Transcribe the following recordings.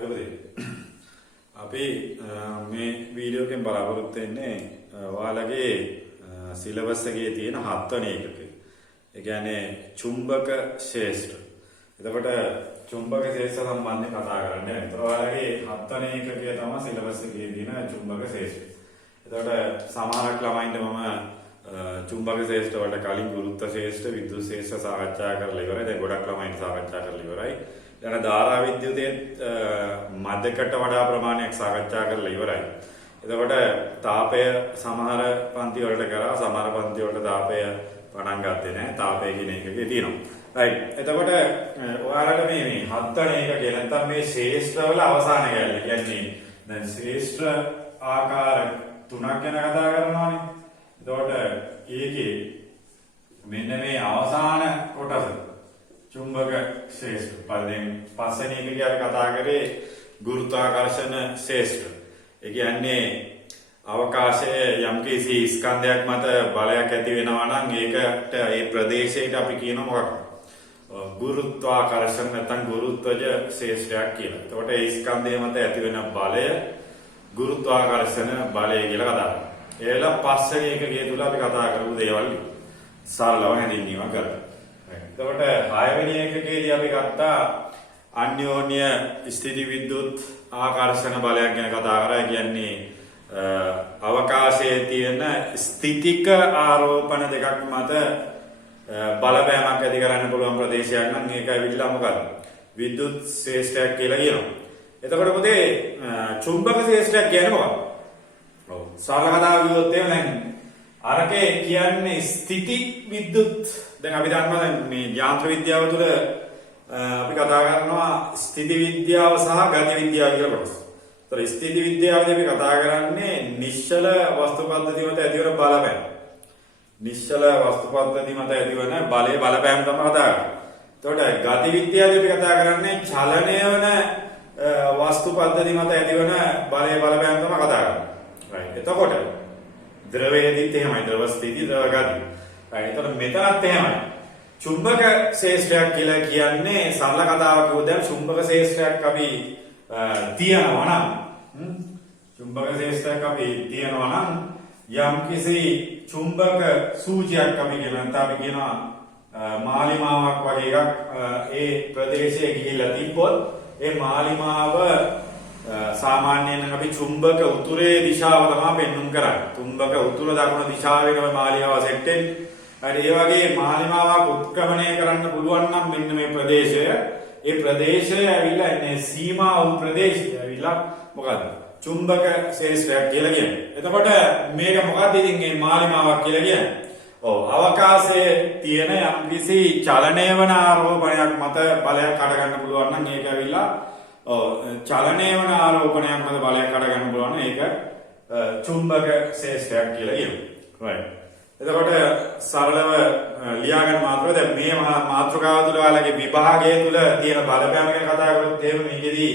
අගපති අපි මේ වීඩියෝ එකෙන් බලාපොරොත්තු වෙන්නේ ඔයාලගේ සිලබස් එකේ තියෙන 7 වෙනි එකක. ඒ කියන්නේ චුම්බක ශේෂ්ත්‍ර. එතකොට චුම්බක ශේෂ්ත්‍ර සම්බන්ධයෙන් කතා කරන්නේ. ඒතර ඔයාලගේ 7 වෙනි එකකේ තමයි සිලබස් එකේ තියෙන චුම්බක ශේෂ්ත්‍ර. එතකොට සමහරක් ළමයින්ට මම චුම්බක ශේෂ්ත්‍ර වලට කලින් ගුරුත්ව ශේෂ්ත්‍ර, විද්‍යුත් ශේෂ්ත්‍ර සාකච්ඡා කරලා ඉවරයි. දැන් ගොඩක් ළමයින්ට සාකච්ඡා කරලා ඉවරයි. දැන් ධාරා විද්‍යුතයේ මධ්‍යකට වඩා ප්‍රමාණයක් සාකච්ඡා කරලා ඉවරයි. එතකොට තාපය සමහර පන්ති වලට කරා, සමහර පන්ති වලට තාපය පණන් ගත්තේ නැහැ. තාපය කියන එකකේ තියෙනවා. රයිට්. එතකොට ඔයාලට මේ 7 වෙනි එක කියන නැත්නම් මේ ශේෂ්ත්‍රවල අවසාන කැලේ කියන්නේ දැන් ශේෂ්ත්‍ර ආකාර 3ක් ගැන කතා කරනවානේ. එතකොට ඒකේ මෙන්න මේ අවසාන කොටස චුම්බක ශේෂ්ත්‍ර. පළවෙනි පස්වෙනි එකේ අපි කතා කරේ ගුරුත්වාකර්ෂණ ශේෂ්ත්‍ර. ඒ කියන්නේ අවකාශයේ යම්කිසි ස්කන්ධයක් මත බලයක් ඇති වෙනවා නම් ඒකට ඒ ප්‍රදේශයට අපි කියන මොකක්ද? ගුරුත්වාකර්ෂණ නැත්නම් ගුරුත්වජ ශේෂ්ත්‍රයක් කියලා. එතකොට ඒ ස්කන්ධය මත ඇති වෙන බලය ගුරුත්වාකර්ෂණ බලය කියලා කතා කරනවා. ඒලා පස්වෙනි එකේ තුල අපි කතා කරපු දේවල් සරලව හැඳින්වීමක් කරා. එතකොට 6 වෙනි එකකේදී අපි ගත්තා අන්‍යෝන්‍ය ස්ථිති විද්‍යුත් ආකර්ෂණ බලයක් ගැන කතා කරා. කියන්නේ අවකාශයේ තියෙන ස්ථිතික ආරෝපණ දෙකක් මත බලපෑමක් ඇති කරන්න පුළුවන් ප්‍රදේශයක් නම් ඒක ඇවිල්ලා මොකක්ද? විද්‍යුත් ශේෂ්ත්‍රයක් කියලා කියනවා. එතකොට පොතේ චුම්බක ශේෂ්ත්‍රයක් කියන්නේ මොකක්ද? ඔව්. සරල කතාව කිව්වොත් එහෙම දැන් අරකේ කියන්නේ ස්ථිති විද්‍යුත්. දැන් අපි දන්නවා දැන් මේ යාන්ත්‍ර විද්‍යාව තුළ අපි කතා කරනවා ස්ථිති විද්‍යාව සහ ගති විද්‍යාව කියලා කොටස්. ඒතර ස්ථිති විද්‍යාවදී අපි කතා කරන්නේ නිශ්චල වස්තු පද්ධති මත ඇතිවන බලපෑම. නිශ්චල වස්තු පද්ධති මත ඇතිවන බලයේ බලපෑම තමයි කතා කරන්නේ. එතකොට ගති විද්‍යාවදී අපි කතා කරන්නේ චලනය වන වස්තු පද්ධති මත ඇතිවන බලයේ බලපෑම තමයි කතා කරන්නේ. right. එතකොට ද්‍රවයේදීත් එහෙමයි. ද්‍රව ස්ථිති, ද්‍රව ගති. right. එතකොට මෙතනත් එහෙමයි. චුම්බක ශේෂ්ත්‍රයක් කියලා කියන්නේ සරල කතාවක් කිව්වොත් දැන් චුම්බක ශේෂ්ත්‍රයක් අපි තියනවා නම් චුම්බක ශේෂ්ත්‍රයක් අපි තියනවා නම් යම්කිසි චුම්බක සූචියක් අපි කියන නැත්නම් අපි කියනවා මාලිමාවක් වගේ එකක් ඒ ප්‍රදේශයේ ගිහිල්ලා තිබ්බොත් ඒ මාලිමාව සාමාන්‍යයෙන් අපි චුම්බක උතුරේ දිශාව තමයි පෙන්වුම් කරන්නේ. චුම්බක උතුර දකුණ දිශාවේ තමයි මාලිමාව සෙට් වෙන්නේ. හරි ඒ වගේ මාලිමාවක් උත්ක්‍රමණය කරන්න පුළුවන් නම් මෙන්න මේ ප්‍රදේශය ඒ ප්‍රදේශය ඇවිල්ලා ඉන්නේ සීමා වූ ප්‍රදේශය ඇවිල්ලා මොකද්ද චුම්බක ශේෂ්ත්‍රයක් කියලා කියන්නේ. එතකොට මේක මොකද්ද ඉතින් මේ මාලිමාවක් කියලා කියන්නේ? ඔව් අවකාශයේ තියෙන යම්කිසි චලනය වන ආරෝපණයක් මත බලයක් හට ගන්න පුළුවන් නම් ඒක ඇවිල්ලා චලනය වන ආරෝපණයක් මත බලයක් හට ගන්න පුළුවන් නම් ඒක චුම්බක ශේෂ්ත්‍රයක් කියලා කියනවා. right. එතකොට සරලව ලියාගන්න මාත්‍රාව දැන් මේ මාතෘකාව තුළ ඔයාලගේ විභාගය තුළ තියෙන බලපෑම ගැන කතා කරොත් එහෙම මේකෙදී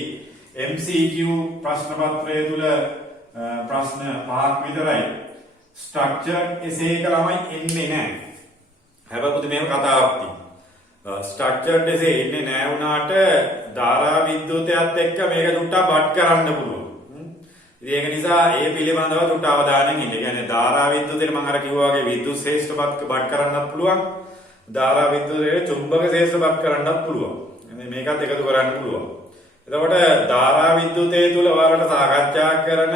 MCQ ප්‍රශ්න පත්‍රය තුළ ප්‍රශ්න 5ක් විතරයි ස්ට්‍රක්චර් එසේ එක ළමයි එන්නේ නැහැ. හැබැයි මේක කතාවක් තියෙනවා. ස්ට්‍රක්චර් එසේ එන්නේ නැහැ වුණාට ධාරා විද්‍යුතයත් එක්ක මේක චුට්ටක් බට් කරන්න පුළුවන්. ඒක නිසා ඒ පිළිබඳව චුට්ට අවධානයෙන් ඉන්න. කියන්නේ ධාරා විද්‍යුතේ මම අර කිව්වා වගේ විද්‍යුත් ශේෂ්ත්‍ර බට් කරන්නත් පුළුවන්. ධාරා විද්‍යුතේ චුම්බක ශේෂ්ත්‍ර බට් කරන්නත් පුළුවන්. මේකත් එකතු කරන්න පුළුවන්. එතකොට ධාරා විද්‍යුතේ තුල ඔයාලට සාකච්ඡා කරන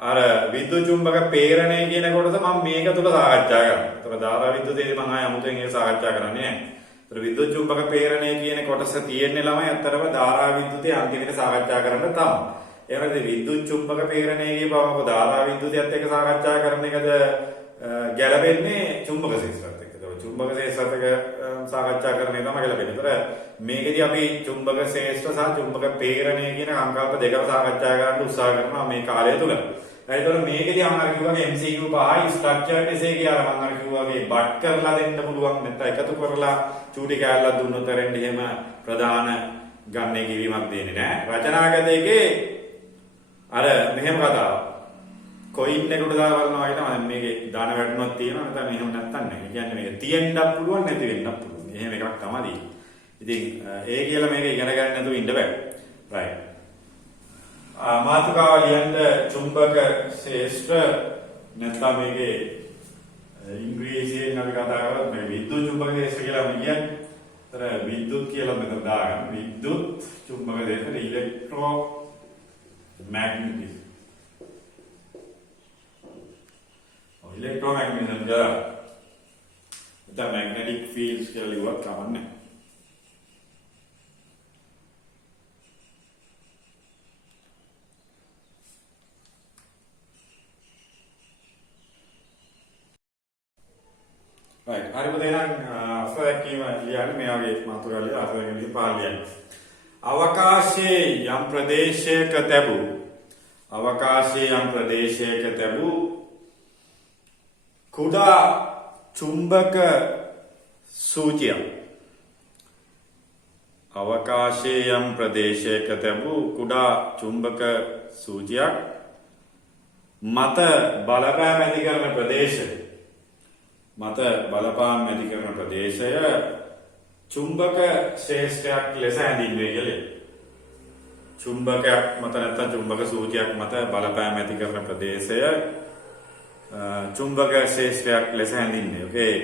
අර විද්‍යුත් චුම්බක ප්‍රේරණය කියන කොටස මම මේක තුල සාකච්ඡා කරනවා. ඒතර ධාරා විද්‍යුතේදී මම ආය අමුතෙන් ඒක සාකච්ඡා කරන්නේ නැහැ. ඒතර විද්‍යුත් චුම්බක ප්‍රේරණය කියන කොටස තියෙන්නේ ළමයි අත්‍තරම ධාරා විද්‍යුතේ අන්තිමට සාකච්ඡා කරන්න තමයි. එහෙනම් විද්‍යුත් චුම්බක ප්‍රේරණයේ බවම ධාරා විද්‍යුතයත් එක්ක සාකච්ඡා කරන එකද ගැළපෙන්නේ චුම්බක ශේෂ්ත්‍රයත් එක්ක. ඒක චුම්බක ශේෂ්ත්‍රයත් එක්ක සාකච්ඡා කරන එක තමයි ගැළපෙන්නේ. ඒතර මේකෙදි අපි චුම්බක ශේෂ්ත්‍ර සහ චුම්බක ප්‍රේරණය කියන සංකල්ප දෙකම සාකච්ඡා කරන්න උත්සාහ කරනවා මේ කාලය තුල. ඒතර මේකෙදි මම අර කිව්වාගේ MCQ 5යි ස්ට්‍රක්චර් එසේ කියලා මම අර කිව්වාගේ බට් කරලා දෙන්න පුළුවන් නැත්නම් එකතු කරලා චූටි කැලලක් දුන්නොත් රෙන්ඩ් එහෙම ප්‍රධාන ගන්නේ කිවීමක් දෙන්නේ නැහැ. රචනාගත එකේ අර මෙහෙම කතාව කොයින් එකට දාලා බලනවා වගේ තමයි මේකේ දාන වැටුණක් තියෙනවා නැත්නම් එහෙම නැත්නම් නැහැ. කියන්නේ මේක තියෙන්නත් පුළුවන් නැති වෙන්නත් පුළුවන්. එහෙම එකක් තමයි. ඉතින් ඒ කියලා මේක ඉගෙන ගන්න නැතුව ඉන්න බෑ. right. මාතෘකාව ලියන්න චුම්බක ශේෂ්ත්‍ර නැත්නම් මේකේ ඉංග්‍රීසියෙන් අපි කතා කරලා මේ විද්‍යුත් චුම්බක ශේෂ්ත්‍ර කියලා කියන්නේ. ඒතර විද්‍යුත් කියලා මෙතන දාගන්න. විද්‍යුත් චුම්බක ශේෂ්ත්‍ර ඉලෙක්ට්‍රෝ මැග්නටිසම්. ඉලෙක්ට්‍රෝමැග්නටිසම් කියලා දැන් මැග්නටික් ෆීල්ඩ්ස් කියලා ලියුවත් කමන්නේ. right හරි පුතේනම් අසවැක්කීම ලියන්නේ මේ වගේ මාතෘකාවලිය අසවැක්කීම පාලියන්නේ. අවකාශයේ යම් ප්‍රදේශයක තිබූ කුඩා චුම්බක සූචියක්. අවකාශයේ යම් ප්‍රදේශයක තිබූ කුඩා චුම්බක සූචියක් මත බලපෑම් ඇති කරන ප්‍රදේශය චුම්බක ශේෂ්ත්‍රයක් ලෙස හැඳින්වේ කියලා. චුම්බකයක් මත නැත්නම් චුම්බක සූචියක් මත බලපෑම් ඇති කරන ප්‍රදේශය චුම්බක ශේෂ්ත්‍රයක් ලෙස හැඳින්වේ. ඕකේ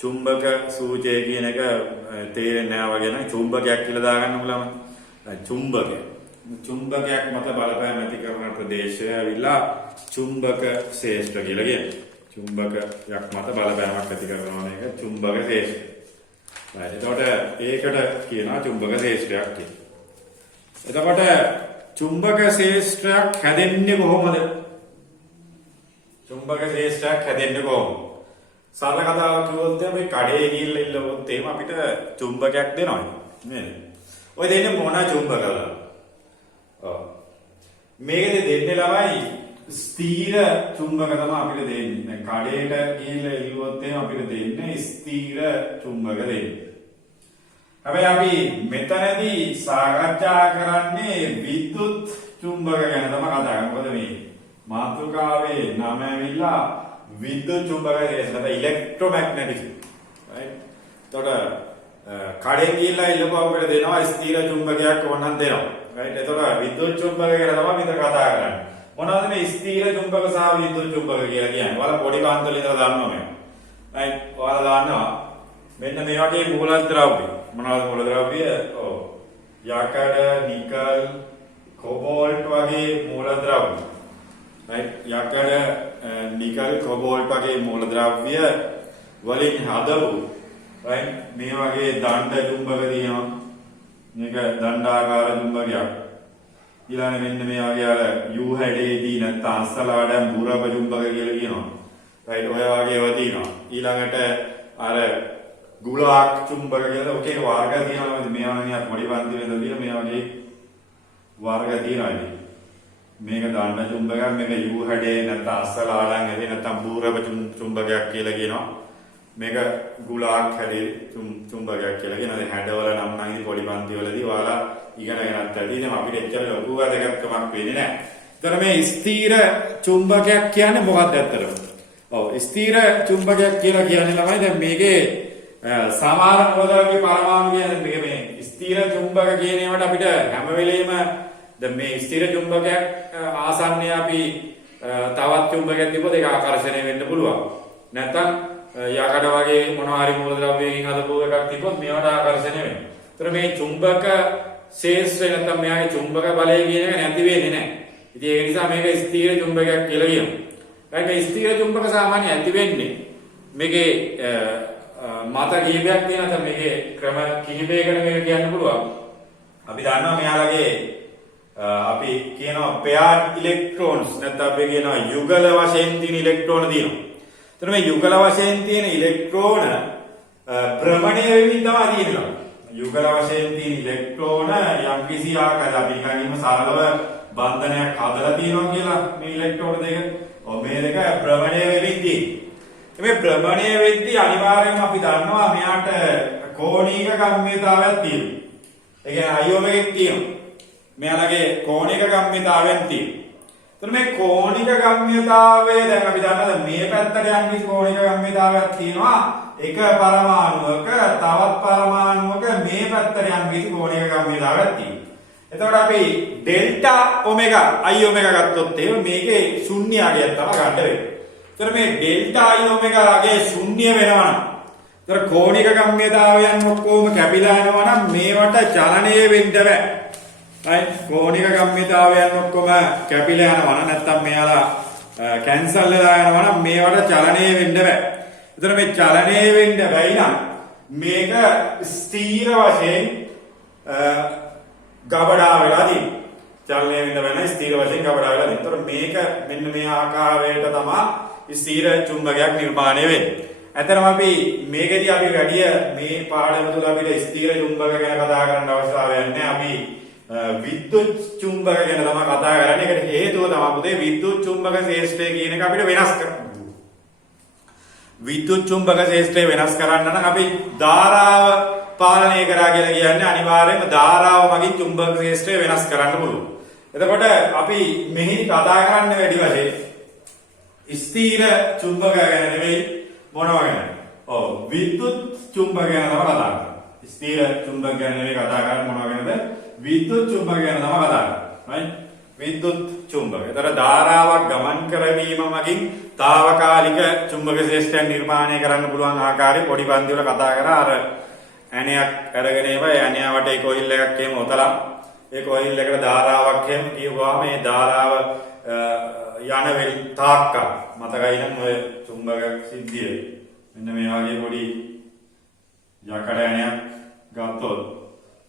චුම්බක සූචිය කියන එක තේරෙන්නේ නැහැ වගේ නම් චුම්බකයක් කියලා දාගන්න පුළුවන්. චුම්බකයක් මත බලපෑම් ඇති කරන ප්‍රදේශය ඇවිල්ලා චුම්බක ශේෂ්ත්‍ර කියලා කියන්නේ. චුම්බකයක් මත බලපෑමක් ඇති කරන එක චුම්බක ශේෂ්ත්‍රය. එතකොට ඒකට කියනවා චුම්බක ශේෂ්ත්‍රයක් කියලා. එතකොට චුම්බක ශේෂ්ත්‍රයක් හැදෙන්නේ කොහොමද? චුම්බක ශේෂ්ත්‍රයක් හැදෙන්නේ කොහොමද? සරල කතාවක් කිව්වොත් මේ කඩේ ගිහිල්ලා ඉල්ලුවොත් එහෙම අපිට චුම්බකයක් දෙනවා නේද? ඔය දෙන්නේ මොන චුම්බකද? ඔව්. මේකෙදි දෙන්නේ ළමයි ස්ථීර චුම්බක තමයි අපිට දෙන්නේ. කඩේට ගිහිල්ලා ඉල්ලුවොත් එහෙම අපිට දෙන්නේ ස්ථීර චුම්බක දෙන්නේ. හැබැයි අපි මෙතනදී සාකච්ඡා කරන්නේ විද්‍යුත් චුම්බක ගැන තමයි කතා කරන්නේ. මොකද මේ මාතෘකාවේ නම ඇවිල්ලා විද්‍යුත් චුම්බක ශේෂ්ත්‍රය ඉලෙක්ට්‍රෝමැග්නටිසම්. right? එතකොට කඩෙන් ගිහිල්ලා ඉල්ලපුවම අපිට දෙනවා ස්ථීර චුම්බකයක් ඕනනම් දෙනවා. right? එතකොට විද්‍යුත් චුම්බක ගැන තමයි මෙතන කතා කරන්නේ. මොනවද මේ ස්ථීර චුම්බක සහ විද්‍යුත් චුම්බක කියලා කියන්නේ? ඔයාලා පොඩි කාන්තවල ඉඳලා දන්නවා මේ. right? ඔයාලා දන්නවා මෙන්න මේ වගේ මූලද්‍රව්‍ය. මොනවද මූලද්‍රව්‍ය? ඔව්. යකඩ, නිකල්, කොබෝල්ට් වගේ මූලද්‍රව්‍ය. right? යකඩ, නිකල්, කොබෝල්ට් වගේ මූලද්‍රව්‍ය වලින් හදපු right? මේ වගේ දණ්ඩ චුම්බක තියෙනවා. මේක දණ්ඩාකාර චුම්බකයක්. ඊළඟ මෙන්න මේ වගේ අර U හැඩයේදී නැත්නම් අස්සලාඩම් බුරප චුම්බක කියලා කියනවා. right? ඔය වගේ ඒවා තියෙනවා. ඊළඟට අර ගුලාක් චුම්බක කියලා ඔකේ වර්ග තියෙනවා. මේවා නිකන් පොඩි පන්ති වල තියෙන මේ වගේ වර්ග තියෙනවා. මේක දණ්ඩ චුම්බකයක්, මේක U හැඩේ නැත්නම් අස්සලාඩම් හැදේ නැත්නම් බුරප චුම්බකයක් කියලා කියනවා. මේක ගුලාක් හැඩේ චුම්බකයක් කියලා කියනවා. ඒ හැඩවල නම් නම් ඉතින් පොඩි පන්ති වලදී ඔයාලා ඉගෙනගෙනත් ඇති. ඉතින් අපිට එච්චර ලොකු වැදගත්කමක් වෙන්නේ නැහැ. ඒතර මේ ස්ථීර චුම්බකයක් කියන්නේ මොකක්ද ඇත්තටම? ඔව් ස්ථීර චුම්බකයක් කියලා කියන්නේ ළමයි දැන් මේකේ සමාන පොදවගේ පරමාණු කියන්නේ මේ ස්ථීර චුම්බක කියන ඒවාට අපිට හැම වෙලෙම දැන් මේ ස්ථීර චුම්බකයක් ආසන්නයේ අපි තවත් චුම්බකයක් තිබ්බොත් ඒක ආකර්ෂණය වෙන්න පුළුවන්. නැත්නම් යකඩ වගේ මොනවා හරි මූලද්‍රව්‍යයකින් හදපු එකක් තිබ්බොත් මේවට ආකර්ෂණය වෙනවා. ඒතර මේ චුම්බක ශේෂ්ත්‍රය නැත්නම් මෙයාගේ චුම්බක බලය කියන එක නැති වෙන්නේ නැහැ. ඉතින් ඒක නිසා මේක ස්ථීර චුම්බකයක් කියලා කියනවා. right? මේ ස්ථීර චුම්බක සාමාන්‍ය ඇති වෙන්නේ මේකේ මත කිහිපයක් තියෙනවා. නැත්නම් මේකේ ක්‍රම කිහිපයකට මේක කියන්න පුළුවන්. අපි දන්නවා මෙයාලගේ අපි කියනවා paired electrons නැත්නම් අපි කියනවා යුගල වශයෙන් තියෙන ඉලෙක්ට්‍රෝන තියෙනවා. එතන මේ යුගල වශයෙන් තියෙන ඉලෙක්ට්‍රෝන භ්‍රමණය වෙමින් තමයි තියෙනවා. යුගල වශයෙන් තියෙන ඉලෙක්ට්‍රෝන යම්කිසි ආකාරයක අපි නිකන් සරලව බන්ධනයක් හදලා තියෙනවා කියලා මේ ඉලෙක්ට්‍රෝන දෙක. ඔව් මේ දෙක භ්‍රමණය වෙමින් තියෙනවා. මේ භ්‍රමණය වෙද්දී අනිවාර්යයෙන්ම අපි දන්නවා මෙයාට කෝණීක ගම්ම්‍යතාවයක් තියෙනවා. ඒ කියන්නේ අයෝම එකක් තියෙනවා. මෙයාලගේ කෝණික ගම්ම්‍යතාවයෙන් තියෙනවා. එතන මේ කෝණික ගම්ම්‍යතාවය දැන් අපි දන්නවා මේ පැත්තට යන්නේ කෝණික ගම්ම්‍යතාවයක් තියෙනවා. එක පරමාණුවක තවත් පරමාණුවක මේ පැත්තට යන්නේ කෝණික ගම්ම්‍යතාවයක් තියෙනවා. එතකොට අපි ඩෙල්ටා ඔමෙගා I ඔමෙගා ගත්තොත් එහෙම මේකේ ශුන්‍යයගයක් තමයි ගන්න වෙන්නේ. එතකොට මේ ඩෙල්ටා I ඔමෙගාගේ ශුන්‍ය වෙනවා නම් එතකොට කෝණික ගම්ම්‍යතාවයන් ඔක්කොම කැපිලා යනවා නම් මේවට චලනය වෙන්න බෑ. right කෝණික ගම්ම්‍යතාවයන් ඔක්කොම කැපිලා යනවා නම් නැත්තම් මෙයාලා කැන්සල් වෙලා යනවා නම් මේවට චලනය වෙන්න බෑ. එතකොට මේ චලනය වෙන්න බැයි නම් මේක ස්ථීර වශයෙන් ගබඩා වෙලා තියෙනවා. චලනය වෙන්න බැහැ ස්ථීර වශයෙන් ගබඩා වෙලා තියෙනවා. එතකොට මේක මෙන්න මේ ආකාරයට තමයි ස්ථීර චුම්බකයක් නිර්මාණය වෙන්නේ. ඇත්තටම අපි මේකදී අපි වැඩි මේ පාඩම තුළ අපිට ස්ථීර චුම්බක ගැන කතා කරන්න අවශ්‍යතාවයක් නැහැ. අපි විද්‍යුත් චුම්බක ගැන තමයි කතා කරන්නේ. ඒකට හේතුව තමයි පුතේ විද්‍යුත් චුම්බක ශේෂ්ත්‍රය කියන එක අපිට වෙනස් කරන්න. විද්‍යුත් චුම්බක ශේෂ්ත්‍රය වෙනස් කරන්න නම් අපි ධාරාව පාලනය කරා කියලා කියන්නේ අනිවාර්යයෙන්ම ධාරාව මගින් චුම්බක ශේෂ්ත්‍රය වෙනස් කරන්න පුළුවන්. එතකොට අපි මෙහි කතා කරන්නේ වැඩි වශයෙන් ස්ථීර චුම්බක ගැන නෙවෙයි මොනවා ගැන? ඔව් විද්‍යුත් චුම්බක ගැන තමයි කතා කරන්නේ. ස්ථීර චුම්බක ගැන නෙවෙයි කතා කරන්නේ මොනවා ගැනද? විද්‍යුත් චුම්බක ගැන තමයි කතා කරන්නේ. right? විද්‍යුත් චුම්බක. ඒතර ධාරාවක් ගමන් කරවීම මගින් తాවකාලික චුම්බක ශේෂ්ත්‍රයක් නිර්මාණය කරන්න පුළුවන් ආකාරය පොඩි පන්ති වල කතා කරා. අර ඇණයක් අරගෙන ඒවා ඇණය වටේ කොයිල් එකක් එහෙම ඔතලා ඒ කොයිල් එකට ධාරාවක් එහෙම කියවුවාම මේ ධාරාව යන වෙල් තාක්ක මතකයි නම් ඔය චුම්බක සිද්ධිය මෙන්න මේ වගේ පොඩි යකඩ ඇණයක් ගත්තොත්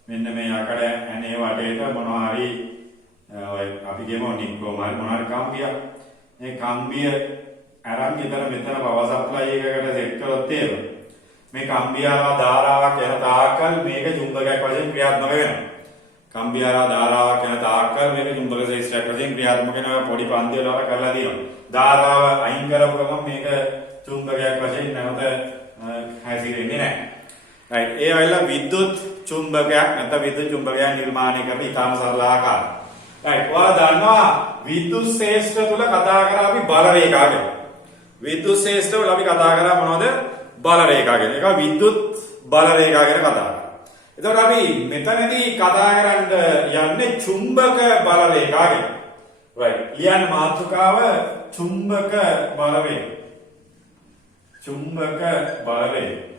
මෙන්න මේ යකඩ ඇණේ වටේට මොනවා හරි ඔය අපි කියමු නික්කෝම හරි මොනවා හරි කම්බියක් මේ කම්බිය අරන් ගෙදර මෙතන පවර් සප්ලයි එකකට සෙට් කරොත් එහෙම මේ කම්බියාරා ධාරාවක් යන තාක්කල් මේක චුම්බකයක් වශයෙන් ක්‍රියාත්මක වෙනවා. කම්බියාරා ධාරාවක් යන තාක්කල් මේක චුම්බක ශේෂ්ත්‍රයක් වශයෙන් ක්‍රියාත්මක වෙනවා. පොඩි පන්ති වල කරලා තියෙනවා. ධාරාව අයින් කරපු ගමන් මේක චුම්බකයක් වශයෙන් නැවත හැසිරෙන්නේ නැහැ. right ඒ වෙලාව විද්‍යුත් චුම්බකයක් නැත්නම් විද්‍යුත් චුම්බකයක් නිර්මාණය කරන ඉතාම සරල ආකාරය. right ඔයාලා දන්නවා විද්‍යුත් ශේෂ්ත්‍ර තුල කතා කරා අපි බල රේඛා ගැන. විද්‍යුත් ශේෂ්ත්‍ර වල අපි කතා කරා මොනවද? බල රේඛා ගැන. ඒක විද්‍යුත් බල රේඛා ගැන කතා කරා. එතකොට අපි මෙතනදී කතා කරන්න යන්නේ චුම්බක බල රේඛා ගැන. right ලියන මාතෘකාව චුම්බක බල රේඛා. චුම්බක බල රේඛා.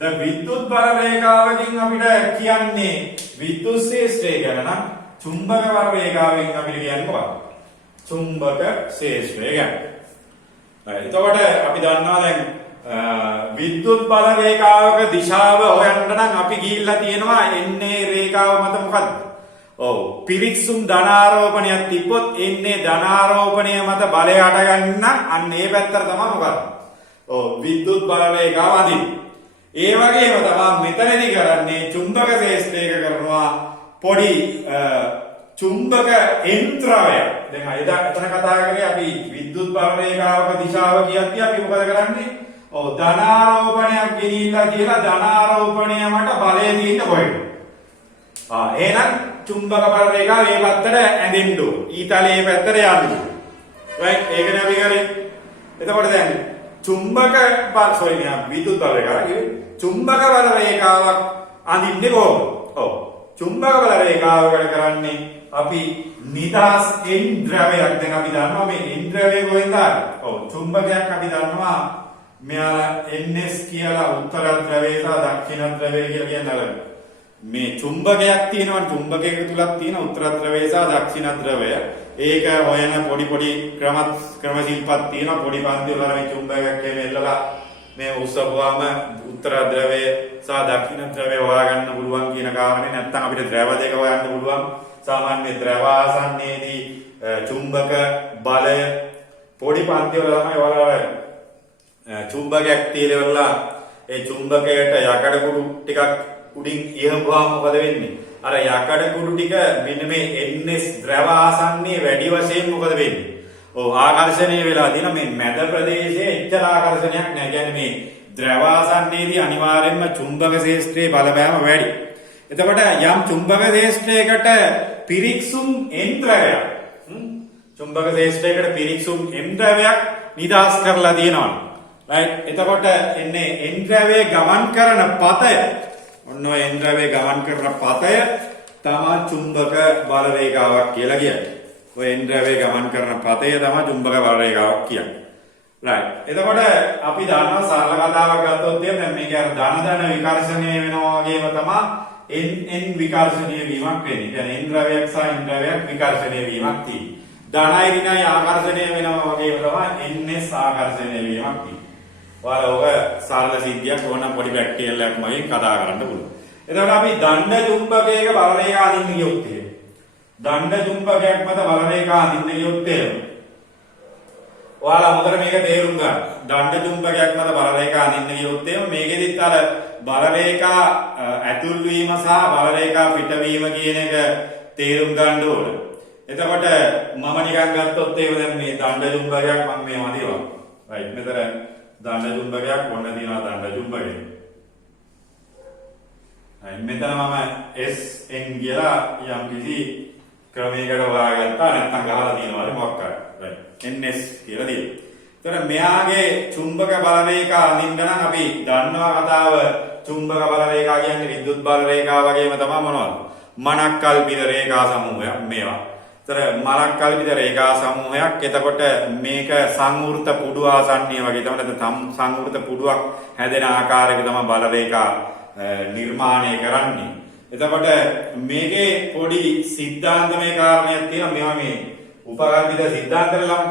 දැන් විද්‍යුත් බල රේඛාවකින් අපිට කියන්නේ විද්‍යුත් ශේෂ්ත්‍රය ගැන නම් චුම්බක බල රේඛාවෙන් අපිට කියන්නේ මොකක්ද? චුම්බක ශේෂ්ත්‍රය ගැන. right එතකොට අපි දන්නවා දැන් විද්‍යුත් බල රේඛාවක දිශාව හොයන්න නම් අපි ගිහිල්ලා තියෙනවා එන්නේ රේඛාව මත මොකද්ද? ඔව් පිරික්සුම් ධනාරෝපණයක් තිබ්බොත් එන්නේ ධනාරෝපණය මත බලය අට ගන්න අන්න ඒ පැත්තට තමයි මොකද්ද? ඔව් විද්‍යුත් බල රේඛාව අදින්න. ඒ වගේම තමයි මෙතනදී කරන්නේ චුම්බක ශේෂ්ත්‍රයක කරනවා පොඩි චුම්බක యంత్‍රාවය. දැන් එතන කතා කරේ අපි විද්‍යුත් බල රේඛාවක දිශාව කියද්දී අපි මොකද කරන්නේ? ඔව් ධනාරෝපණයක් ගෙනිලා කියලා ධනාරෝපණය මට බලය දෙන්න කොහෙද? එහෙනම් චුම්බක බල රේඛාව මේ පැත්තට ඇඳෙන්න ඕන. ඊතලයේ පැත්තට යන්න ඕන. right ඒකනේ අපි කරේ. එතකොට දැන් චුම්බක විද්‍යුත් බල රේඛාව කිව්වේ චුම්බක බල රේඛාවක් අඳින්නේ කොහොමද? ඔව් චුම්බක බල රේඛාවකට කරන්නේ අපි නිදාස් එන් ද්‍රවයක්. දැන් අපි දන්නවා මේ එන් ද්‍රවය කොහෙන්ද ආවේ? ඔව් චුම්බකයක් අපි දන්නවා මෙයාලා NS කියලා උත්තර ද්‍රවය සහ දක්ෂිණ ද්‍රවය කියලා කියනවා. මේ චුම්බකයක් තියෙනවා චුම්බකයක තුලක් තියෙන උත්තර ද්‍රවය සහ දක්ෂිණ ද්‍රවය. ඒක හොයන පොඩි ක්‍රමශීල්පත් තියෙනවා. පොඩි පන්ති වල මේ චුම්බකයක් එහෙම එල්ලලා මේ උස්සපුවාම උත්තර ද්‍රවය සහ දක්ෂිණ ද්‍රවය හොයාගන්න පුළුවන් කියන කාරණේ. නැත්නම් අපිට ද්‍රව දෙක හොයන්න පුළුවන්. සාමාන්‍ය ද්‍රව ආසන්නයේදී චුම්බක බලය පොඩි පන්ති වල තමයි ඔයාලා චුම්බකයක් තියලවලා ඒ චුම්බකයට යකඩ කුඩු ටිකක් උඩින් ඉහවුවාම මොකද වෙන්නේ? අර යකඩ කුඩු ටික මෙන්න මේ NS ද්‍රව ආසන්නයේ වැඩි වශයෙන් මොකද වෙන්නේ? ඔව් ආකර්ෂණය වෙලා දින මේ මැද ප්‍රදේශයේ එච්චර ආකර්ෂණයක් නැහැ. කියන්නේ මේ ද්‍රව ආසන්නයේදී අනිවාර්යයෙන්ම චුම්බක ශේෂ්ත්‍රයේ බලපෑම වැඩි. එතකොට යම් චුම්බක ශේෂ්ත්‍රයකට පිරික්සුම් యంత్‍රයක් චුම්බක ශේෂ්ත්‍රයකට පිරික්සුම් యంత్‍රයක් නිදාස් කරලා තියෙනවා. right එතකොට එන්නේ యంత్‍රයේ ගමන් කරන පතය ඔන්න ඔය యంత్‍රයේ ගමන් කරන පතය තමයි චුම්බක බල රේඛාවක් කියලා කියන්නේ. ඔය එන් ද්‍රවයේ ගමන් කරන පතය තමයි චුම්බක බල රේඛාවක් කියන්නේ. right. එතකොට අපි දන්නවා සරල කතාවක් ගත්තොත් එහෙනම් මේක අර ධන විකර්ෂණය වෙනවා වගේම තමයි n විකර්ෂණීය වීමක් වෙන්නේ. කියන්නේ n ද්‍රවයක් සහ n ද්‍රවයක් විකර්ෂණය වීමක් තියෙනවා. ධනයි ඍණයි ආකර්ෂණය වෙනවා වගේම තමයි ns ආකර්ෂණය වීමක් තියෙනවා. ඔයාලා ඔක සරල සිද්ධියක් ඕනනම් පොඩි ප්‍රැක්ටිකල් එකක් මගින් කතා කරන්න පුළුවන්. එතකොට අපි දණ්ඩ චුම්බකයක බල රේඛා අඳින්න ගියොත් එහෙම. දණ්ඩ චුම්බකයක් මත බල රේඛා අඳින්න ගියොත් එහෙම. ඔයාලා මොකද මේක තේරුම් ගන්න. දණ්ඩ චුම්බකයක් මත බල රේඛා අඳින්න ගියොත් එහෙම මේකෙදිත් අර බල රේඛා ඇතුල් වීම සහ බල රේඛා පිටවීම කියන එක තේරුම් ගන්න ඕන. එතකොට මම නිකන් ගත්තොත් එහෙම දැන් මේ දණ්ඩ චුම්බකයක් මම මේ වදිනවා. right. මෙතන දණ්ඩ චුම්බකයක් ඔන්න දිනවා දණ්ඩ චුම්බකයක්. මෙතන මම SN කියලා යම් කිසි ක්‍රමයකට හොයාගත්තා නැත්නම් ගහලා තියෙනවා මොකක් කරා. NS කියලා තියෙනවා. ඒතර මෙයාගේ චුම්බක බල රේඛා අඳින්න නම් අපි දන්නවා කතාව චුම්බක බල රේඛා කියන්නේ විද්‍යුත් බල රේඛා වගේම තමයි මොනවද? මණක් කල්පිත රේඛා සමූහයක් මේවා. ඒතර මණක් කල්පිත රේඛා සමූහයක්. එතකොට මේක සංවෘත පුඩු ආසන්නය වගේ තමයි නැත්නම් සංවෘත පුඩුවක් හැදෙන ආකාරයක තමයි බල රේඛා නිර්මාණය කරන්නේ. එතකොට මේකේ පොඩි සිද්ධාන්තමය කාරණයක් තියෙනවා. මේවා මේ උපකල්පිත සිද්ධාන්ත ලම්.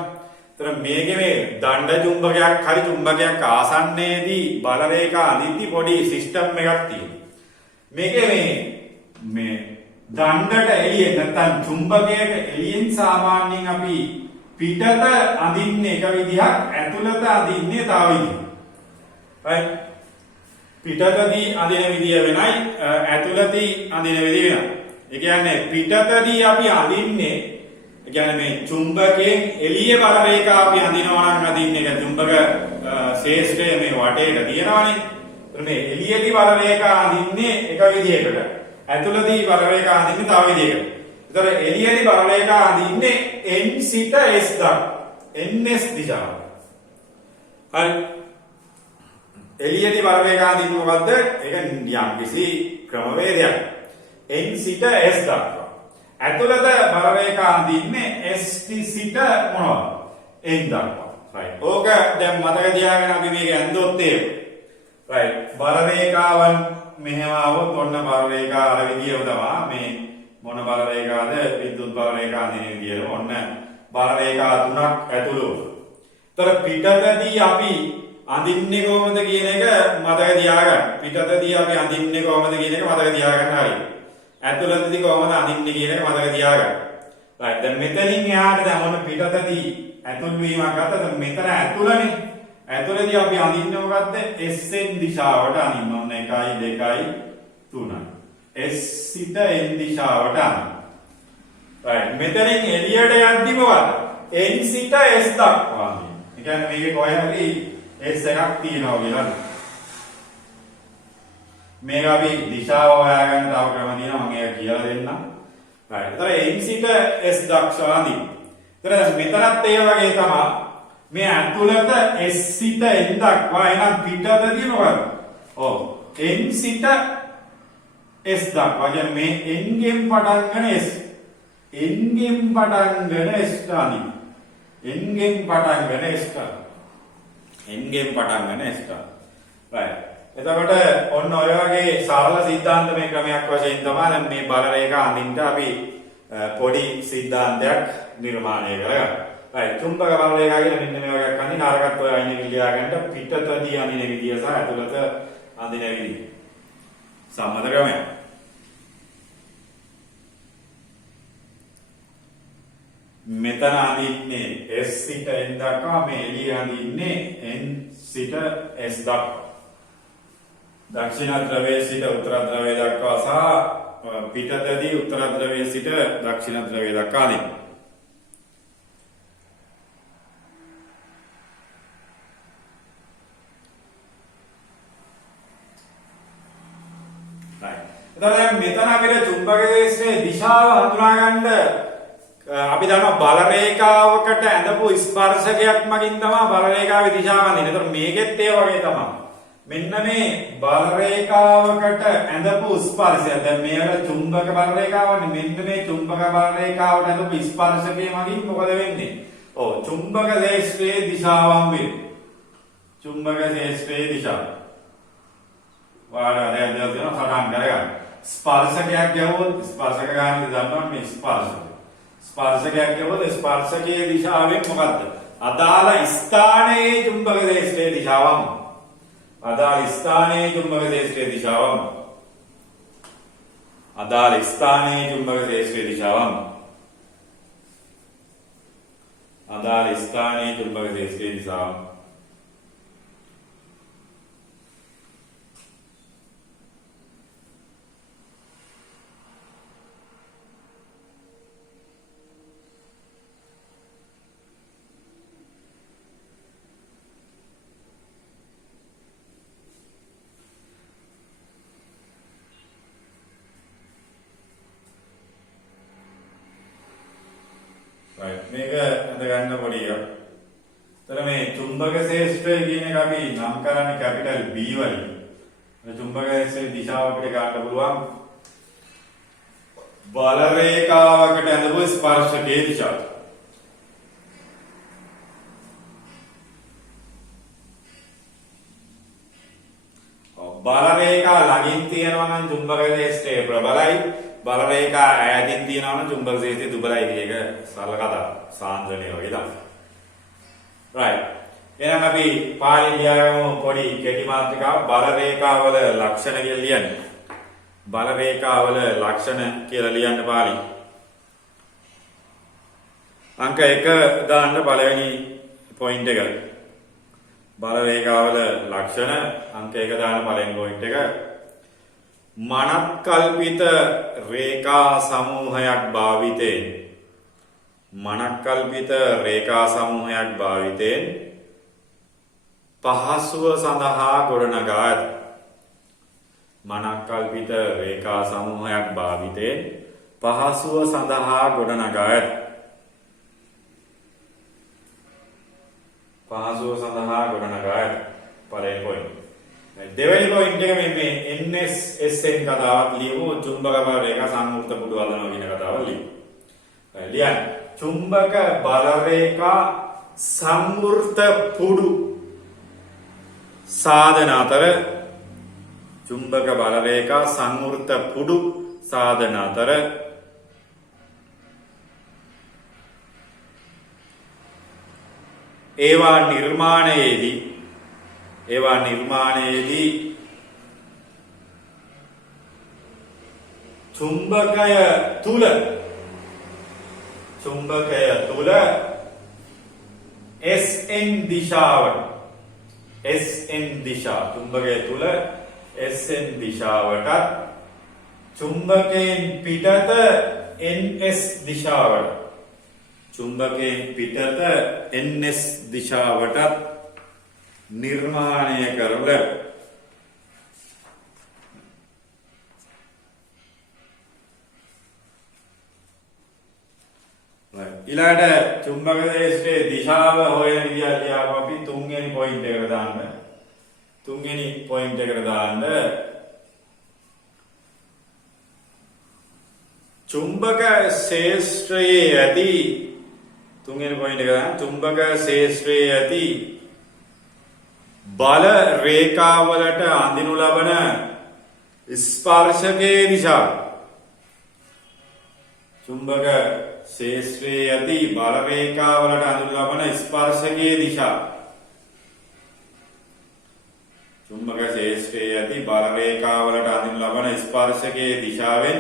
ඒතර මේකේ මේ දණ්ඩ චුම්බකයක් හරි චුම්බකයක් ආසන්නයේදී බල රේඛා අඳිද්දි පොඩි සිස්ටම් එකක් තියෙනවා. මේකේ මේ දණ්ඩට එළියෙන් නැත්නම් චුම්බකයට එළියෙන් සාමාන්‍යයෙන් අපි පිටත අඳින්නේ එක විදිහක්, ඇතුළත අඳින්නේ තව විදිහක්. right. පිටතදී අඳින විදිය වෙනයි, ඇතුළතදී අඳින විදිය වෙනයි. ඒ කියන්නේ පිටතදී අපි අඳින්නේ, ඒ කියන්නේ මේ චුම්බකයෙන් එළිය බල රේඛා අපි අඳිනවා නම් අඳින්නේ ඒක චුම්බක ශේෂ්ඨය මේ වටේට තියෙනවානේ. ඒත් මේ එළියදී බල රේඛා අඳින්නේ එක විදියකට, ඇතුළතදී බල රේඛා අඳින්නේ තව විදියකට. ඒතර එළියදී බල රේඛා අඳින්නේ n සිට s දක්වා, ns දිශාව. හරි. එළියදී බල රේඛා අඳින්නේ මොකද්ද? ඒක යම්කිසි ක්‍රමවේදයක්. n සිට s දක්වා. ඇතුළත බල රේඛා අඳින්නේ s සිට මොනවද? n දක්වා. right. ඕක දැන් මතක තියාගෙන අපි මේක ඇඳොත් එහෙම. right. බල රේඛාවන් මෙහෙම આવොත් ඔන්න බල රේඛා අර විදියම තමයි මේ මොන බල රේඛාද? විද්‍යුත් බල රේඛා අඳින විදියට ඔන්න බල රේඛා තුනක් ඇතුළු වුණා. ඒතර පිටතදී අපි අඳින්නේ කොහොමද කියන එක මතක තියාගන්න. පිටතදී අපි අඳින්නේ කොහොමද කියන එක මතක තියාගන්න හරියි. ඇතුළතදී කොහොමද අඳින්නේ කියන එක මතක තියාගන්න. right. දැන් මෙතනින් එහාට දැන් මොන පිටතදී ඇතුල් වීමක් ගත්තද මෙතන ඇතුළනේ. ඇතුළතදී අපි අඳින්නේ මොකද්ද? SN දිශාවට අඳින්න ඕන 1 2 3. S සිට N දිශාවට අඳින්න. right. මෙතනින් එළියට යද්දි මොකද? N සිට S දක්වා අඳින්න. ඒ කියන්නේ මේකේ කොහේ S එකක් තියෙනවා කියලා. මේක අපි දිශාව හොයාගන්න තව ක්‍රම තියෙනවා මම ඒක කියලා දෙන්නම්. right. ඒතර n සිට s දක්වා අඳින්න. ඒතර මෙතනත් ඒ වගේ තමයි. මේ ඇතුළත s සිට n දක්වා එනම් පිටතදී මොකද? ඔව්. n සිට s දක්වා. කියන්නේ මේ n ගෙන් පටන් ගන්න s. n ගෙන් පටන් ගන්න s අඳින්න. n ගෙන් පටන් ගන්න s n ගෙන් පටන් ගන්න s. right. එතකොට ඔන්න ඔය වගේ සරල සිද්ධාන්තමය ක්‍රමයක් වශයෙන් තමයි දැන් මේ බල රේඛා අඳින්න අපි පොඩි සිද්ධාන්තයක් නිර්මාණය කරගන්න. right. චුම්බක බල රේඛා කියලා මෙන්න මේ වගේ අඳින්න අරකට ඔය අයිනේ විදියා ගන්න පිටතදී අඳින විදිය සහ ඇතුළත අඳින විදිය. සම්මත ක්‍රමයක්. මෙතන අඳින්නේ S සිට N දක්වා, මේ එළිය අඳින්නේ N සිට S දක්වා. දක්ෂිණ ධ්‍රවයේ සිට උත්තර ධ්‍රවය දක්වා සහ පිටතදී උත්තර ධ්‍රවයේ සිට දක්ෂිණ ධ්‍රවය දක්වා අඳින්න. right. එතකොට මෙතන අපිට චුම්බක ක්ෂේත්‍රයේ දිශාව හඳුනා ගන්න අපි දන්නවා බල රේඛාවකට ඇඳපු ස්පර්ශකයක් මගින් තමයි බල රේඛාවේ දිශාව අඳින්නේ. ඒතර මේකෙත් ඒ වගේ තමයි. මෙන්න මේ බල රේඛාවකට ඇඳපු ස්පර්ශය. දැන් මේකට චුම්බක බල රේඛාවනේ. මෙන්න මේ චුම්බක බල රේඛාවට ඇඳපු ස්පර්ශකයේ මගින් මොකද වෙන්නේ? ඔව් චුම්බක ක්ෂේත්‍රයේ දිශාවන් වේ. චුම්බක ක්ෂේත්‍රයේ දිශාව. වාඩා දැන් දෙයක් දෙනවා සටහන් කරගන්න. ස්පර්ශකයක් ගැහුවොත් ස්පර්ශක ගානේ දන්නවා මේ ස්පර්ශක. ස්පර්ශකයක් ගැහුවොත් ස්පර්ශකයේ දිශාවෙන් මොකද්ද? අදාළ ස්ථානයේ චුම්බක ක්ෂේත්‍රයේ දිශාවම. අදාළ ස්ථානයේ චුම්බක ක්ෂේත්‍රයේ දිශාවම. අදාළ ස්ථානයේ චුම්බක ක්ෂේත්‍රයේ දිශාවම. අදාළ ස්ථානයේ චුම්බක ක්ෂේත්‍රයේ දිශාවම. මේක අද ගන්න පොඩි එකක්. තර මේ චුම්බක ක්ෂේත්‍රය කියන එක අපි නම් කරන්නේ කැපිටල් B වලින්. මේ චුම්බක ක්ෂේත්‍රයේ දිශාව අපිට ගන්න පුළුවන් බල රේඛාවකට ඇඳපු ස්පර්ශකයේ දිශාව. බල රේඛා ළඟින් තියෙනවා නම් චුම්බක ක්ෂේත්‍රය ප්‍රබලයි. බල රේඛා ඈතින් තියෙනවා නම් චුම්බක ක්ෂේත්‍රය දුබලයි. මේක සරල කතාවක්. සාන්ද්‍රණය වගේ තමයි. right. එහෙනම් අපි පාළි ලියාගමු පොඩි කෙටි මාතෘකාවක්. බල රේඛාවල ලක්ෂණ කියලා ලියන්නේ. බල රේඛාවල ලක්ෂණ කියලා ලියන්න පාළි. අංක 1 දාන්න පළවෙනි පොයින්ට් එක. බල රේඛාවල ලක්ෂණ අංක 1 දාන්න පළවෙනි පොයින්ට් එක. මනක්කල්පිත රේඛා සමූහයක් භාවිතයෙන් මනක්කල්පිත රේඛා සමූහයක් භාවිතයෙන් පහසුව සඳහා ගොඩනගා ඇත. මනක්කල්පිත රේඛා සමූහයක් භාවිතයෙන් පහසුව සඳහා ගොඩනගා ඇත. පහසුව සඳහා ගොඩනගා ඇත. පළවෙනි පොයින්ට්. දෙවෙනි පොයින්ට් එක මේ NSSN කතාවක් ලියමු. චුම්බක බල රේඛා සංවෘත පුඩු හදනවා කියන කතාව ලියමු. ලියන්න. චුම්බක බල රේඛා සංවෘත පුඩු සාධන අතර චුම්බක බල රේඛා සංවෘත පුඩු සාධන අතර ඒවා නිර්මාණයේදී චුම්බකය තුල SN දිශාවට චුම්බකය තුල SN දිශාවට චුම්බකයෙන් පිටත NS දිශාවට NS දිශාවට නිර්මාණය කරල ඊළඟට චුම්බක ක්ෂේත්‍රයේ දිශාව හොයන විදිය ලියාපු අපි තුන්වෙනි පොයින්ට් එකට දාන්න. චුම්බක ක්ෂේත්‍රයේ ඇති තුන්වෙනි පොයින්ට් එක දාන්න. චුම්බක ක්ෂේත්‍රයේ ඇති බල රේඛාවලට අඳිනු ලබන ස්පර්ශකයේ දිශාව. චුම්බක ක්ෂේත්‍රයේ ඇති බල රේඛාවලට අඳිනු ලබන ස්පර්ශකයේ දිශාව. චුම්බක ක්ෂේත්‍රයේ ඇති බල රේඛාවලට අඳිනු ලබන ස්පර්ශකයේ දිශාවෙන්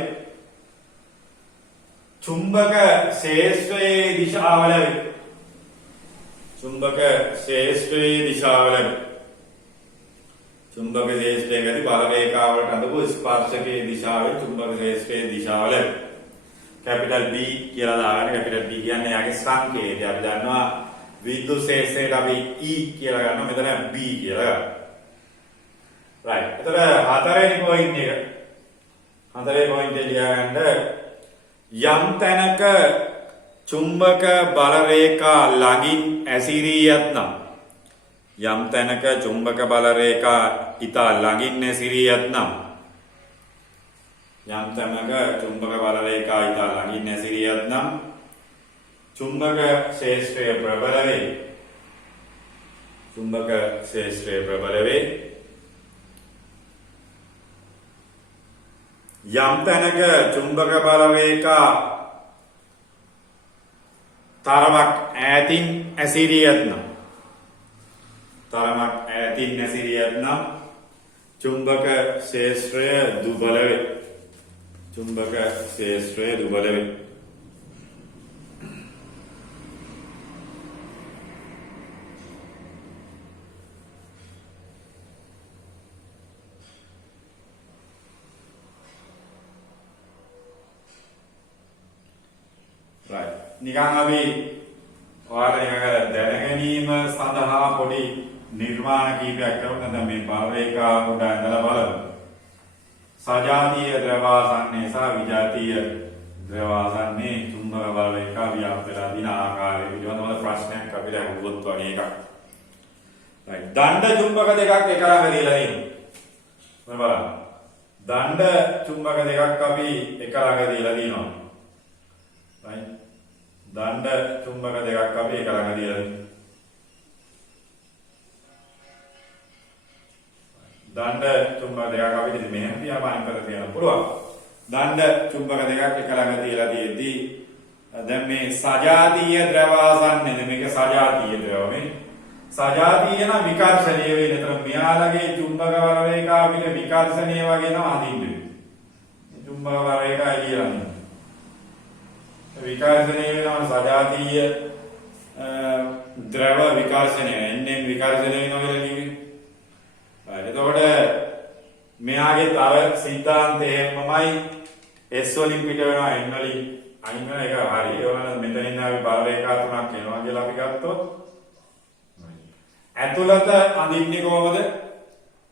චුම්බක ක්ෂේත්‍රයේ දිශාවල චුම්බක ක්ෂේත්‍රයේ ඇති බල රේඛාවලට අඳපු ස්පර්ශකයේ දිශාවෙන් චුම්බක ක්ෂේත්‍රයේ දිශාවල කැපිටල් B කියලා දාගන්න. කැපිටල් B කියන්නේ යාගේ සංකේතය. අපි දන්නවා විද්‍යුත් ක්ෂේත්‍රයට අපි E කියලා ගන්නවා. මෙතන B කියලා ගන්නවා. right. එතකොට හතරවෙනි පොයින්ට් එක. හතරේ පොයින්ට් එක ලියාගන්න. යම් තැනක චුම්බක බල රේඛා ළඟින් ඇසිරී යත්නම් ඉතා ළඟින් නැසිරියත් නම් යම් තැනක චුම්බක බල රේඛා ඉතා ළඟින් නැසිරියත් නම් චුම්බක ක්ෂේත්‍රය ප්‍රබල වේ. චුම්බක ක්ෂේත්‍රය ප්‍රබල වේ. යම් තැනක චුම්බක බල රේඛා තරමක් ඈතින් ඇසිරියත් නම් චුම්බක ක්ෂේත්‍රය දුබල වේ. චුම්බක ක්ෂේත්‍රය දුබල වේ. නිකන් අපි ඔයාලා දැන ගැනීම සඳහා පොඩි නිර්මාණ කීපයක් කරමු. දැන් මේ බල රේඛා උඩ ඇඳලා බලමු. සජාතීය ද්‍රවාසන්නේ සහ විජාතීය ද්‍රවාසන්නේ චුම්බක බල රේඛා ව්‍යාප්ත වෙලා දින ආකාරය පිළිබඳව ප්‍රශ්නයක් අපිට අහුවොත් වගේ එකක්. right. දණ්ඩ චුම්බක දෙකක් එක ළඟ දීලා තියෙනවා. බලන්න. දණ්ඩ චුම්බක දෙකක් අපි එක ළඟ දීලා තියෙනවා. right. දණ්ඩ චුම්බක දෙකක් අපි එක ළඟ දීලා තියෙනවා. දණ්ඩ චුම්බක දෙකක් අපිට මෙහෙම තියාපෑම් කරලා තියන්න පුළුවන්. දණ්ඩ චුම්බක දෙකක් එක ළඟ තියලා තියෙද්දී දැන් මේ සජාතීය ද්‍රවාසන්නේ මේක සජාතීය ද්‍රවනේ. සජාතීය නම් විකර්ෂණීය වෙන. ඒතර මෙයාලගේ චුම්බක බල රේඛා අපිට විකර්ෂණීය වගේ නම අඳින්නේ. චුම්බක බල රේඛා කියලා. විකර්ෂණීය වෙනවා සජාතීය ද්‍රව විකර්ෂණය. එන්නේ විකර්ෂණය වෙනවා කියලා කිව්වේ. එතකොට මෙයාගේ තර සිද්ධාන්තයමයි S වලින් පිට වෙනවා N වලින් අයින් වෙන එක හරි. ඒවන මෙතනින් ආවි බල රේඛා තුනක් එනවා කියලා අපි ගත්තොත් ඇතුළත අඳින්නේ කොහමද?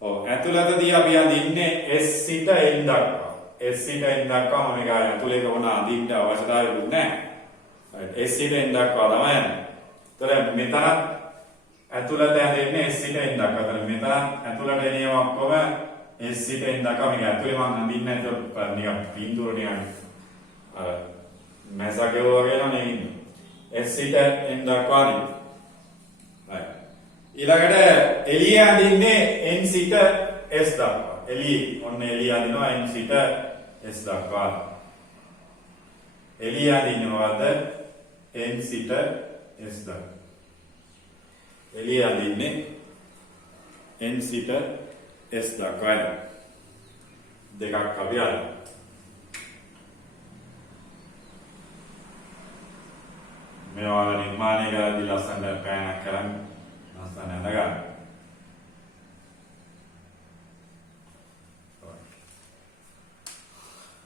ඔව් ඇතුළතදී අපි අඳින්නේ S සිට N දක්වා. S සිට N දක්වා මේක ඇතුළේ කොහොම අඳින්න අවශ්‍යතාවයක් නැහැ. S සිට N දක්වා තමයි යන්නේ. ඒතර මෙතන ඇතුළත ඇඳෙන්නේ S සිට N දක්වා. ඒතර මෙතන ඇතුළට එනවා ඔක්කොම S සිට N දක්වා. මේක ඇතුළේ මම අඳින්නේ නැහැ. නිකන් බිඳුව නිකන් අර මැසකේ වගේ නනේ ඉන්නේ. S සිට N දක්වා නේ. right. ඊළඟට එළිය අඳින්නේ N සිට S දක්වා. එළිය ඔන්න එළිය අඳිනවා N සිට S දක්වා. එළිය අඳින්නේ මොකද්ද? N සිට S දක්වා. එළිය අඳින්නේ N සිට S දක්වා. දෙකක් අපි අරන්. මේවා නිර්මාණය කරද්දී ලස්සන පෑනක් කරන් ලස්සන ඇඳගන්න.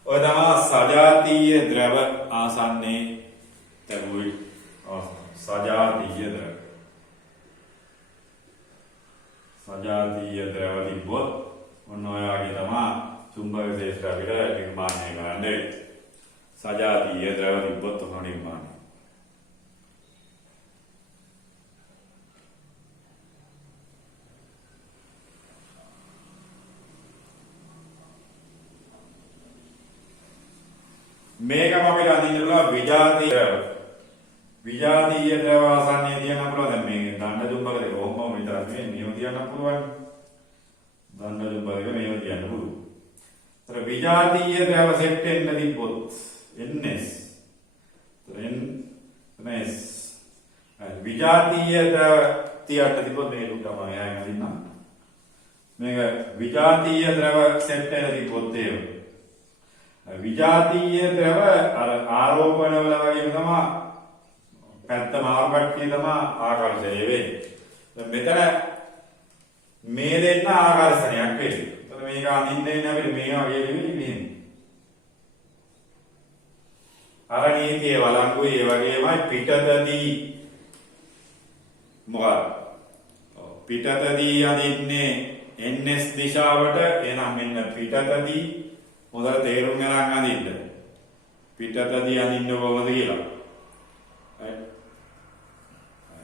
ඔය තමයි සජාතීය ද්‍රව ආසන්නේ තැබුයි. සජාතීය ද්‍රව. සජාතීය ද්‍රව තිබ්බොත් ඔන්න ඔය වගේ තමයි චුම්බක ක්ෂේත්‍ර අපිට නිර්මාණය කරන්නේ. සජාතීය ද්‍රව තිබ්බොත් ඔන්න නිර්මාණය. මේකම අපිට අඳින්න පුළුවන් විජාතීය ද්‍රව. විජාතීය ද්‍රව ආසන්නයේ තියන්න පුළුවන්. දැන් මේ දණ්ඩ චුම්බක දෙක කොහොමම විතරක් නෙවෙයි මේව තියන්න පුළුවන්. දණ්ඩ චුම්බක දෙක මේව තියන්න පුළුවන්. ඒතර විජාතීය ද්‍රව සෙට් වෙන්න තිබ්බොත් NS NS විජාතීය ද්‍රව තියන්න තිබ්බොත් මේක තමයි ආයෙත් අඳින්න. මේක විජාතීය ද්‍රව සෙට් වෙන්න තිබ්බොත් ඒක විජාතීය ද්‍රව අර ආරෝපණ වල වගේම තමයි පැත්ත මාරු කට්ටිය තමයි ආකර්ෂණය වෙන්නේ. දැන් මෙතන මේ දෙන්න ආකර්ෂණයක් වෙන්නේ. එතන මේක අඳින්නේ නැහැ මේ වගේ නෙවෙයි මෙහෙම. අර නීතිය වළංගුයි ඒ වගේමයි පිටතදී මොකක්ද? පිටතදී අඳින්නේ NS දිශාවට. එහෙනම් මෙන්න පිටතදී හොඳට තේරුම් ගන්න අඳින්න. පිටතදී අඳින්න කොහොමද කියලා.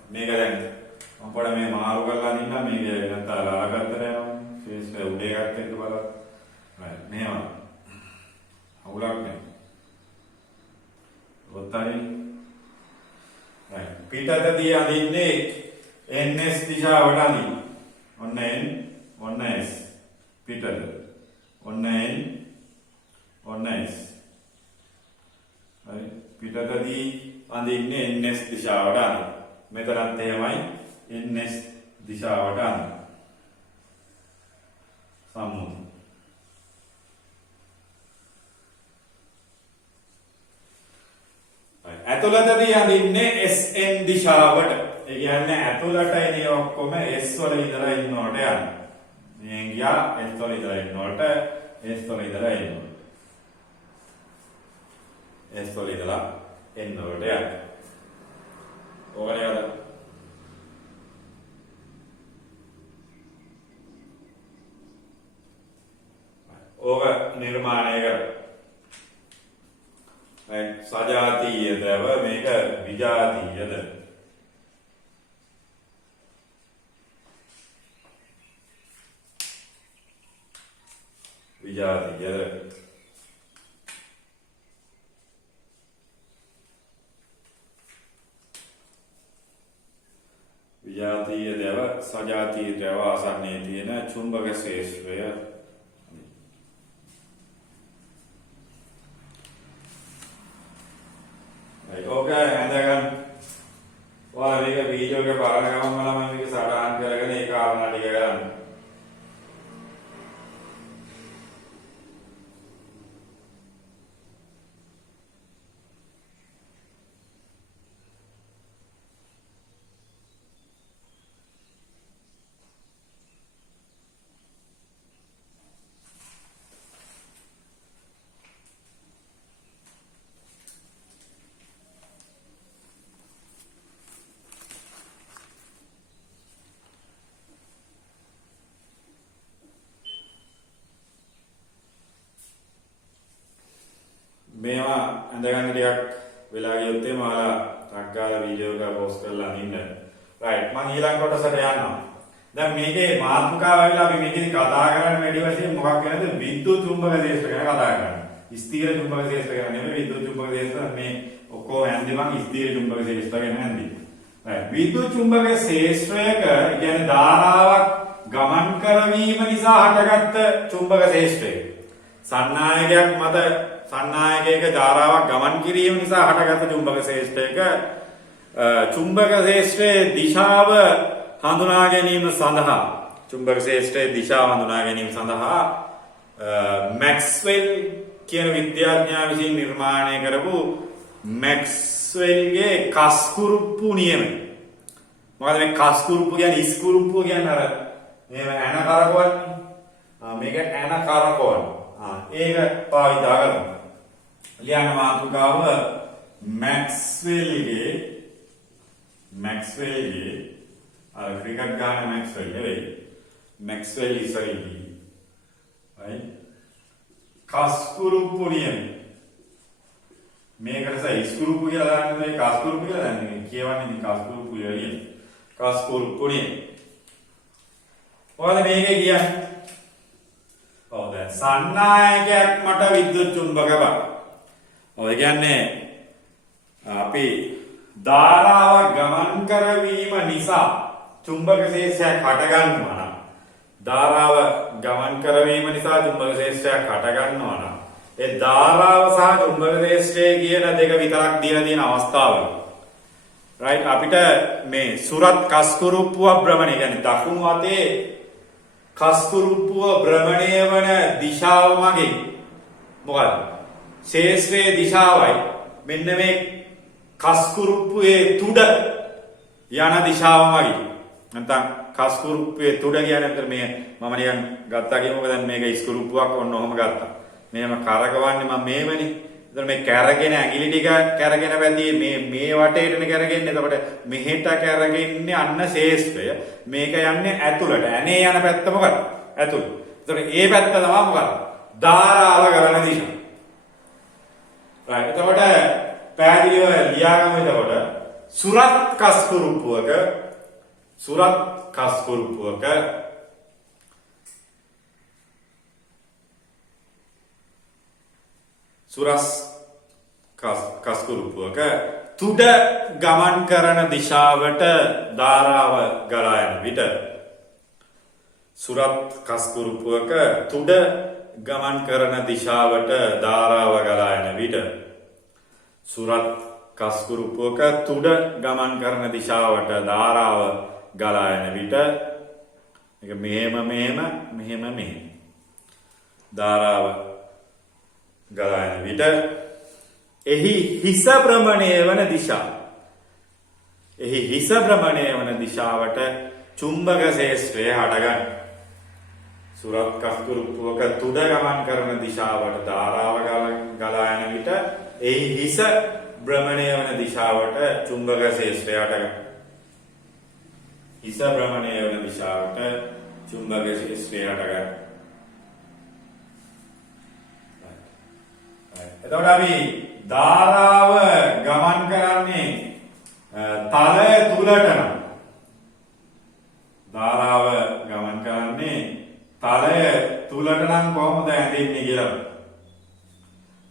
මේක දැන් අපිට මේ මාරු කරලා අඳින්න මේක නැත්නම් ලාගත්තර යනවා. ශේෂ්ඨ උඩේ ගත්තෙන්ද බලන්න. right මෙහෙම. අවුලක් නෑ. ඔතනින් right පිටතදී අදින්නේ ns දිශාවට අදින්න. ඔන්න n ඔන්න s පිටත. ඔන්න n ඔන්න s. right පිටතදී අදින්නේ ns දිශාවට අදින්න. මෙතනත් එහෙමයි ns දිශාවට අදින්න. සම්මුති. ඇතුළතදී අදින්නේ sn දිශාවට. ඒ කියන්නේ ඇතුළට එනේ ඔක්කොම s වල ඉඳලා ඉන්නවට යනවා. මේ ගියා s වල ඉඳලා ඉන්නවට s වල ඉඳලා එනවා. s වල ඉඳලා එන්නවට යනවා. ඕකනේ අද. ඕක නිර්මාණය කර. සජාතීයදව මේක විජාතීයද. විජාතීයද. විජාතීයදව සජාතීයදව ආසන්නයේ තියෙන චුම්බක ක්ෂේත්‍රය. Okay, ඇඳගන්න. ඔයාලා මේක වීඩියෝ එක බලන ගමන්ම ළමයි මේක සටහන් කරගෙන ඒ කාරණා ටික කරන්න. මේවා ඇඳගන්න ටිකක් වෙලා ගියොත් එහම ඔයාලා ටක් ගාලා වීඩියෝ එක පෝස්ට් කරලා අනින්න. රයිට් මම ඊළඟ කොටසට යනවා. දැන් මේකේ මාතෘකාව වෙලා අපි මේකෙදි කතා කරන්නේ වැඩි වශයෙන් මොකක් ගැනද? විද්‍යුත් චුම්බක ක්ෂේත්‍ර ගැන කතා කරන්නේ. ස්ථීර චුම්බක ක්ෂේත්‍ර ගැන නෙමෙයි විද්‍යුත් චුම්බක ක්ෂේත්‍ර මේ ඔක්කොම ඇන්දි මම ස්ථීර චුම්බක ක්ෂේත්‍ර ගැන ඇන්දි. රයිට් විද්‍යුත් චුම්බක ක්ෂේත්‍රයක කියන්නේ ධාරාවක් ගමන් කරවීම නිසා හටගත්ත චුම්බක ක්ෂේත්‍රය. සන්නායකයක් මත සන්නායකයක ධාරාවක් ගමන් කිරීම නිසා හටගත් චුම්බක ක්ෂේත්‍රයක චුම්බක ක්ෂේත්‍රයේ දිශාව හඳුනා ගැනීම සඳහා චුම්බක ක්ෂේත්‍රයේ දිශාව හඳුනා ගැනීම සඳහා මැක්ස්වෙල් කියන විද්‍යාඥයා විසින් නිර්මාණය කරපු මැක්ස්වෙල්ගේ කස්කුරුප්පු නියමය. මොකද මේ කස්කුරුප්පු කියන්නේ ඉස්කුරුප්පු කියන්නේ අර මේව ඇන කරකවන්නේ. මේක ඇන කරකවන. ඒක පාවිච්චි කරමු. ලියන මාතෘකාව මැක්ස්වෙල්ගේ අර ක්‍රිකට් ගහන මැක්ස්වෙල් නෙවෙයි මැක්ස්වෙල් ඉස්සරහදී right කස්කුරුප්පු නියම මේකට ඉස්කුරුප්පු කියලා දාන්නේ මේ කස්කුරුප්පු කියලා දාන්නේ කියවන්නේ ඉතින් කස්කුරුප්පු කියන්නේ කස්කුරුප්පු නියම ඔයාලා මේකේ කියන්නේ ඔව් දැන් සන්නායකයක් මට විද්‍යුත් චුම්බක බල ඔය කියන්නේ අපි ධාරාවක් ගමන් කරවීම නිසා චුම්බක ක්ෂේත්‍රයක් හට ගන්නවා නම් ධාරාව ගමන් කරවීම නිසා චුම්බක ක්ෂේත්‍රයක් හට ගන්නවා නම් ඒ ධාරාව සහ චුම්බක ක්ෂේත්‍රය කියන දෙක විතරක් දීලා තියෙන අවස්ථාවල right අපිට මේ සුරත් කස්කුරුප්පුව භ්‍රමණය කියන්නේ දකුණු අතේ කස්කුරුප්පුව භ්‍රමණය වන දිශාව මගින් මොකද්ද ශේෂ්ත්‍රයේ දිශාවයි මෙන්න මේ කස්කුරුප්පුවේ තුඩ යන දිශාව මගින් නැත්නම් කස්කුරුප්පුවේ තුඩ කියන්නේ මේ මම නිකන් ගත්තා කියමුකෝ දැන් මේක ඉස්කුරුප්පුවක් ඔන්න ඔහොම ගත්තා මෙහෙම කරකවන්නේ මම මේවනේ එතකොට මේ කැරගෙන ඇඟිලි ටික කැරගෙන බැදී මේ වටේටනේ කැරගෙන්නේ එතකොට මෙහෙට කැරගෙන්නේ අන්න ශේෂ්ත්‍රය මේක යන්නේ ඇතුළට ඇනේ යන පැත්ත මොකද ඇතුළ එතකොට ඒ පැත්ත තමයි මොකද ධාරාව ගලන දිශාව right එතකොට පැහැදිලිව ලියාගමු එතකොට සුරත් කස්කුරුප්පුවක සුරස් කස්කුරුප්පුවක තුඩ ගමන් කරන දිශාවට ධාරාව ගලා යන විට සුරත් කස්කුරුප්පුවක තුඩ ගමන් කරන දිශාවට ධාරාව ගලා යන විට සුරත් කස්කුරුප්පුවක තුඩ ගමන් කරන දිශාවට ධාරාව ගලා යන විට මේක මෙහෙම ධාරාව ගලා යන විට එහි හිස භ්‍රමණය වන දිශාවට චුම්බක ශේෂ්ත්‍රය හටගන්න. සුරත් කස්කුරුප්පුවක තුඩ ගමන් කරන දිශාවට ධාරාව ගලා යන විට එහි හිස භ්‍රමණය වන දිශාවට චුම්බක ශේෂ්ත්‍රය හටගන්න. හිස භ්‍රමණය වන දිශාවට චුම්බක ශේෂ්ත්‍රය හටගන්න. එතකොට අපි ධාරාව ගමන් කරන්නේ තලය තුලට නම් ධාරාව ගමන් කරන්නේ තලය තුලට නම් කොහොමද ඇඳෙන්නේ කියලා.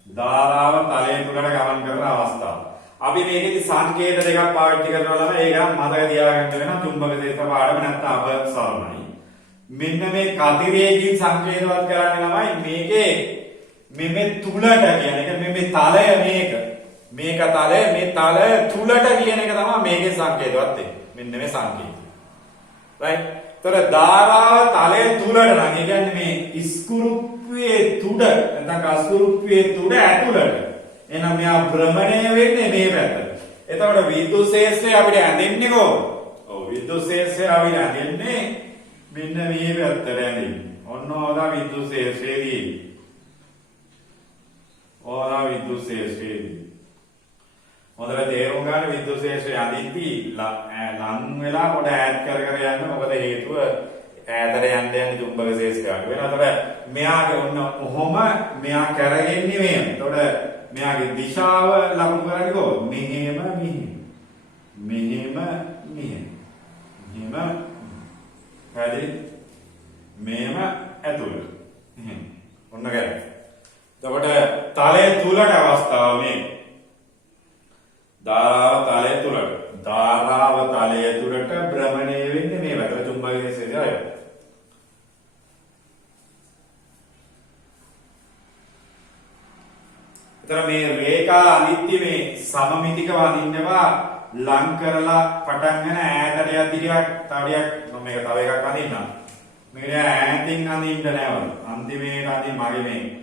ධාරාව තලය තුලට ගමන් කරන අවස්ථාව. අපි මේකෙදි සංකේත දෙකක් පාවිච්චි කරනවා නම් ඒක මතක තියාගන්න වෙනවා චුම්බක ශේෂ්ත්‍ර පාඩම නැත්නම් අපසරණයි. මෙන්න මේ කතිරේකින් සංකේතවත් කරන්නේ ළමයි මේකේ මේ තුලට කියන එක මේ තලය මේක තලය මේ තලය තුලට කියන එක තමයි මේකේ සංකේතවත් වෙන්නේ. මෙන්න මේ සංකේතය. right? ତොර ධාරාව තලය තුලට නම් ඒ කියන්නේ මේ ඉස්කුරුප්පුවේ තුඩ නැත්නම් කස්කුරුප්පුවේ තුඩ ඇතුලට. එහෙනම් මෙයා භ්‍රමණය වෙන්නේ මේ පැත්තට. එතකොට විද්‍යුත් ශේෂ්ත්‍රය අපිට ඇඳෙන්නේ කොහොමද? ඔව් විද්‍යුත් ශේෂ්ත්‍රය අපිට ඇඳෙන්නේ මෙන්න මේ පැත්තට ඇඳෙන්නේ. ඔන්න ඕවා විද්‍යුත් ශේෂ්ත්‍රයේදී විද්‍යුත් ශේෂ්ත්‍රයේදී හොඳට තේරුම් ගන්න විද්‍යුත් ශේෂ්ත්‍රය අඳිද්දී ලං වෙලා පොඩ ඈඩ් කර යන්න. මොකද හේතුව ඈතට යන්න චුම්බක ශේෂ්ත්‍රය අඩු වෙනවා. එතකොට මෙයාගේ ඔන්න කොහොම මෙයා කරගෙන්නේ මෙහෙම. එතකොට මෙයාගේ දිශාව ලකුණු කරන්නේ කොහොමද? මෙහෙම හරි මෙහෙම ඇතුළට ඔන්න කරේ. එතකොට තලය තුලට අවස්ථාව මේ ධාරාව තලය තුලට භ්‍රමණය වෙන්නේ මේ පැත්තට චුම්බකීය ශේෂ්ත්‍රය. එතන මේ රේඛා අනිත්‍ය මේ සමමිතිකව අඳින්නවා ලං කරලා පටන් ගන්න ඈතට යද්දි ටිකක් තව මේක තව එකක් අඳින්නම්. මේක ඈතින් අඳින්න නෑවලු. අන්තිමේට අඳින් මගේ මේ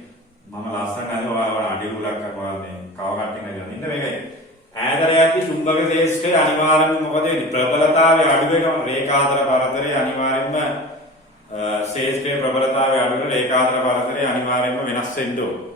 මම ලස්සන අද ඔයාලට අඩි මුලක් අකවල් මේ කව කට්ටින් අදින්න මේක ඈතට යද්දි චුම්බක ශේෂ්ත්‍රය අනිවාර්යයෙන්ම මොකද වෙන්නේ? ප්‍රබලතාවය අඩු වෙනවා. රේඛාතර පරතරය අනිවාර්යයෙන්ම ශේෂ්ත්‍රයේ ප්‍රබලතාවය අඩු වෙන රේඛාතර පරතරය අනිවාර්යයෙන්ම වෙනස් වෙන්න ඕන.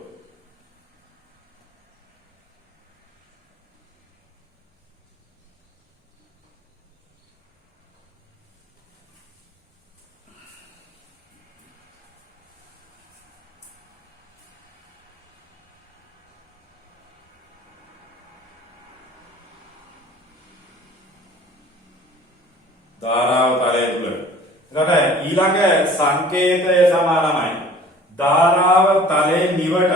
ධාරාව තලය තුල. එතකොට ඊළඟ සංකේතය සමානමයි. ධාරාව තලයේ නිවට.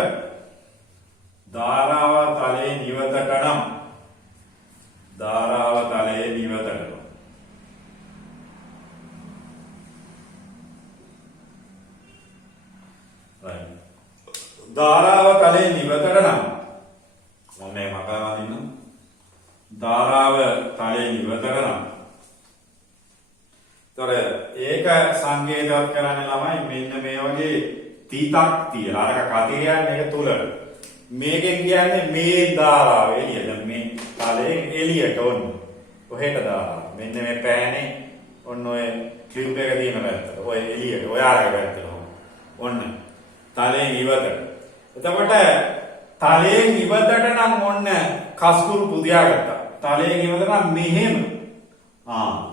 ධාරාව තලයේ නිවතට නම් ධාරාව තලයේ නිවතට. right. ධාරාව තලයේ නිවතට නම් මම මේ මකා වදින්න. ධාරාව තලයේ නිවතට නම් තොර ඒක සංකේතවත් කරන්නේ ළමයි මෙන්න මේ වගේ තීතක් තියලා අරක කතිරයන් එක තුලට මේකෙන් කියන්නේ මේ ධාරාව එළියට මේ තලයෙන් එළියට ඔන්න ඔහෙට ධාරාව මෙන්න මේ පෑනේ ඔන්න ඔය ක්ලිප් එක තියෙන පැත්තට ඔය එළියට ඔය අරක පැත්තට ඔන්න තලයෙන් ඉවතට. එතකොට තලයෙන් ඉවතට නම් ඔන්න කස්කුරු පුදියාගත්තා. තලයෙන් ඉවතට නම් මෙහෙම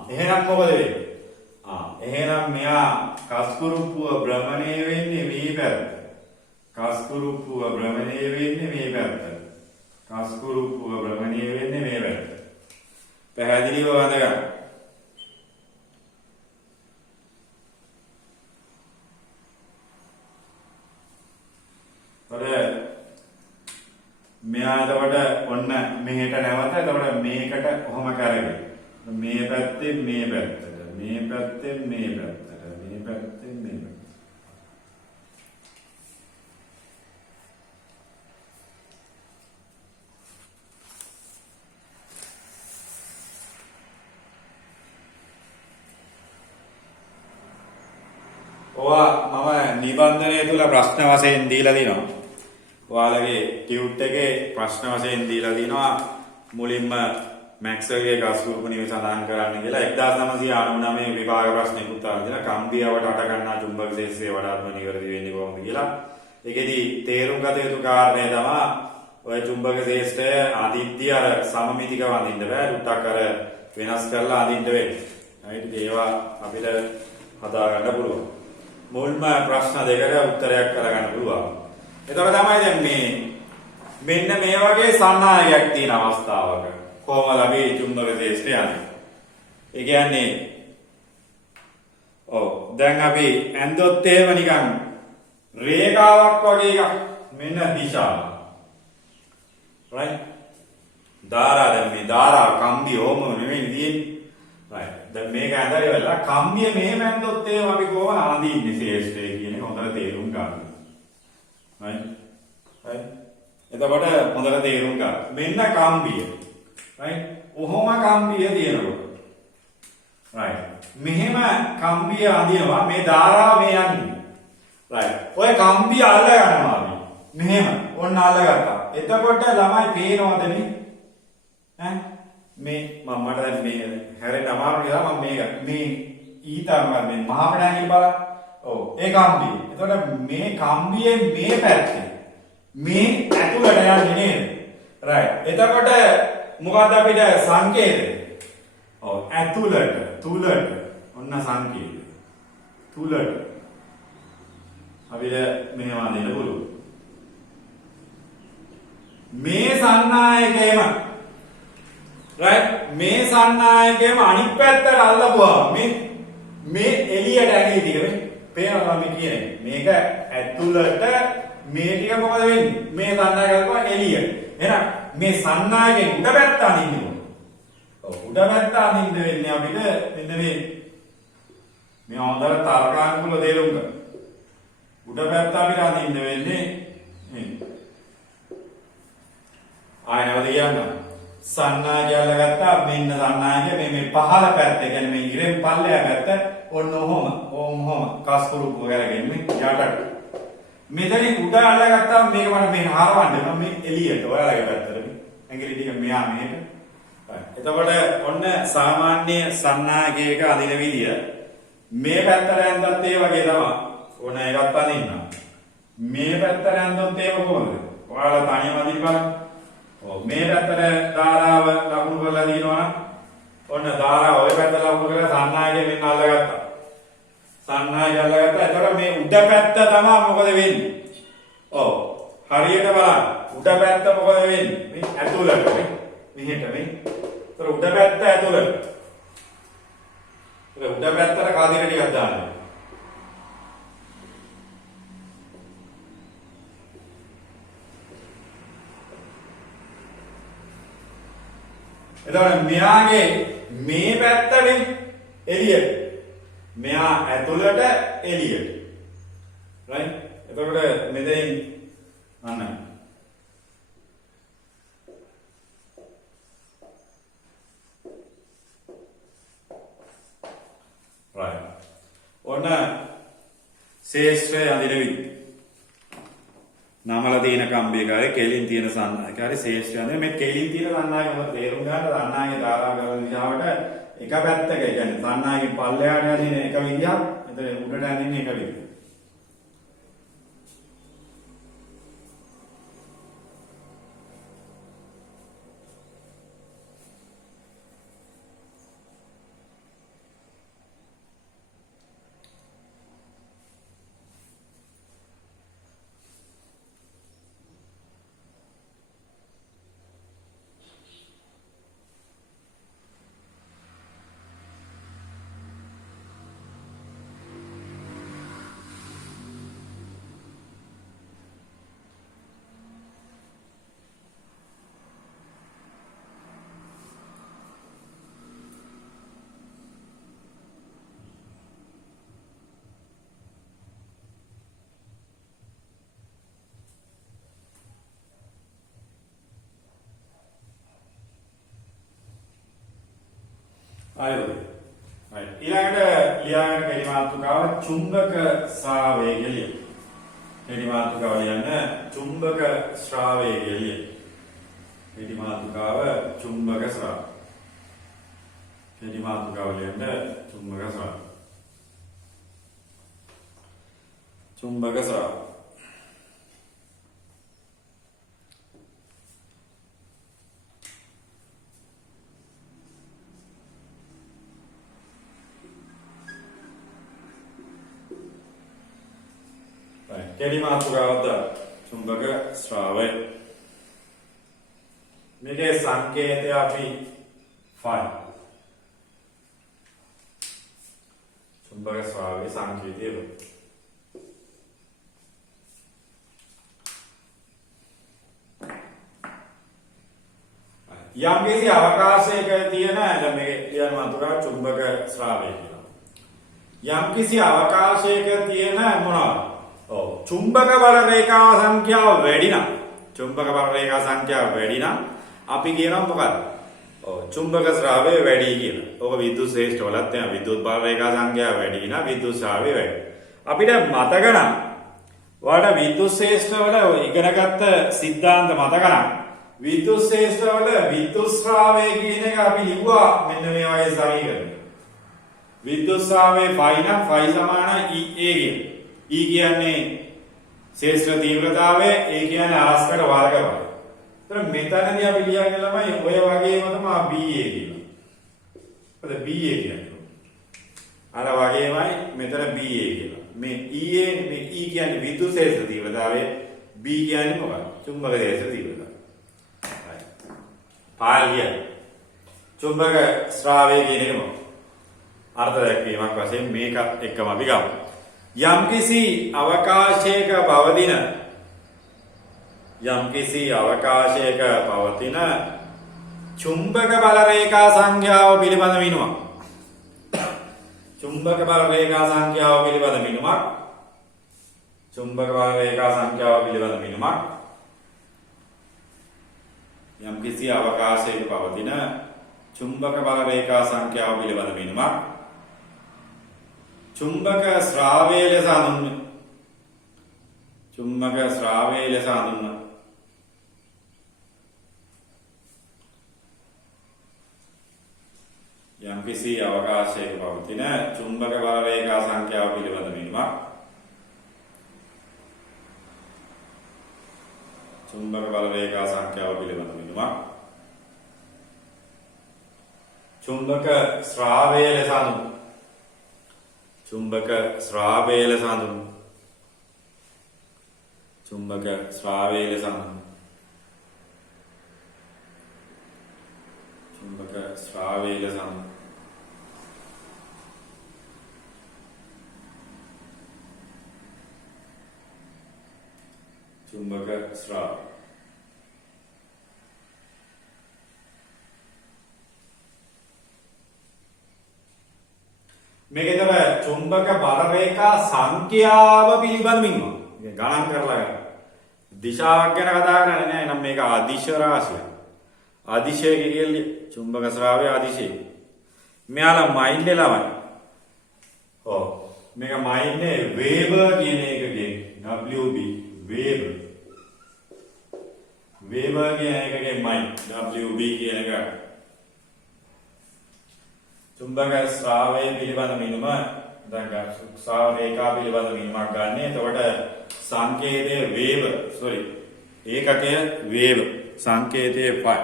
එහෙනම් මොකද වෙන්නේ? එහෙනම් මෙයා කස්කුරුප්පුව භ්‍රමණය වෙන්නේ මේ පැත්තට. කස්කුරුප්පුව භ්‍රමණය වෙන්නේ මේ පැත්තට. කස්කුරුප්පුව භ්‍රමණය වෙන්නේ මේ පැත්තට. පැහැදිලිව වඳගන්න. ඔන්න මෙහෙට නැවත එතකොට මේකට කොහොම කරගෙන මේ පැත්තේ මේ පැත්තට මේ පැත්තේ මේ පැත්තට මේ පැත්තේ මේ පැත්තට ඔයා මම නිබන්ධනය තුල ප්‍රශ්න වශයෙන් දීලා දිනවා. ඔයාලගේ ටියුට් එකේ ප්‍රශ්න වශයෙන් දීලා දිනවා මුලින්ම මැක්ස්වෙල්ගේ ගස්රූප නිව සඳහන් කරන්න කියලා 1999 විභාග ප්‍රශ්නෙක උත්තර දෙන කම්බියවට අට ගන්නා චුම්බක ක්ෂේත්‍රයේ වඩාත්ම නිවැරදි වෙන්නේ කොහොමද කියලා. ඒකෙදි තේරුම් ගත යුතු කාරණේ තමයි ඔය චුම්බක ක්ෂේත්‍රය අදිද්දී අර සමමිතික වඳින්න බෑ. ටුට්ටක් අර වෙනස් කරලා අදින්න වෙන්නේ. හරිද? ඒවා අපිට හදා ගන්න පුළුවන්. මුල්ම ප්‍රශ්න දෙකට උත්තරයක් කරගන්න පුළුවන්. එතකොට තමයි දැන් මෙන්න මේ වගේ සන්නායකයක් තියෙන අවස්ථාවක කොහොමද අපි චුම්බක ක්ෂේත්‍රය යන්නේ? ඒ කියන්නේ දැන් අපි ඇන්දොත් එහෙම නිකන් රේඛාවක් වගේ එකක් මෙන්න දිශාව. right? දැන් මේ ධාරා කම්බිය ඕම නෙමෙයි තියෙන්නේ. right. දැන් මේක ඇඳලා ඉවරලා කම්බිය මෙහෙම ඇන්දොත් එහෙම අපි කොහොමද අඳින්නේ ක්ෂේත්‍රය කියන එක හොඳට තේරුම් ගන්න. right? right? එතකොට හොඳට තේරුම් ගන්න. මෙන්න කම්බිය. right? ඔහොම කම්බිය තියෙනකොට. right. මෙහෙම කම්බිය අඳිනවා මේ ධාරාව මේ යන්නේ. right. ඔය කම්බිය අල්ල ගන්නවා අපි. මෙහෙම ඔන්න අල්ලගත්තා. එතකොට ළමයි පේනවද මේ මට දැන් මේ හැරෙන්න අමාරු නිසා මම මේ ඊතම මේ මහාපඩාංගිල බලන්න. ඔව් ඒ කම්බිය. එතකොට මේ කම්බියේ මේ පැත්තේ මේ ඇතුළට යන්නේ නේද? right. එතකොට මොකද අපිට සංකේතය? ඔව් ඇතුළට තුලට ඔන්න සංකේතය. තුලට අපිට මෙහෙම දෙන්න පුළුවන්. මේ සන්නායකයම right මේ සන්නායකයම අනිත් පැත්තට අල්ලපුවා මේ එළියට ඇඟිලි ටික මේ පේනවා මේ කියන්නේ. මේක ඇතුළට මේ ටික මොකද වෙන්නේ? මේ සන්නායකය කරපුවා එළියට. එහෙනම් මේ සන්නායකෙන් උඩ පැත්ත අනින්නේ. ඔව් උඩ පැත්ත අනින්න වෙන්නේ අපිට මෙන්න මේ හොඳට තරකාංගුල තේරුම් ගන්න. උඩ පැත්ත අපිට අනින්න වෙන්නේ මේ. ආයෙත් කියන්න. සන්නායකය අල්ලගත්තා මෙන්න සන්නායකය මේ පහළ පැත්ත කියන්නේ මේ ඉරෙන් පල්ලෙහා පැත්ත ඔන්න ඔහොම කස්කුරුප්පු කරගෙන මේ යටට. මෙතනින් උඩ අල්ලගත්තාම මේක මට මේ හරවන්න මේ එළියට ඔයාලගේ පැත්තට ඇඟිලි ටික මෙහා මෙහෙට. එතකොට ඔන්න සාමාන්‍ය සන්නායකයක අදින විදිය මේ පැත්තට ඇඳද්ත් ඒ වගේ තමයි. ඕන එකක් අදින්න. මේ පැත්තට ඇඳද්ත් ඒක කොහොමද? ඔයාලා තනියම අදින්න බලන්න. ඔව් මේ පැත්තට ධාරාව ලකුණු කරලා දිනවනම් ඔන්න ධාරාව ওই පැත්තට ලකුණු කරලා සන්නායකය මෙන්න අල්ලගත්තා. සන්නායකය අල්ලගත්තා. එතකොට මේ උඩ පැත්ත තමයි මොකද වෙන්නේ? ඔව් හරියට බලන්න. උඩ පැත්ත මොකද වෙන්නේ? මේ ඇතුළට මෙහෙට මේ. ඒතර උඩ පැත්ත ඇතුළට. ඒතර උඩ පැත්තට කාදිර ටිකක් දාන්න. එතකොට මෙයාගේ මේ පැත්තනේ එළියට. මෙයා ඇතුළට එළියට. right? එතකොට මෙතනින් අන්න right. ඔන්න ශේෂ්ත්‍රය අඳින විදිහ. නමල තියෙන කම්බියකාරය කෙලින් තියෙන සන්නායකකාරය ශේෂ්ත්‍රය අඳින මේ කෙලින් තියෙන සන්නායකම තේරුම් ගන්න සන්නායකේ ධාරා කරන දිශාවට එක පැත්තක ඒ කියන්නේ සන්නායකේ පල්ලෙහාට යන්නේ එක විදිහක් එතන උඩට යන්නේ එක විදිහක්. හරිද? හරි. ඊළඟට ලියාගෙන කෙටි මාතෘකාව චුම්බක ශ්‍රාවය කියලා. කෙටි මාතෘකාව ලියන්න චුම්බක ශ්‍රාවය කියලා. කෙටි මාතෘකාව චුම්බක ශ්‍රාවය. කෙටි මාතෘකාව ලියන්න චුම්බක ශ්‍රාවය. චුම්බක ශ්‍රාවය. කෙටි මාතෘකාවද චුම්බක ශ්‍රාවය. මේකේ සංකේතය අපි ෆයි. චුම්බක ශ්‍රාවයේ සංකේතය යම් කිසි අවකාශයක තියෙන දැන් මේකේ ලියන මාතෘකාව චුම්බක ශ්‍රාවය කියලා. යම් කිසි අවකාශයක තියෙන මොනවද? චුම්බක බල රේඛා සංඛ්‍යාව වැඩි නම් චුම්බක බල රේඛා සංඛ්‍යාව වැඩි නම් අපි කියනවා මොකක්ද? චුම්බක ශ්‍රාවය වැඩි කියලා. ඕක විද්‍යුත් ශ්‍රේෂ්ඨ වලත් තියෙනවා. විද්‍යුත් බල රේඛා සංඛ්‍යාව වැඩි නම් විද්‍යුත් ශ්‍රාවය වැඩි. අපිට මතක නම් ඔයාලට විද්‍යුත් ශ්‍රේෂ්ඨ වල ඉගෙනගත්ත સિદ્ધාන්ත මතක නම් විද්‍යුත් ශ්‍රේෂ්ඨ වල විද්‍යුත් ශ්‍රාවය කියන එක අපි ලිව්වා මෙන්න මේ වගේ සමීකරණ. විද්‍යුත් ශ්‍රාවයේ ෆයි නම් ෆයි සමාන EA කියලා. E කියන්නේ ශේෂ්ඨ තීව්‍රතාවය, A කියන්නේ ආස්කර වර්ගඵලය. ඒතර මෙතනදී අපි ලියන්නේ ළමයි ඔය වගේම තමයි BA කියනවා. මොකද BA කියන්නේ? අර වගේමයි මෙතන BA කියනවා. මේ EA මේ E කියන්නේ විද්‍යුත් ශේෂ්ඨ තීව්‍රතාවය, B කියන්නේ මොකක්ද? චුම්බක ශේෂ්ඨ තීව්‍රතාවය. හරි. පාලිය. චුම්බක ශ්‍රාවය කියන එක මොකක්ද? අර්ථ දැක්වීමක් වශයෙන් මේකත් එක්කම අපි ගමු. යම්කිසි අවකාශයක පවතින චුම්බක බල රේඛා සංඛ්‍යාව පිළිබඳ මිනුමක්. චුම්බක බල රේඛා සංඛ්‍යාව පිළිබඳ මිනුමක්. චුම්බක බල රේඛා සංඛ්‍යාව පිළිබඳ මිනුමක්. යම්කිසි අවකාශයක පවතින චුම්බක බල රේඛා සංඛ්‍යාව පිළිබඳ මිනුමක්. චුම්බක ශ්‍රාවය ලෙස හඳුන්වන. චුම්බක ශ්‍රාවය ලෙස හඳුන්වන. යම්කිසි අවකාශයක පවතින චුම්බක බල රේඛා සංඛ්‍යාව පිළිබඳ මිනුමක්. චුම්බක බල රේඛා සංඛ්‍යාව පිළිබඳ මිනුමක්. චුම්බක ශ්‍රාවය ලෙස හඳුන්වන. චුම්බක ශ්‍රාවය ලෙස හඳුන්වන. චුම්බක ශ්‍රාවය ලෙස හඳුන්වන. චුම්බක ශ්‍රාවය ලෙස හඳුන්වන. චුම්බක ශ්‍රාවය. මේකේතර චුම්බක බල රේඛා සංඛ්‍යාව පිළිබඳ මිනුම. ඉතින් ගණන් කරලා ගන්න. දිශාවක් ගැන කතා කරන්නේ නැහැ. නම් මේක අදිශ රාශිය. අදිශය කියන්නේ චුම්බක ශ්‍රාවය අදිශය. මෙයාලා මයින්ඩ් එලවයි. ඔව්. මේක මයින්ඩ් වේබර් කියන එකගේ WB වේබර්. වේබර් කියන එකගේ මයින්ඩ් WB කියන එක. චුම්බක ශ්‍රාවය පිළිබඳ මිනුම දැන් ශ්‍රාව රේඛා පිළිබඳ මිනුමක් ගන්න. එතකොට සංකේතය වේව ඒකකය වේව සංකේතය පයි.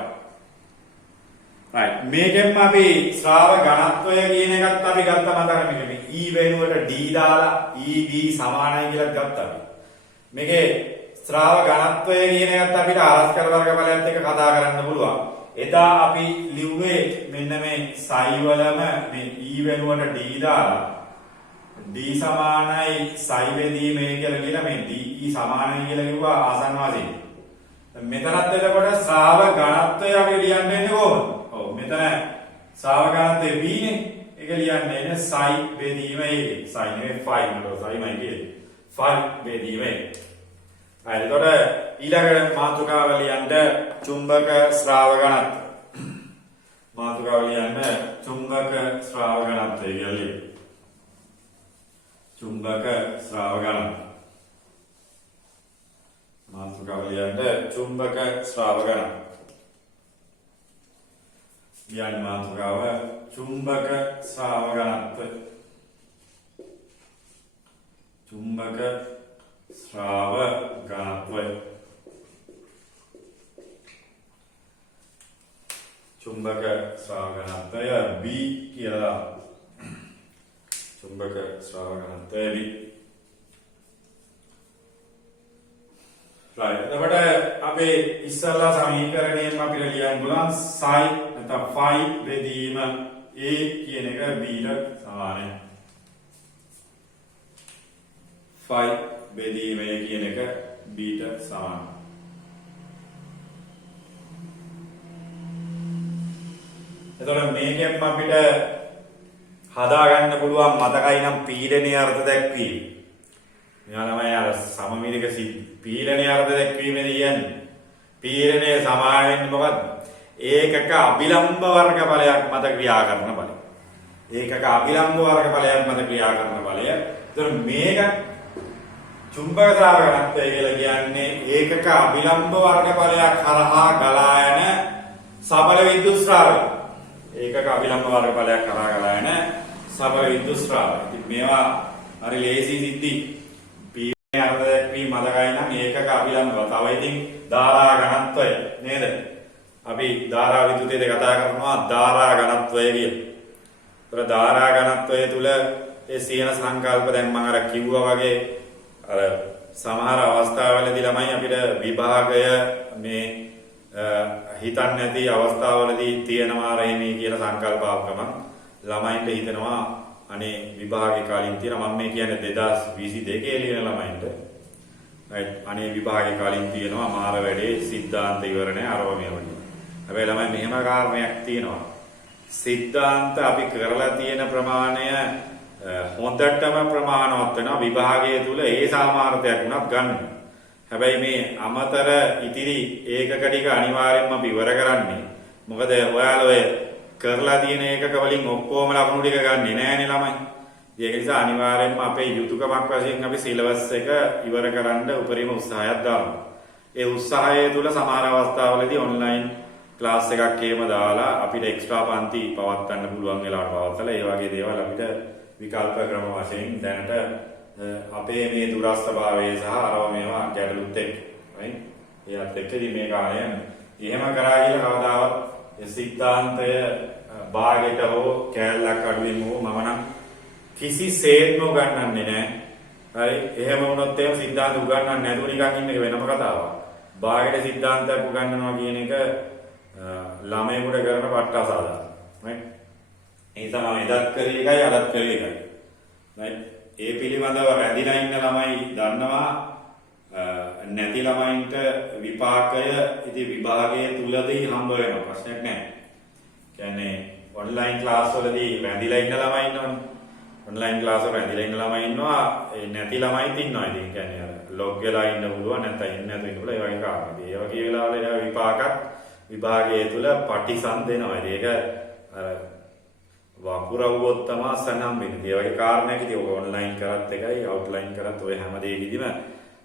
right මේකෙන්ම අපි ශ්‍රාව ඝනත්වය කියන එකත් අපි ගත්ත මතක මේ E වෙනුවට D දාලා ED සමානයි කියලා ගත්තා. මේකේ ශ්‍රාව ඝනත්වය කියන එකත් අපිට ආස්කර වර්ගඵලයත් එක්ක කතා කරන්න පුළුවන්. එදා අපි ලිව්වේ මෙන්න මේ සයි වලම මේ E වෙනුවට D දාලා D සමානයි සයි බෙදීම කියලා කියලා මේ DE සමානයි කියලා කිව්වා ආසන්න වශයෙන්. මෙතනත් එතකොට ශ්‍රාව ඝනත්වය අපි ලියන්නේ කොහොමද? ඔව් මෙතන ශ්‍රාව ඝනත්වය B නේ. ඒක ලියන්නේ නේ සයි බෙදීම ඒකේ. සයි නෙවෙයි ෆයි නේද? සයි මයි කියන්නේ. ෆයි බෙදීම ඒකේ. හරි එතකොට ඊළඟ මාතෘකාව ලියන්න චුම්බක ශ්‍රාව ඝනත්වය. මාතෘකාව ලියන්න චුම්බක ශ්‍රාව ඝනත්වය කියලා ලියන්න. චුම්බක ශ්‍රාව ඝනත්වය. මාතෘකාව ලියන්න චුම්බක ශ්‍රාව ඝනත්වය. ලියන්න මාතෘකාව චුම්බක ශ්‍රාව ඝනත්වය. චුම්බක ශ්‍රාව ඝනත්වය. චුම්බක ශ්‍රාව ඝනත්වය B කියලා. චුම්බක ශ්‍රාව ඝනත්වය B. right. එතකොට අපේ ඉස්සල්ලා සමීකරණයෙන් අපිට ලියන්න පුළුවන් psi නැත්නම් phi බෙදීම A කියන එක B ට සමානයි. phi බෙදීම A කියන එක B ට සමානයි. එතකොට මේකෙන් අපිට හදාගන්න පුළුවන් මතකයි නම් පීඩනයේ අර්ථ දැක්වීම. මෙයා තමයි අර සමමිතික පීඩනයේ අර්ථ දැක්වීමේදී කියන්නේ. පීඩනයේ සමාන වෙන්නේ මොකද්ද? ඒකක අභිලම්භ වර්ග ඵලයක් මත ක්‍රියා කරන බලය. ඒකක අභිලම්භ වර්ග ඵලයක් මත ක්‍රියා කරන බලය. එතකොට මේක චුම්බක ශ්‍රාව ඝනත්වය කියලා කියන්නේ ඒකක අභිලම්භ වර්ග ඵලයක් හරහා ගලා යන සබල විද්‍යුත් ශ්‍රාවය. ඒකක අභිලම්භ වර්ග ඵලයක් කරා ගලා යන සබල විද්‍යුත් ශ්‍රාවය. ඉතින් මේවා හරි ලේසි සිද්ධි. පීඩනයේ අර්ථ දැක්වීම මතකයි නම් ඒකක අභිලම්භව. තව ඉතින් ධාරා ඝනත්වය නේද? අපි ධාරා විද්‍යුතයේදී කතා කරනවා ධාරා ඝනත්වය කියලා. ඒතර ධාරා ඝනත්වය තුල ඒ සියන සංකල්ප දැන් මම අර කිව්වා වගේ අර සමහර අවස්ථාවලදී ළමයි අපිට විභාගය මේ හිතන්නේ නැති අවස්ථාවලදී තියෙනවා රෙහිමේ කියලා සංකල්පාවකම ළමයින්ට හිතනවා අනේ විභාගේ කාලින් තියෙන මම මේ කියන්නේ 2022 ලියන ළමයින්ට right අනේ විභාගේ කාලින් තියෙනවා මාර වැඩේ සිද්ධාන්ත ඉවරනේ අරව මේවනේ. හැබැයි ළමයි මෙහෙම කාරණයක් තියෙනවා. සිද්ධාන්ත අපි කරලා තියෙන ප්‍රමාණය හොඳටම ප්‍රමාණවත් වෙනවා විභාගයේ තුල ඒ සාමාර්ථයක් උනත් ගන්න. හැබැයි මේ අමතර ඉතිරි ඒකක ටික අනිවාර්යෙන්ම අපි ඉවර කරන්නේ. මොකද ඔයාලා ඔය කරලා තියෙන ඒකක වලින් ඔක්කොම ලකුණු ටික ගන්නෙ නෑනේ ළමයි. ඒක නිසා අනිවාර්යෙන්ම අපේ යුතුයකමක් වශයෙන් අපි සිලබස් එක ඉවර කරන්න උපරිම උත්සාහයක් දානවා. ඒ උත්සාහය තුල සමහර අවස්ථාවලදී ඔන්ලයින් ක්ලාස් එකක් එහෙම දාලා අපිට එක්ස්ට්‍රා පන්ති පවත්වන්න පුළුවන් වෙලාවට පවත්වලා ඒ වගේ දේවල් අපිට විකල්ප ක්‍රම වශයෙන් දැනට අපේ මේ දුරස්ථභාවය සහ අරව මේවා ගැටලුත් එක්ක right ඒත් එක්කදී මේ කාලය එහෙම කරා කියලා කවදාවත් ඒ සිද්ධාන්තය භාගයට හෝ කැලලක් අඩුවෙන් හෝ මම නම් කිසිසේත්ම උගන්වන්නේ නැහැ හරි එහෙම වුණොත් එහෙම සිද්ධාන්ත උගන්වන්නේ නැතුව නිකන් ඉන්න එක වෙනම කතාවක් භාගයට සිද්ධාන්තයක් උගන්වනවා කියන එක ළමයෙකුට කරන පට්ට අසාධාරණයි right ඒ තමයි එදත් කරේ එකයි අදත් කරේ එකයි right ඒ පිළිබඳව රැඳිලා ඉන්න ළමයි දන්නවා නැති ළමයින්ට විපාකය ඉතින් විභාගයේ තුලදී හම්බ වෙනවා ප්‍රශ්නයක් නැහැ. කියන්නේ ඔන්ලයින් ක්ලාස් වලදී රැඳිලා ඉන්න ළමයි ඉන්නවනේ. ඔන්ලයින් ක්ලාස් වල රැඳිලා ඉන්න ළමයි ඉන්නවා ඒ නැති ළමයිත් ඉන්නවා. ඉතින් කියන්නේ අර ලොග් වෙලා ඉන්න පුළුවන් නැත්නම් ඉන්නේ නැතුව ඉන්න පුළුවන් ඒ වගේ කාරණා. ඒ වගේ වෙලාවල විපාකත් විභාගයේ තුල පටිසන් දෙනවා. ඒක අර වකුරවුවොත් තමයි සනම් වෙන්නේ. ඒ වගේ කාරණයක් ඉතින් ඔය ඔන්ලයින් කරත් එකයි අවුට්ලයින් කරත් ඔය හැම දෙයකදීම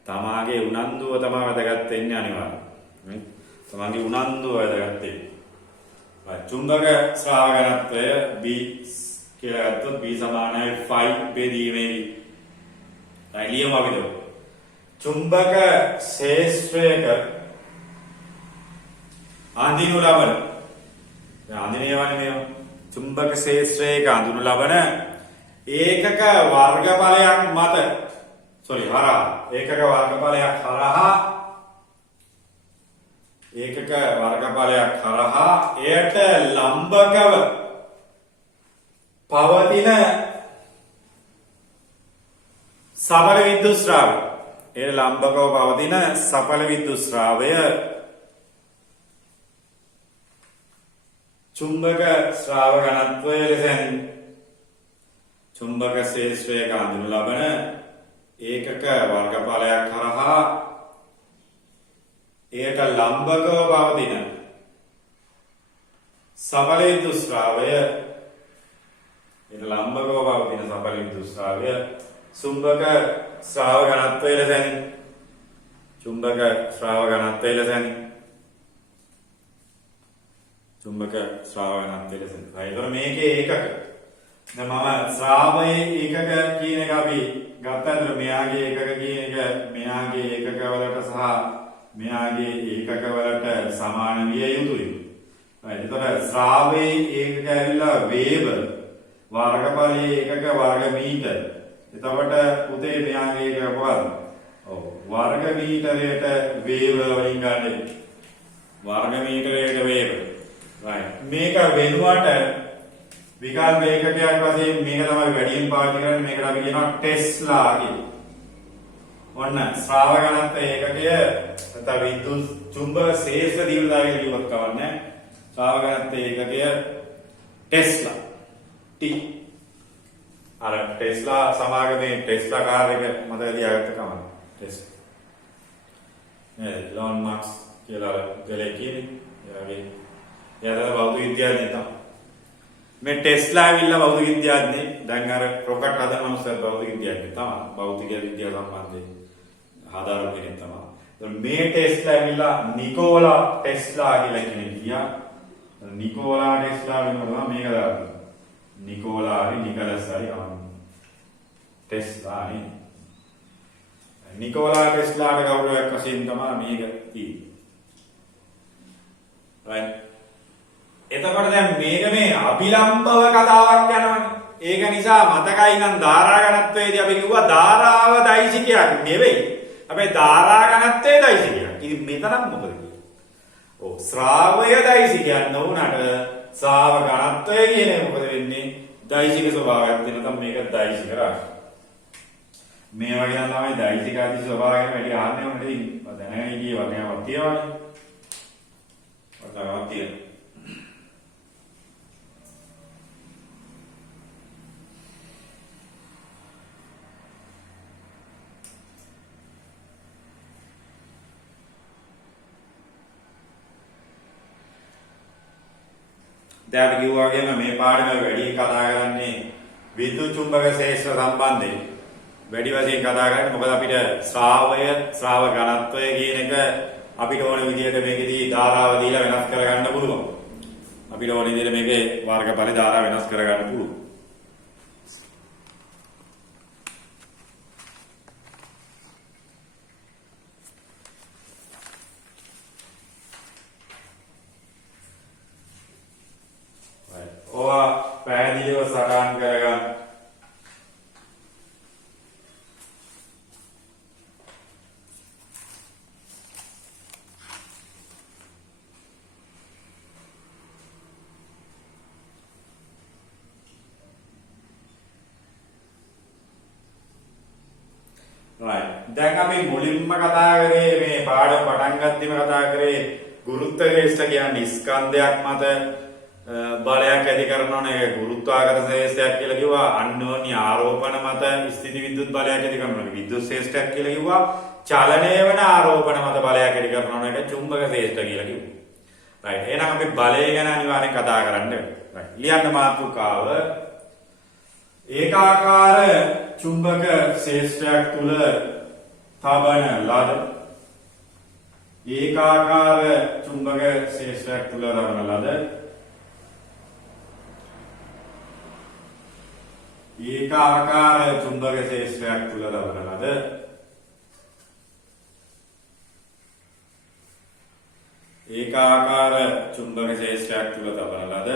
තමාගේ උනන්දුව තමයි වැදගත් වෙන්නේ අනිවාර්යයෙන්. තමාගේ උනන්දුව වැදගත් වෙන්නේ. චුම්බක ශ්‍රාව ඝනත්වය B කියලා ගත්තොත් B සමානයි 5 බෙදීමේදී. ලියමු අපි දෝ. චුම්බක ක්ෂේත්‍රයක අඳිනු ලබන දැන් අඳිනේවනේ මේවා චුම්බක ක්ෂේත්‍රයක අඳුනු ලබන ඒකක වර්ගඵලයක් මත හරහා ඒකක වර්ගඵලයක් හරහා ඒකක වර්ගඵලයක් හරහා එයට ලම්බකව පවතින සබල විද්‍යුත් ශ්‍රාවය ඒ ලම්බකව පවතින සබල විද්‍යුත් ශ්‍රාවය චුම්බක ශ්‍රාව ඝනත්වය ලෙස චුම්බක ක්ෂේත්‍රයක අඳුනු ලබන ඒකක වර්ගඵලයක් හරහා එයට ලම්බකව පවතින සඵල විද්‍යුත් ශ්‍රාවය ලම්බකව පවතින සඵල විද්‍යුත් ශ්‍රාවය චුම්බක ශ්‍රාව ඝනත්වය ලෙසයි. චුම්බක ශ්‍රාව ඝනත්වය ලෙසයි. චුම්බක ශ්‍රාව ඝනත්වය ලෙසයි. ඒතර මේකේ ඒකක දැන් මම ශ්‍රාවයේ ඒකක කියන එක අපි ගත්තද මෙයාගේ ඒකක කියන එක මෙයාගේ ඒකක වලට සහ මෙයාගේ ඒකක වලට සමාන විය යුතුයි. එතකොට ශ්‍රාවයේ ඒකක ඇවිල්ලා වේව වර්ගඵලයේ ඒකක වර්ග මීටර. එතකොට පුතේ මෙයාගේ ඒකක කොහොමද? ඔව් වර්ග මීටරයට වේව වලින් ගන්න. වර්ග මීටරයට වේව. right. මේක වෙනුවට විකල්ප ඒකකයක් වශයෙන් මේක තමයි වැඩියෙන් පාවිච්චි කරන්නේ. මේකට අපි කියනවා ටෙස්ලා කියලා. ඔන්න ශ්‍රාව ඝනත්ව ඒකකය නැත්නම් විද්‍යුත් චුම්බක ශේෂ්ඨ තීව්‍රතාවය කියවත් කවන්නේ. ශ්‍රාව ඝනත්ව ඒකකය ටෙස්ලා. T අර ටෙස්ලා සමාගමේ ටෙස්ලා කාර් එක මතක තියාගත්ත කමක්. ටෙස්ලා. ලොන් මාක්ස් කියලා ගලේ කියන්නේ. එයාගේ භෞතික විද්‍යාවේ තමයි. මේ ටෙස්ලා ඇවිල්ලා භෞතික විද්‍යාඥයෙක්. දැන් අර රොකට් හදන මනුස්සයා භෞතික විද්‍යාඥයෙක් තමයි. භෞතික විද්‍යාව සම්බන්ධයෙන් හදාරන කෙනෙක් තමයි. මේ ටෙස්ලා ඇවිල්ලා නිකෝලා ටෙස්ලා කියලා කෙනෙක් ගියා. නිකෝලා ටෙස්ලා වෙනවා මේක දාන්න. නිකෝලා හරි නිකලස් හරි ටෙස්ලා නේ. නිකෝලා ටෙස්ලාට ගෞරවයක් වශයෙන් තමයි මේක තියෙන්නේ. right. එතකොට දැන් මේක මේ අභිලම්භව කතාවක් යනවනේ. ඒක නිසා මතකයි නම් ධාරා ඝනත්වයේදී අපි කිව්වා ධාරාව දෛසිකයක් නෙවෙයි. හැබැයි ධාරා ඝනත්වයේ දෛසිකයක්. ඉතින් මෙතනක් මොකද කියන්නේ? ඔව් ශ්‍රාවය දෛසිකයක් නොවුනට ශ්‍රාව ඝනත්වය කියන්නේ මොකද වෙන්නේ? දෛසික ස්වභාවයක් දෙන තමයි මේක දෛසික රාශිය. මේ වගේ නම් තමයි දෛසික අධි ස්වභාවයෙන් වැඩි ආන්නේ වුණේ. ඉතින් දැනගෙන ඉන්නේ වර්ණයක් තියවනේ. වර්ණයක් තියෙනවා. දැන් අපි කිව්වා වගේම මේ පාඩම වැඩි කතා කරන්නේ විද්‍යුත් චුම්බක ශේෂ්ත්‍ර සම්බන්ධයෙන්. වැඩි වශයෙන් කතා කරන්නේ මොකද අපිට ශ්‍රාවය ශ්‍රාව ඝනත්වය කියන එක අපිට ඕන විදිහට මේකෙදී ධාරාව දීලා වෙනස් කරගන්න පුළුවන්. අපිට ඕන විදිහට මේකේ වර්ගඵල ධාරාව වෙනස් කරගන්න පුළුවන්. ඔවා පැහැදිලිව සටහන් කරගන්න. right. දැන් අපි මුලින්ම කතා කරේ මේ පාඩම පටන් ගත්තීම කතා කරේ ගුරුත්ව ශේෂ්ඨ කියන්නේ ස්කන්ධයක් මත බලයක් ඇති කරනවනේ. ඒක ගුරුත්වාකර්ෂණ ශේෂ්ඨයක් කියලා කිව්වා. අන්‍යෝන්‍ය ආරෝපණ මත ස්ථිති විද්‍යුත් බලයක් ඇති කරනවා. විද්‍යුත් ශේෂ්ඨයක් කියලා කිව්වා. චලනය වෙන ආරෝපණ මත බලයක් ඇති කරනවා. ඒක චුම්බක ශේෂ්ඨ කියලා කිව්වා. right. එහෙනම් අපි බලය ගැන අනිවාර්යෙන් කතා කරන්න ඕනේ. right. ලියන්න මාතෘකාව ඒකාකාර චුම්බක ශේෂ්ඨයක් තුල තබන ලද ඒකාකාර චුම්බක ශේෂ්ඨයක් තුල තබන ලද ඒකාකාර චුම්බක ශේෂ්ඨයක් තුල තබන ලද ඒකාකාර චුම්බක ශේෂ්ඨයක් තුල තබන ලද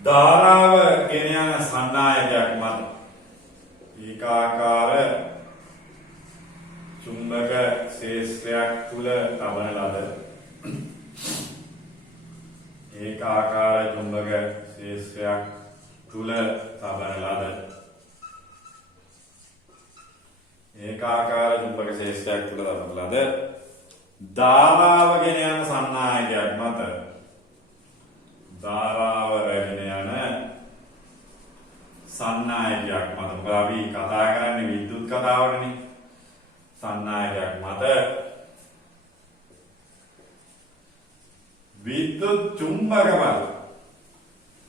ධාරාව ගෙන යන සන්නායකයක් මත ඒකාකාර චුම්බක ශේෂ්ඨයක් තුල තබන ලද ඒකාකාර චුම්බක ශේෂ්ඨයක් තුල තබන ලද ඒකාකාර චුම්බක ශේෂ්ඨයක් තුල තබන ලද ධාරාව ගෙන යන සන්නායකයක් මත ධාරාව රැගෙන යන සන්නායකයක් මත මොකද අපි කතා කරන්නේ විද්‍යුත් කතාවටනේ. සන්නායකයක් මත විද්‍යුත් චුම්බක බල.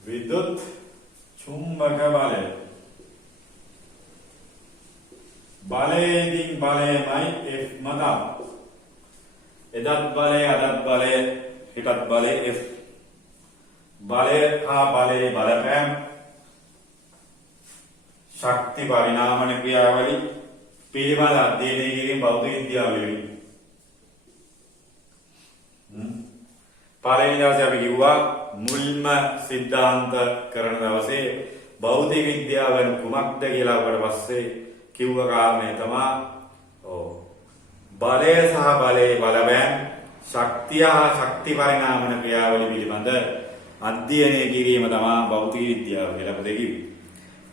විද්‍යුත් චුම්බක බලය. බලයෙන් බලයමයි F මත. එදත් බලය අදත් බලය හිටත් බලය F. බලය හා බලයේ බලපෑම ශක්ති පරිණාමන ක්‍රියාවලි පිළිබඳ අධ්‍යයනය කිරීම භෞතික විද්‍යාවේදී. පළවෙනි දවසේ අපි කිව්වා මුල්ම સિદ્ધාන්ත කරන දවසේ භෞතික විද්‍යාවෙන් කුමක්ද කියලා අපට පස්සේ කිව්ව කාරණේ තමයි බලය සහ බලයේ බලපෑම ශක්තිය හා ශක්ති පරිණාමන ක්‍රියාවලි පිළිබඳ අධ්‍යයනය කිරීම තමයි භෞතික විද්‍යාව කියලා අපි කිව්වේ.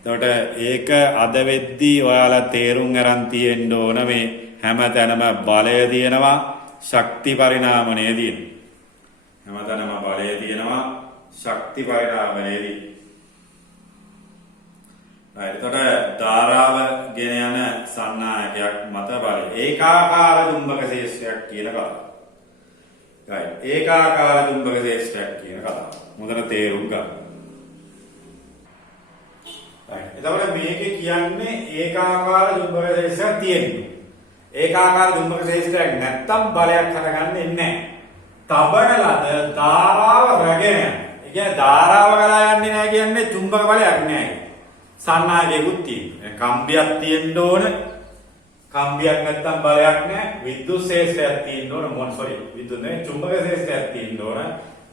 එතකොට ඒක අද වෙද්දී ඔයාලා තේරුම් ගන්න තියෙන්න ඕන මේ හැමතැනම බලය තියෙනවා ශක්ති පරිණාමණය තියෙනවා. හැමතැනම බලය තියෙනවා ශක්ති පරිණාමණයදී. එතකොට ධාරාව ගෙන යන සන්නායකයක් මත බලය ඒකාකාර චුම්බක ශේෂ්ත්‍රයක් කියන කතාව. ඒකාකාර චුම්බක ශේෂ්ත්‍රයක් කියන කතාව. මොකද තේරුම් ගන්න. එතකොට මේකේ කියන්නේ ඒකාකාර චුම්බක ශේෂ්ත්‍රයක් තියෙනවා. ඒකාකාර චුම්බක ශේෂ්ත්‍රයක් නැත්තම් බලයක් හටගන්නේ නැහැ. තබන ලද ධාරාව රැගෙන යන. ඒ කියන්නේ ධාරාව ගලා යන්නේ නැහැ කියන්නේ චුම්බක බලයක් නැහැ. සන්නායකයකුත් තියෙනවා. කම්බියක් තියෙන්න ඕන. කම්බියක් නැත්තම් බලයක් නැහැ. විද්‍යුත් ශේෂ්ත්‍රයක් තියෙන්න ඕන. විද්‍යුත් නෙවෙයි චුම්බක ශේෂ්ත්‍රයක් තියෙන්න ඕන.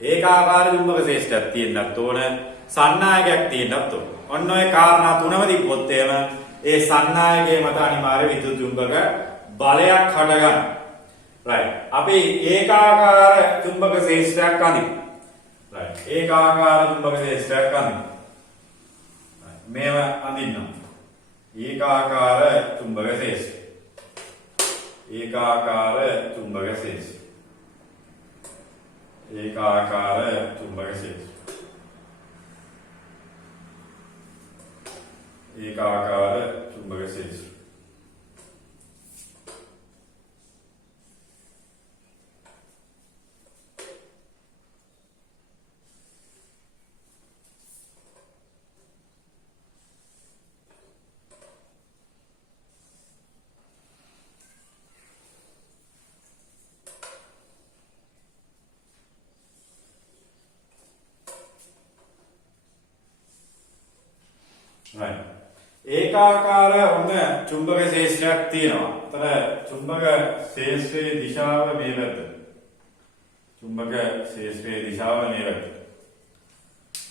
ඒකාකාර චුම්බක ශේෂ්ත්‍රයක් තියෙන්නත් ඕන. සන්නායකයක් තියෙන්නත් ඕන. ඔන්න ඔය කාරණා තුනම තිබ්බොත් එහෙම ඒ සන්නායකයේ මත අනිවාර්ය විද්‍යුත් චුම්බක බලයක් හටගන්නවා. right අපි ඒකාකාර චුම්බක ශේෂ්ත්‍රයක් අඳිමු. right ඒකාකාර චුම්බක ශේෂ්ත්‍රයක් අඳිමු. මේව අඳින්න. ඒකාකාර චුම්බක ශේෂ්ත්‍රය. ඒකාකාර චුම්බක ශේෂ්ත්‍රය. ඒකාකාර චුම්බක ශේෂ්ත්‍රය. ඒකාකාර චුම්බක ශේෂ්ත්‍රය. right ඒකාකාර වුණ චුම්බක ශේෂ්ත්‍රයක් තියෙනවා. එතන චුම්බක ශේෂ්ත්‍රයේ දිශාව මේ පැත්ත. චුම්බක ශේෂ්ත්‍රයේ දිශාව මේ පැත්ත.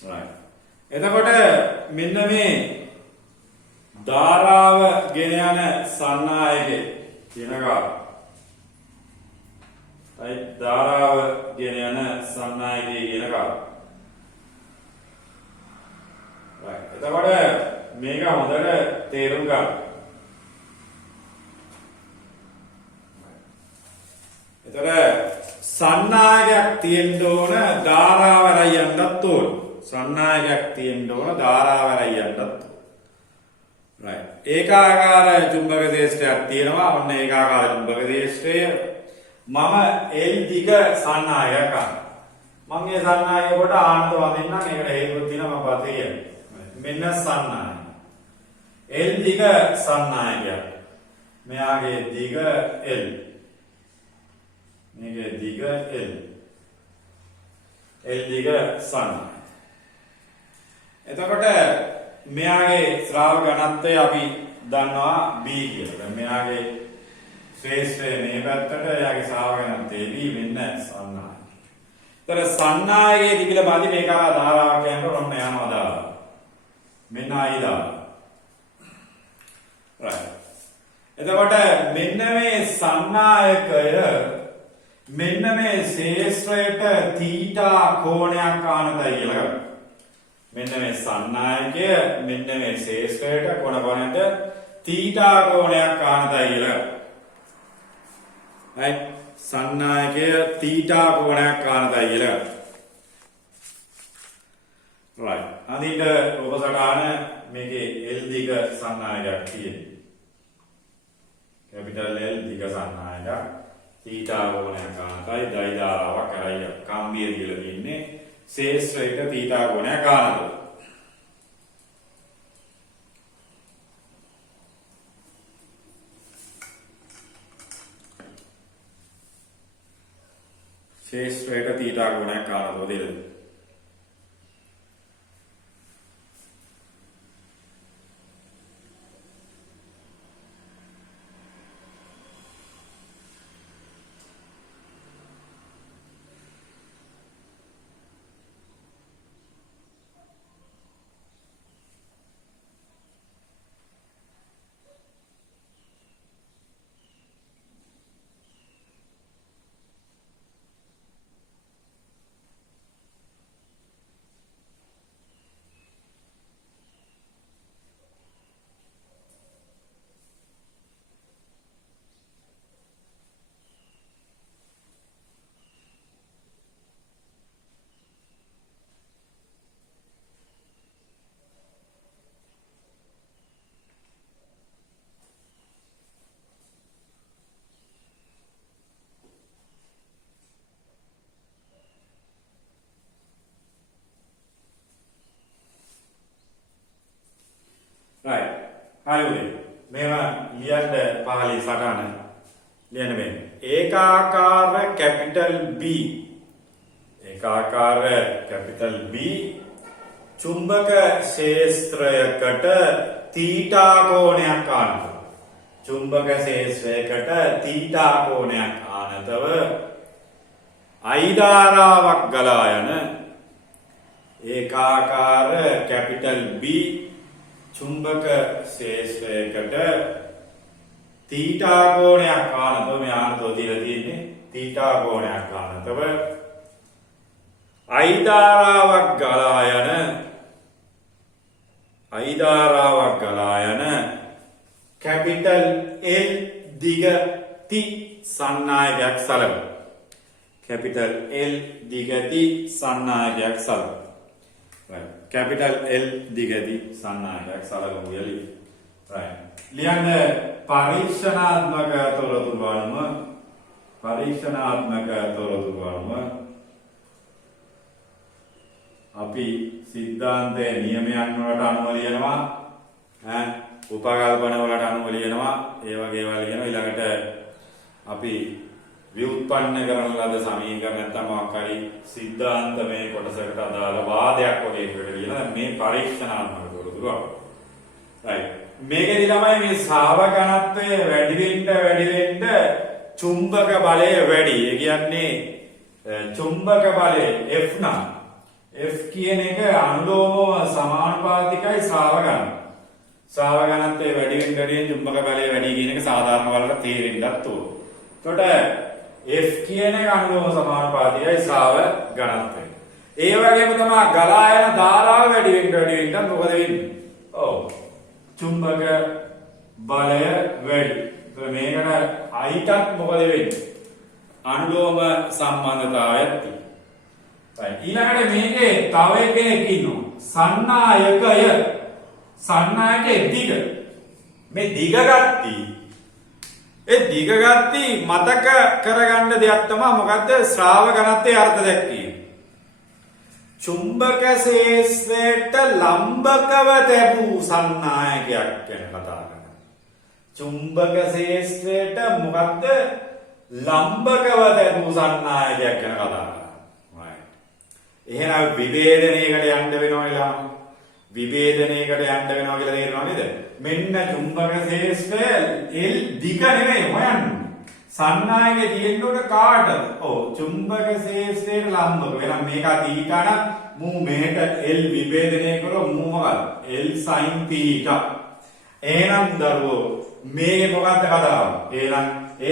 right එතකොට මෙන්න මේ ධාරාව ගෙන යන සන්නායකේ කියනවා. right ධාරාව ගෙන යන සන්නායකේ කියනවා. right එතකොට මේක හොඳට තේරුම් ගන්න. එතකොට සන්නායකයක් තියෙන්න ඕන ධාරාව රැයි යන්නත් ඕන. සන්නායකයක් තියෙන්න ඕන ධාරාව රැයි යන්නත් ඕන. right ඒකාකාර චුම්බක ශේෂ්ත්‍රයක් තියෙනවා. ඔන්න ඒකාකාර චුම්බක ශේෂ්ත්‍රය මම L දිග සන්නායකයක් ගන්න. මම මේ සන්නායක කොට ආනන්ද වදින්නම්. ඒකට හේතුවක් තියෙනවා මම පස්සේ කියන්නේ. මෙන්න සන්නායක L දිග සන්නායකයක්. මෙයාගේ දිග L. මේකේ දිග L. L දිග සන්නායක. එතකොට මෙයාගේ ශ්‍රාවක ඝනත්වය අපි දන්නවා B කියලා. දැන් මෙයාගේ ශ්‍රේෂ්ඨය මේ පැත්තට, එයාගේ ශ්‍රාවක ඝනත්වය B වෙන්න සන්නායක. ඒතර සන්නායකයේ තිබිලා බාදි මේක ධාරාවක් යනකොට ඔන්න යනවා ධාරාව. මෙන්න ආයිදා. right එතකොට මෙන්න මේ සන්නායකය මෙන්න මේ ශේෂ්ත්‍රයට තීටා කෝණයක් ආනදයි කියලා ගන්න. මෙන්න මේ සන්නායකය මෙන්න මේ ශේෂ්ත්‍රයට කොන කොනට තීටා කෝණයක් ආනදයි කියලා ගන්න. right සන්නායකය තීටා කෝණයක් ආනදයි කියලා ගන්න. right අනිත් ඔබසටාන මේකේ L දිග සන්නායකයක් තියෙනවා. capital L දිග සන්නායකයක්. තීටා කෝණයක් ආනතයි දයි ධාරාවක් කරයි කම්බිය දීලා තින්නේ ශේෂ්ත්‍රයට තීටා කෝණයක් ආනතයි. ශේෂ්ත්‍රයට තීටා කෝණයක් ආනතෝ දෙල. Right. හරි උනේ. මේවා ලියන්න පහලින් සටහන ලියන්න මේ. ඒකාකාර කැපිටල් B. ඒකාකාර කැපිටල් B චුම්බක ක්ෂේත්‍රයකට තීටා කෝණයක් ආනතව. චුම්බක ක්ෂේත්‍රයකට තීටා කෝණයක් ආනතව I ධාරාවක් ගලා යන ඒකාකාර කැපිටල් B චුම්බක ක්ෂේත්‍රයකට තීටා කෝණයක් ආනතව මේ ආනතව දීලා තියෙන්නේ තීටා කෝණයක් ආනතව I ධාරාවක් ගලා යන කැපිටල් L දිග T සන්නායකයක් සලකන කැපිටල් L දිග T සන්නායකයක් සලකන capital L දිගදී සන්නායකයක් සලකමු යලි. right. ලියන්න පරීක්ෂණාත්මක තොරතුරු අනුව අපි සිද්ධාන්තයේ නියමයන් වලට අනුව ලියනවා. උපකල්පන වලට අනුව ලියනවා. ඒ වගේ ඒවා ලියනවා. ඊළඟට අපි ව්‍යුත්පන්න කරන ලද සමීකරණ නැත්නම් මොකක් හරි සිද්ධාන්තමය කොටසකට අදාළ වාදයක් වගේ එකකට ලියලා මේ පරීක්ෂණාත්මක තොරතුරු. right. මේකෙදි තමයි මේ සාව ඝනත්වය වැඩි වෙන්න චුම්බක බලය වැඩි. ඒ කියන්නේ චුම්බක බලය F නම් F කියන එක අනුලෝමව සමානුපාතිකයි සාව ඝන. සාව ඝනත්වය වැඩි වෙන්න චුම්බක බලය වැඩි කියන එක සාධාරණ වලට තේරෙන්නත් ඕන. එතකොට F කියන එක අනුලෝම සමානුපාතිකයි සාව ඝනත්වය. ඒ වගේම තමයි ගලා යන ධාරාව වැඩි වෙන්න මොකද වෙන්නේ? ඔව්. චුම්බක බලය වැඩි. ඒත් මේකට I-ටත් මොකද වෙන්නේ? අනුලෝම සම්බන්ධතාවයක් තියෙනවා. ඊළඟට මේකේ තව එකෙක් ඉන්නවා. සන්නායකයේ දිග. මේ දිග ගත්තා ඒ දිග ගත්ති මතක කරගන්න දෙයක් තමයි මොකද්ද ශ්‍රාව ඝනත්වයේ අර්ථ දැක්වීම. චුම්බක ක්ෂේත්‍රයට ලම්බකව තැබූ සන්නායකයක් ගැන කතා කරනවා. චුම්බක ක්ෂේත්‍රයට මොකද්ද ලම්බකව තැබූ සන්නායකයක් ගැන කතා කරනවා. right. එහෙනම් විභේදනයකට යන්න වෙනවා විභේදනයකට යන්න වෙනවා කියලා තේරෙනව නේද? මෙන්න චුම්බක ක්ෂේත්‍රය L දිග නෙමෙයි හොයන්නේ. සන්නායකයේ තියෙන්න උඩ කාටද? ඔව් චුම්බක ක්ෂේත්‍රයට ලම්බක. එහෙනම් මේක තීටා නම් මූ මෙහෙට L විභේදනය කරොත් මූ මොකක්ද? L sin theta. එහෙනම් දරුවෝ මේකේ මොකක්ද කතාව? එහෙනම්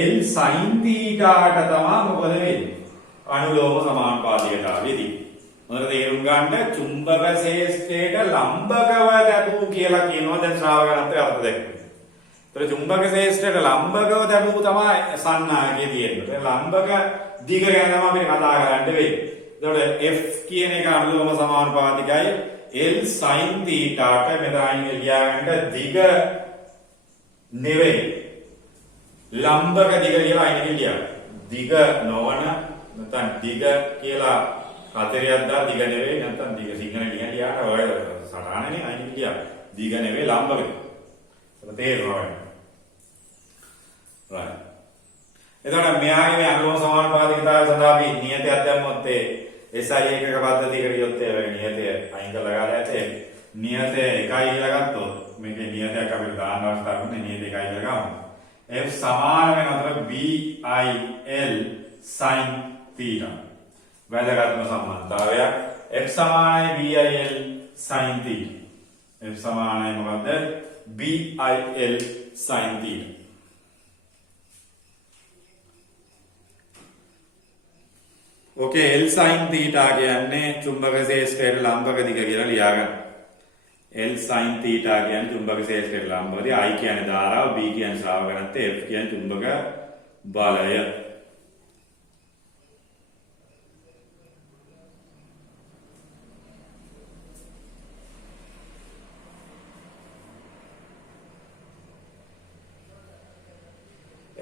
L sin තීටාට තමයි මොකද වෙන්නේ? අනුලෝම සමානුපාතිකතාවයේදී මොනවද තේරුම් ගන්න චුම්බක ක්ෂේත්‍රයට ලම්බකව තැබූ කියලා කියනවා දැන් ශ්‍රාව ඝනත්වයේ අර්ථ දැක්වෙනවා. ඒතර චුම්බක ක්ෂේත්‍රයට ලම්බකව තැබූ තමයි සන්නායකයේ තියෙන්නේ. ලම්බක දිග ගැන තමයි අපි කතා කරන්න වෙන්නේ. එතකොට F කියන එක අනුලෝම සමානුපාතිකයි L sin θට මෙතනින් ලියාගන්න දිග නෙවෙයි ලම්බක දිග කියලා අයින් ලියන්න. දිග නොවන නැත්නම් දිග කියලා හතරක් දා දිග නෙවෙයි නැත්නම් දිග සිංහල ලියන්න ඔය සටහනනේ අයින් කියා. දිග නෙවෙයි ලම්බක. ඒක තේරෙනවා. right. එතකොට මෙයාගේ මේ අනුලෝම සමානුපාතිකතාවය සඳහා අපි නියතයක් දැම්මොත් ඒ SI එකක පද්ධතියකට ගියොත් ඒ නියතය අයින් කරලා ගාලා ඇතේ. නියතය 1යි කියලා ගත්තොත් මේකේ නියතයක් අපිට දාන්න අවස්ථාවක් නැහැ. නියතය 1යි කියලා ගමු. F සමාන වෙනතර BIL sin theta. වැදගත්ම සම්බන්ධතාවයක්. F සමානයි BIL sin theta. F සමානයි මොකද්ද? BIL sin theta. ඕකේ L sin theta කියන්නේ චුම්බක ශේෂ්ත්‍රයට ලම්බක දිග කියලා ලියාගන්න. L sin theta කියන්නේ චුම්බක ශේෂ්ත්‍රයට ලම්බක දිග, I කියන්නේ ධාරාව, B කියන්නේ ශ්‍රාවක ඝනත්වය, F කියන්නේ චුම්බක බලය.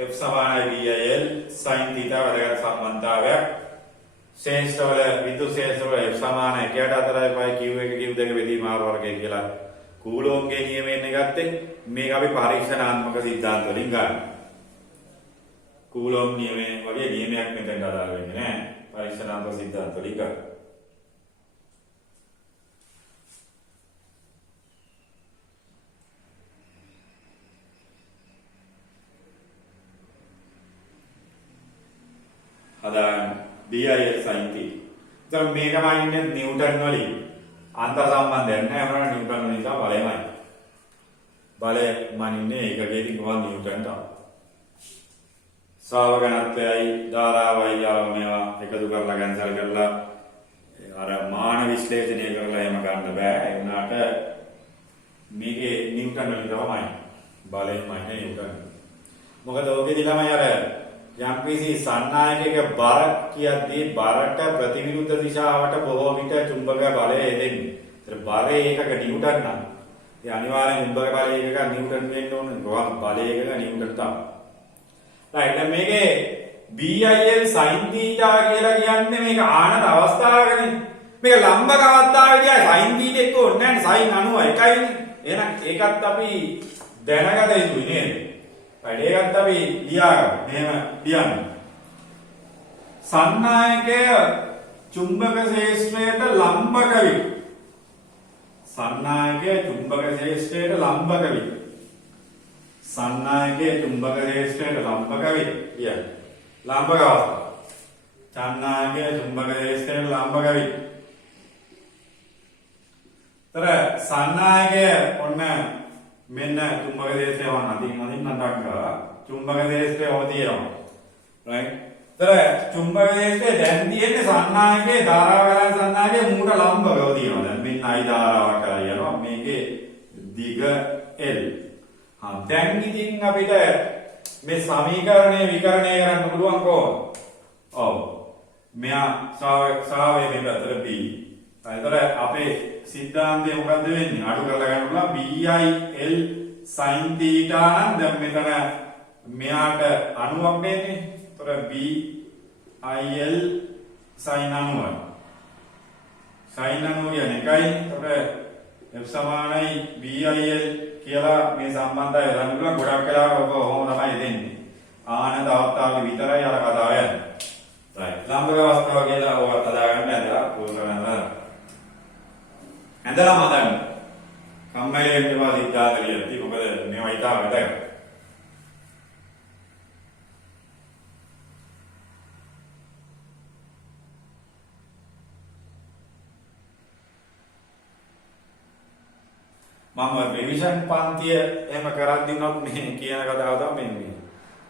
F සමානයි BIL sin theta වැදගත් සම්බන්ධතාවයක්. ශේෂ්ත්‍රවල විද්‍යුත් ශේෂ්ත්‍රවල F සමාන 1/4යි Q1 Q2 බෙදීම R වර්ගය කියලා කූලෝම්ගේ නියමයෙන් ගත්තේ. මේක අපි පරීක්ෂණාත්මක සිද්ධාන්ත වලින් ගන්න. කූලෝම් නියමයේ වගේ නියමයක් මෙතෙන් අදාළ වෙන්නේ නැහැ. පරීක්ෂණාත්මක සිද්ධාන්ත වලින් ගන්න. හදාගන්න BIL sin theta. දැන් මේකම ඉන්නේ නිව්ටන් වලින් අන්තර් සම්බන්ධයක් නැහැ. අපරණ නිව්ටන් වලින් තමයි බලයමයි. බලය මනින්නේ ඒකකේදී කොහොමද නිව්ටන් තමයි. ශ්‍රාවක ඝනත්වයයි ධාරාවයි යාව මේවා එකතු කරලා කැන්සල් කරලා අර මාන විශ්ලේෂණය කරලා එහෙම ගන්න බෑ. ඒ වුණාට මේකේ නිව්ටන් වලින් තමයි බලයමයි නිව්ටන්. මොකද ඔකේදී ළමයි අර යම්කිසි සන්නායකයක බර කියද්දී බරට ප්‍රතිවිරුද්ධ දිශාවට බොහෝ විට චුම්බක බලය එදෙන්නේ. ඒතර බර ඒකක නිව්ටන් නම් ඒ අනිවාර්යෙන් චුම්බක බලය එකක නිව්ටන් වෙන්න ඕනේ. ගොඩක් බලය එකක නිව්ටන් තමයි. right දැන් මේකේ BIL sin theta කියලා කියන්නේ මේක ආනත අවස්ථාවකනේ. මේක ලම්බක අවස්ථාවේදී sin theta එක්ක ඕනේ නැහැ. sin 91යිනේ. එහෙනම් ඒකත් අපි දැනගත යුතුයි නේද? ඒකත් අපි ලියාගමු. මෙහෙම ලියන්න. සන්නායකය චුම්බක ශේෂ්ත්‍රයට ලම්බක වේ. සන්නායකය චුම්බක ශේෂ්ත්‍රයට ලම්බක වේ. සන්නායකය චුම්බක ශේෂ්ත්‍රයට ලම්බක වේ. ලියන්න. ලම්බක අවස්ථාව. සන්නායකය චුම්බක ශේෂ්ත්‍රයට ලම්බක වේ. තර සන්නායකය ඔන්න මෙන්න චුම්බක ශේෂ්ත්‍රය වань අදින් නටක චුම්බක ශේෂ්ත්‍රය ඔය තියෙනවා. right. තර චුම්බක ශේෂ්ත්‍රය දැන් තියෙන්නේ සන්නායකයේ ධාරාව ගලන සන්නායකයේ මූට ලම්බකව තියෙනවා. දැන් මෙන්න I ධාරාවක් කරලා යනවා. මේකේ දිග L. දැන් ඉතින් අපිට මේ සමීකරණය විකරණය කරන්න පුළුවන් කොහොමද? ඔව්. මෙයා ශ්‍රාවකයේ මේ අතර B. ඒතර අපේ සිද්ධාන්තය මොකද්ද වෙන්නේ? අඩු කරලා ගන්න පුළුවන් BIL sin theta නම් දැන් මෙතන මෙයාට 90ක් දෙන්නේ. ඒතර BIL sin 90. sin 90 කියන්නේ 1යි. ඒතර F සමානයි BIL කියලා මේ සම්බන්ධය ගන්න පුළුවන්. ගොඩක් වෙලාවට ඔබ ඔහොම තමයි දෙන්නේ. ආනන්ද අවස්ථාවේ විතරයි අර කතාව යන්නේ. right. ලම්බක අවස්ථාව කියලා ඔය කතා ගන්න ඇදලා පොරනවා. ඇඳලා මතන්න. කම්මැලි වෙන්න බා සිද්ධාන්ත ලියද්දි මොකද මේවා ඉතාල වැදගත්. මම රිවිෂන් පන්තිය එහෙම කරද්දි උනත් මේ කියන කතාව තමයි මේ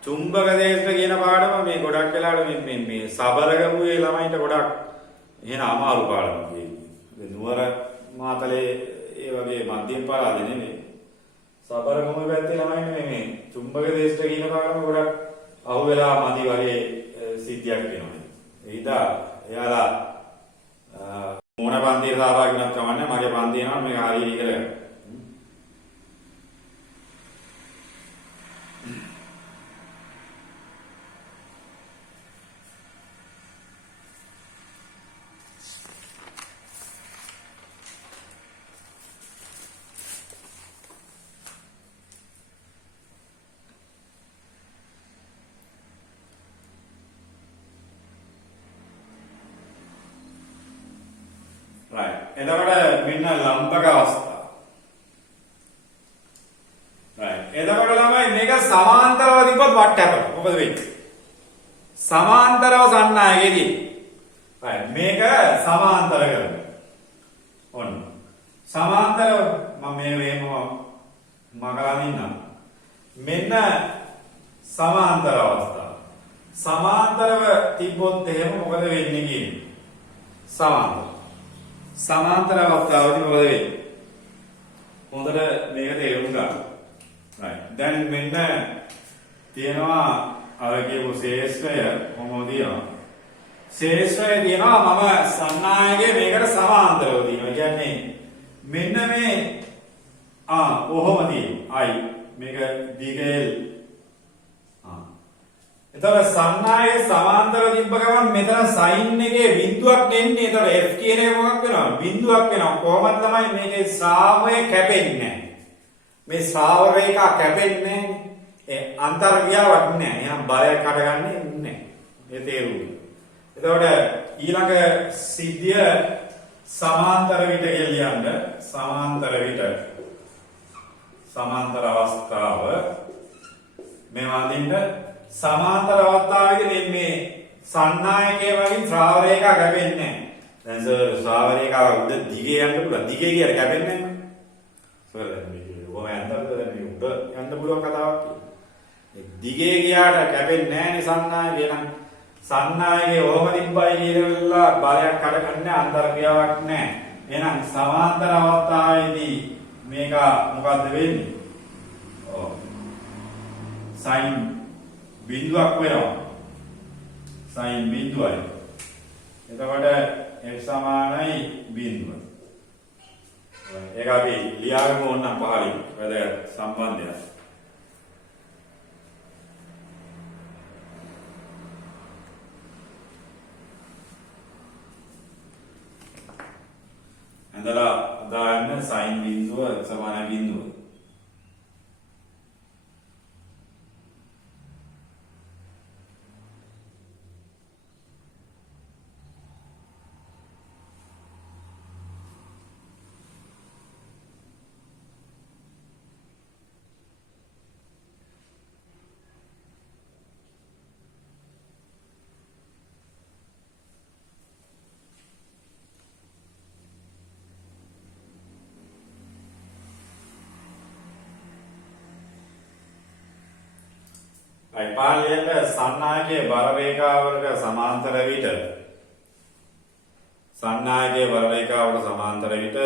චුම්බක ශේෂ්ත්‍ර කියන පාඩම මේ ගොඩක් වෙලාවට මේ සබරගමුවේ ළමයින්ට ගොඩක් එහෙන අමාරු පාඩමක් මේ නුවර මාතලේ ඒ වගේ මධ්‍යම පළාතේ නෙමෙයි සබරගමුවේ පැත්තේ ළමයින්ට මේ චුම්බක ශේෂ්ත්‍ර කියන පාඩම ගොඩක් අහුවෙලා මදි වගේ සිද්ධියක් වෙනවා. ඒදා එයාලා මොන පන්තියට සහභාගී වෙනවද කමන්නේ මගේ පන්තිය නම් මේක හරියට ඉගෙන ගන්න. එතකොට මෙන්න ලම්බක අවස්ථාව. එතකොට ළමයි මේක සමාන්තරව තිබ්බොත් වට හැපෙනවා. මොකද වෙන්නේ? සමාන්තරව සන්නායකෙදී. මේක සමාන්තර කරගන්න. ඔන්න. සමාන්තරව මම මේක මගලා ඉන්නම්. මෙන්න සමාන්තර අවස්ථාව. සමාන්තරව තිබ්බොත් එහෙම මොකද වෙන්නේ කියන්නේ? සමාන්තර අවස්ථාවදී මොකද වෙන්නේ? හොඳට මේක තේරුම් ගන්න. right. දැන් මෙන්න තියෙනවා අර කියපු ශේෂ්ත්‍රය කොහොමද තියෙනවා? ශේෂ්ත්‍රය තියෙනවා මම සන්නායකයේ මේකට සමාන්තරව තියෙනවා. කියන්නේ මෙන්න මේ කොහොම තියෙනවා. I මේක දිගේල් එතකොට සන්නායකයේ සමාන්තරව තිබ්බ ගමන් මෙතන sin එකේ බිඳුවක් එන්නේ. එතකොට f කියන එක මොකක් වෙනවද? බිඳුවක් වෙනවා. කොහොමද තමයි මේකේ ශ්‍රාවය කැපෙන්නේ නැහැ. මේ ශ්‍රාව රේඛා කැපෙන්නේ නැහැ. ඒ අන්තර්ක්‍රියාවක් නැහැ. එහෙනම් බලයක් හටගන්නේ නැහැ. මේ තේරුම. එතකොට ඊළඟ සිද්ධිය සමාන්තර විට කියලියන්න සමාන්තර විට සමාන්තර අවස්ථාව මේ වඳින්න සමාන්තර අවස්ථාවේදී මේ සන්නායකයේ වගේ ශ්‍රාව රේඛා කැපෙන්නේ නැහැ. දැන් සර් ශ්‍රාව රේඛාව උඩ දිගේ යන්න පුළුවන්. දිගේ කියලා කැපෙන්නේ නැහැ. සර් දැන් මේක කොහොම යන්නද මේ උඩ යන්න පුළුවන් කතාවක් කියන්නේ. දිගේ ගියාට කැපෙන්නේ නැහැ නේ සන්නායකය. එහෙනම් සන්නායකයේ ඕම තිබ්බයි කියලා බලයක් කඩගන්නේ අන්තර්ක්‍රියාවක් නැහැ. එහෙනම් සමාන්තර අවස්ථාවේදී මේක මොකද්ද වෙන්නේ? ඔව්. sin බිඳුවක් වෙනවා. sin බිඳුවයි. එතකොට x සමානයි බිඳුව. ඒක අපි ලියාගමු ඕනනම් පහලින් වැදගත් සම්බන්ධයක්. ඇඳලා දාන්න sin බිඳුව සමාන බිඳුව. පාලියට සන්නායකයේ බර රේඛාවකට සමාන්තර විට සන්නායකයේ බර රේඛාවට සමාන්තර විට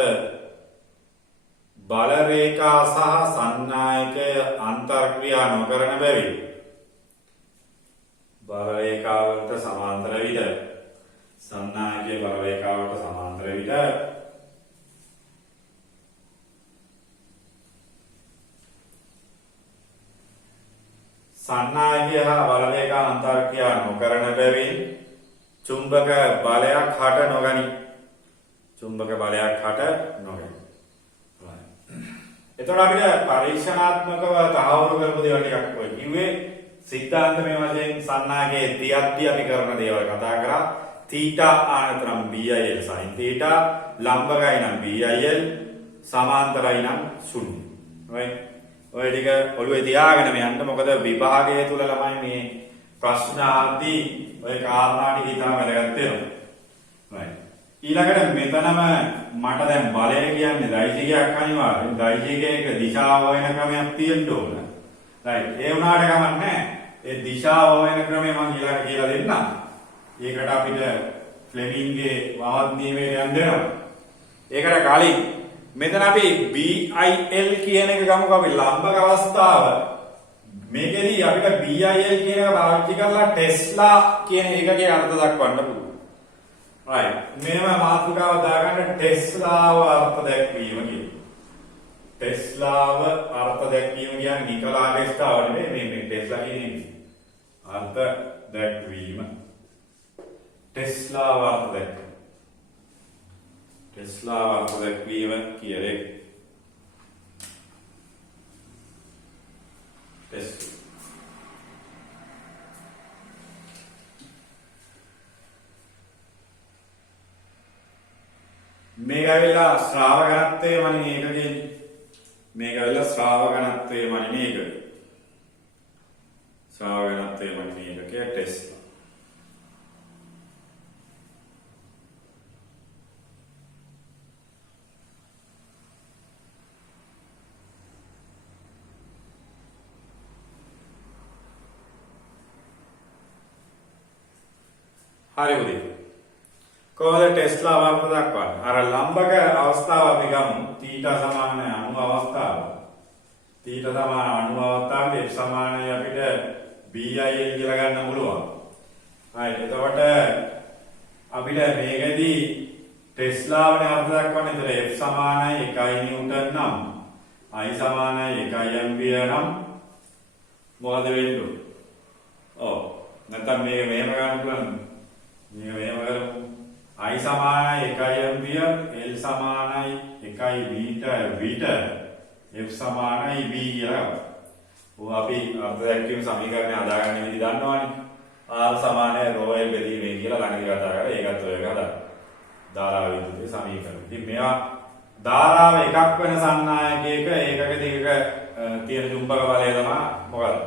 බල රේඛා සහ සන්නායකය අන්තර්ක්‍රියා නොකරන බැවින් බල රේඛාවට සමාන්තර විට සන්නායකයේ බල රේඛාවට සමාන්තර විට සන්නායකය හා බල රේඛා අන්තර්ක්‍රියා නොකරන බැවින් චුම්බක බලයක් හට නොගනී. චුම්බක බලයක් හට නොගනී. එතකොට අපිට පරීක්ෂණාත්මකව තහවුරු කරපු දේවල් ටිකක් ඔය කිව්වේ සිද්ධාන්තමය වශයෙන් සන්නායකයේ තියද්දී අපි කරන දේවල් කතා කරා. θ ආනතරම් BIL sin θ ලම්බකයි නම් BIL සමාන්තරයි නම් ශුන්‍ය. right ඔය ටික ඔළුවේ තියාගෙන යන්න. මොකද විභාගය තුල ළමයි මේ ප්‍රශ්න ආදී ඔය කාරණා ටික ඉතාම වැදගත් වෙනවා. right ඊළඟට මෙතනම මට දැන් බලය කියන්නේ දෛර්ඝ්‍යයක් අනිවාර්යෙන්. දෛර්ඝ්‍යයක දිශාව වෙන ක්‍රමයක් තියෙන්න ඕන. right ඒ වුණාට කමක් නැහැ. ඒ දිශාව වෙන ක්‍රමය මම ඊළඟට කියලා දෙන්නම්. ඒකට අපිට ෆ්ලෙමින්ගේ වවද්දීමේ යන්න වෙනවා. ඒකට කලින් මෙතන අපි BIL කියන එක ගමුකෝ. අපි ලම්බක අවස්ථාව මේකෙදී අපිට BIL කියන එක පාවිච්චි කරලා ටෙස්ලා කියන එකගේ අර්ථ දක්වන්න පුළුවන්. right මෙන්න මාතෘකාව දාගන්න ටෙස්ලාව අර්ථ දැක්වීම කියනවා. ටෙස්ලාව අර්ථ දැක්වීම කියන්නේ නිකෝලා ටෙස්ලා නෙමෙයි මේ ටෙස්ලා කියන්නේ අර්ථ දැක්වීම. ටෙස්ලාව අර්ථ දැක්වීම. ටෙස්ලා අර්ථ දැක්වීම කියන්නේ ටෙස්ලා මේක ඇවිල්ලා ශ්‍රාව ඝනත්වය මනින් ඒකකෙන්නේ. මේක ඇවිල්ලා ශ්‍රාව ඝනත්වය මනින් ඒකකය. ශ්‍රාව ඝනත්වය මනින් ඒකකය ටෙස්ලා. හරි උදේ. කොහොමද ටෙස්ලා වර්ග දක්වන්නේ? අර ලම්බක අවස්ථාව අපි ගමු. θ සමාන 90 අවස්ථාව. θ සමාන 90 අවස්ථාවේ f සමානයි අපිට BIL කියලා ගන්න පුළුවන්. හරි. එතකොට අපිට මේකෙදී ටෙස්ලාවනේ අර්ථ දක්වන්නේ. එතන f සමානයි 1 නිව්ටන් නම් I සමානයි 1 ඇම්පියර් නම් මොකද වෙන්නේ? ඔව්. නැත්නම් මේක මෙහෙම ගන්න පුළුවන්. මේක මෙහෙම කරමු. I සමානයි 1 ඇම්පියර්, L සමානයි 1 මීටර්, F සමානයි B කියලා. ඔය අපි අර්ථ දැක්වීම සමීකරණය හදාගන්න විදිහ දන්නවනේ. R සමානයි ρ L බෙදීමේ කියලා ළඟදී කතා කරා. ඒකත් ඔය හදා. ධාරා විද්‍යුතේ සමීකරණ. ඉතින් මේවා ධාරාව එකක් වෙන සන්නායකයක ඒකක දෙකක තියෙන චුම්බක බලය තමයි මොකද්ද?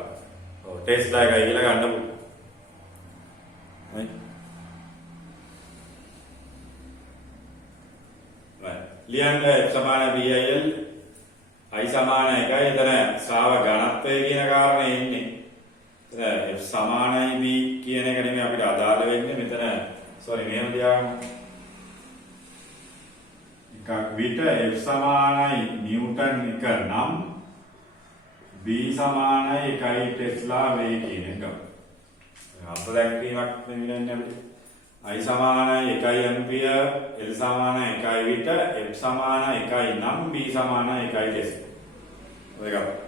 ඔව් ටෙස්ලා එකයි කියලා ගන්න පුළුවන්. ලියන්න f සමාන BIL I සමාන 1යි එතන ශ්‍රාව ඝනත්වය කියන කාරණේ ඉන්නේ. එතන f සමානයි b කියන එක නෙමෙයි අපිට අදාළ වෙන්නේ. මෙතන මෙහෙම ලියන්න. එකක් විට f සමානයි නිව්ටන් එක නම් b සමානයි 1යි ටෙස්ලා වේ කියන එක. අප දැක්වීමක් නෙමෙයි අපිට. I සමානයි 1 ඇම්පියර්, L සමානයි 1 විට, F සමානයි 1 නම් B සමානයි 1 ටෙස්ලා. ඔය එක.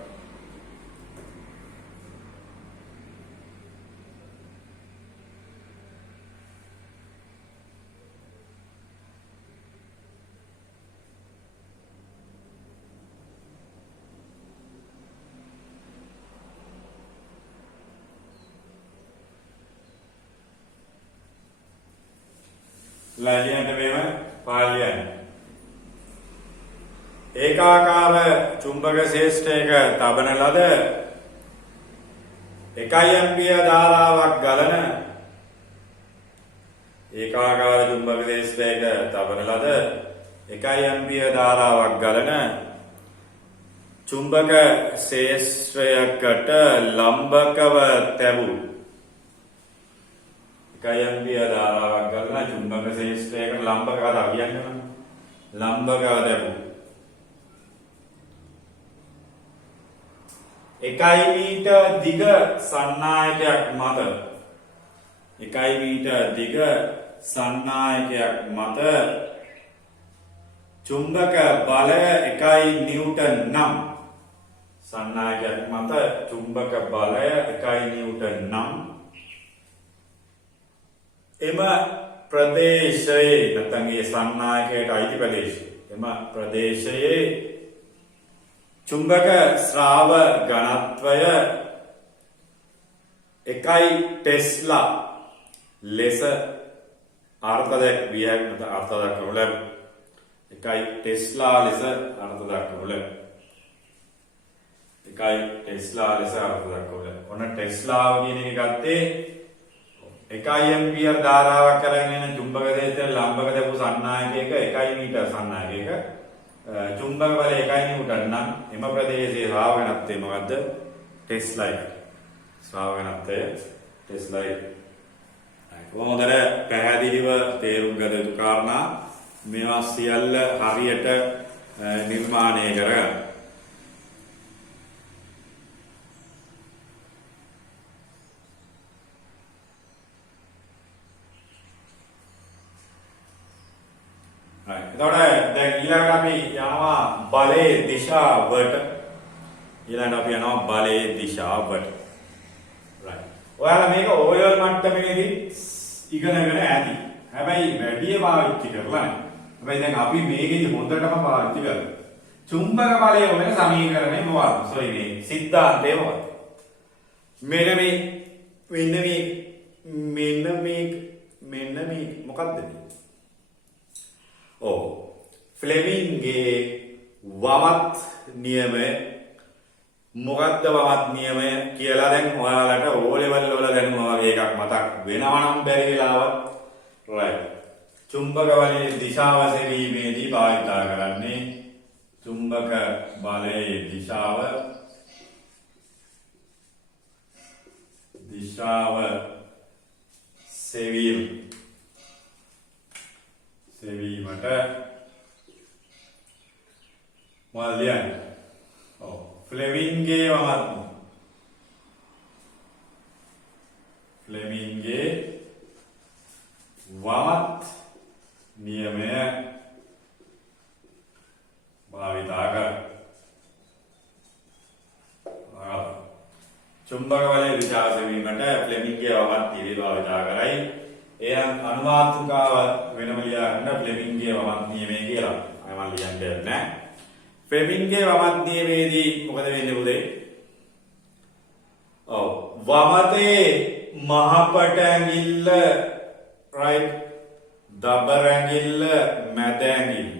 ලයියන්ට මෙහෙම පාලියන් ඒකාකාර චුම්බක ශේෂ්ඨයක තබන ලද 1 ඇම්පියර් ධාරාවක් ගලන ඒකාකාර චුම්බක ශේෂ්ඨයක තබන ලද 1 ඇම්පියර් ධාරාවක් ගලන චුම්බක ශේෂ්ත්‍රයකට ලම්බකව තැබූ 1 ඇම්පියර් ධාරාවක් ගලන චුම්බක ශේෂ්ත්‍රයකට ලම්බකව තබියන්නේ ලම්බකව තැබූ 1 මීටර් දිග සන්නායකයක් මත 1 මීටර් දිග සන්නායකයක් මත චුම්බක බලය 1 නිව්ටන් නම් සන්නායකයක් මත චුම්බක බලය 1 නිව්ටන් නම් එම ප්‍රදේශයේ නැත්නම් ඒ සන්නායකයට අයිති ප්‍රදේශය එම ප්‍රදේශයේ චුම්බක ස්‍රාව ඝනත්වය 1 ටෙස්ලා ලෙස අර්ථ දැක්විය හැකිද අර්ථ දක්වනු ලැබේ 1 ටෙස්ලා ලෙස අර්ථ දක්වනු ලැබේ 1 ටෙස්ලා ලෙස අර්ථ දක්වනු ලැබේ ඔන්න ටෙස්ලාව කියන එක ගත්තේ 1 ඇම්පියර් ධාරාවක් කරගෙන එන චුම්බක ශේෂ්ත්‍රය ලම්බක දැපු සන්නායකයක 1 මීටර් සන්නායකයක චුම්බක බලය 1 නිව්ටන් නම් එම ප්‍රදේශයේ ස්‍රාව ඝනත්වය මොකද්ද ටෙස්ලා එක ස්‍රාව ඝනත්වය ටෙස්ලා එක කොහොමද පැහැදිලිව තේරුම් ගත යුතු කාරණා මේවා සියල්ල හරියට නිර්මාණය කරගන්න එතකොට දැන් ඊළඟට අපි යනවා බලයේ දිශාවට ඊළඟට අපි යනවා බලයේ දිශාවට right ඔයාලා මේක ඕයල් මට්ටමේදී ඉගෙනගෙන ඇති හැබැයි වැඩි පාවිච්චි කරලා නැහැ හැබැයි දැන් අපි මේකෙදි හොඳටම පාවිච්චි කරමු චුම්බක බලය වෙන සමීකරණය මොකක්ද මේ සිද්ධාන්තය මොකක්ද මෙන්න මේ මොකක්ද ෆ්ලෙමින්ගේ වමත් නියමය මොකක්ද වමත් නියමය කියලා දැන් ඔයාලට O level වල දැනුම වගේ එකක් මතක් වෙනවා නම් බැරි වෙලාවත් right චුම්බක බලයේ දිශාව සෙවීමේදී භාවිතා කරන්නේ චුම්බක බලයේ දිශාව සෙවීමට මොකද ලියන්නේ? ඔව් ෆ්ලෙමින්ගේ වමත් නියමය භාවිතා කර චුම්බක බලයේ දිශාව සෙවීමට ෆ්ලෙමින්ගේ වමත් නියමය භාවිතා කරයි. එහෙනම් අනුමාත්‍රිකාව වෙනම ලියා ගන්න ෆ්ලෙමින්ගේ වමත් නියමය කියලා. අය මම ලියන්නේ නැහැ. ෆ්ලෙමින්ගේ වමත් නියමයේදී මොකද වෙන්නේ පුතේ? ඔව් වමතේ මහපට ඇඟිල්ල right දබර ඇඟිල්ල මැද ඇඟිල්ල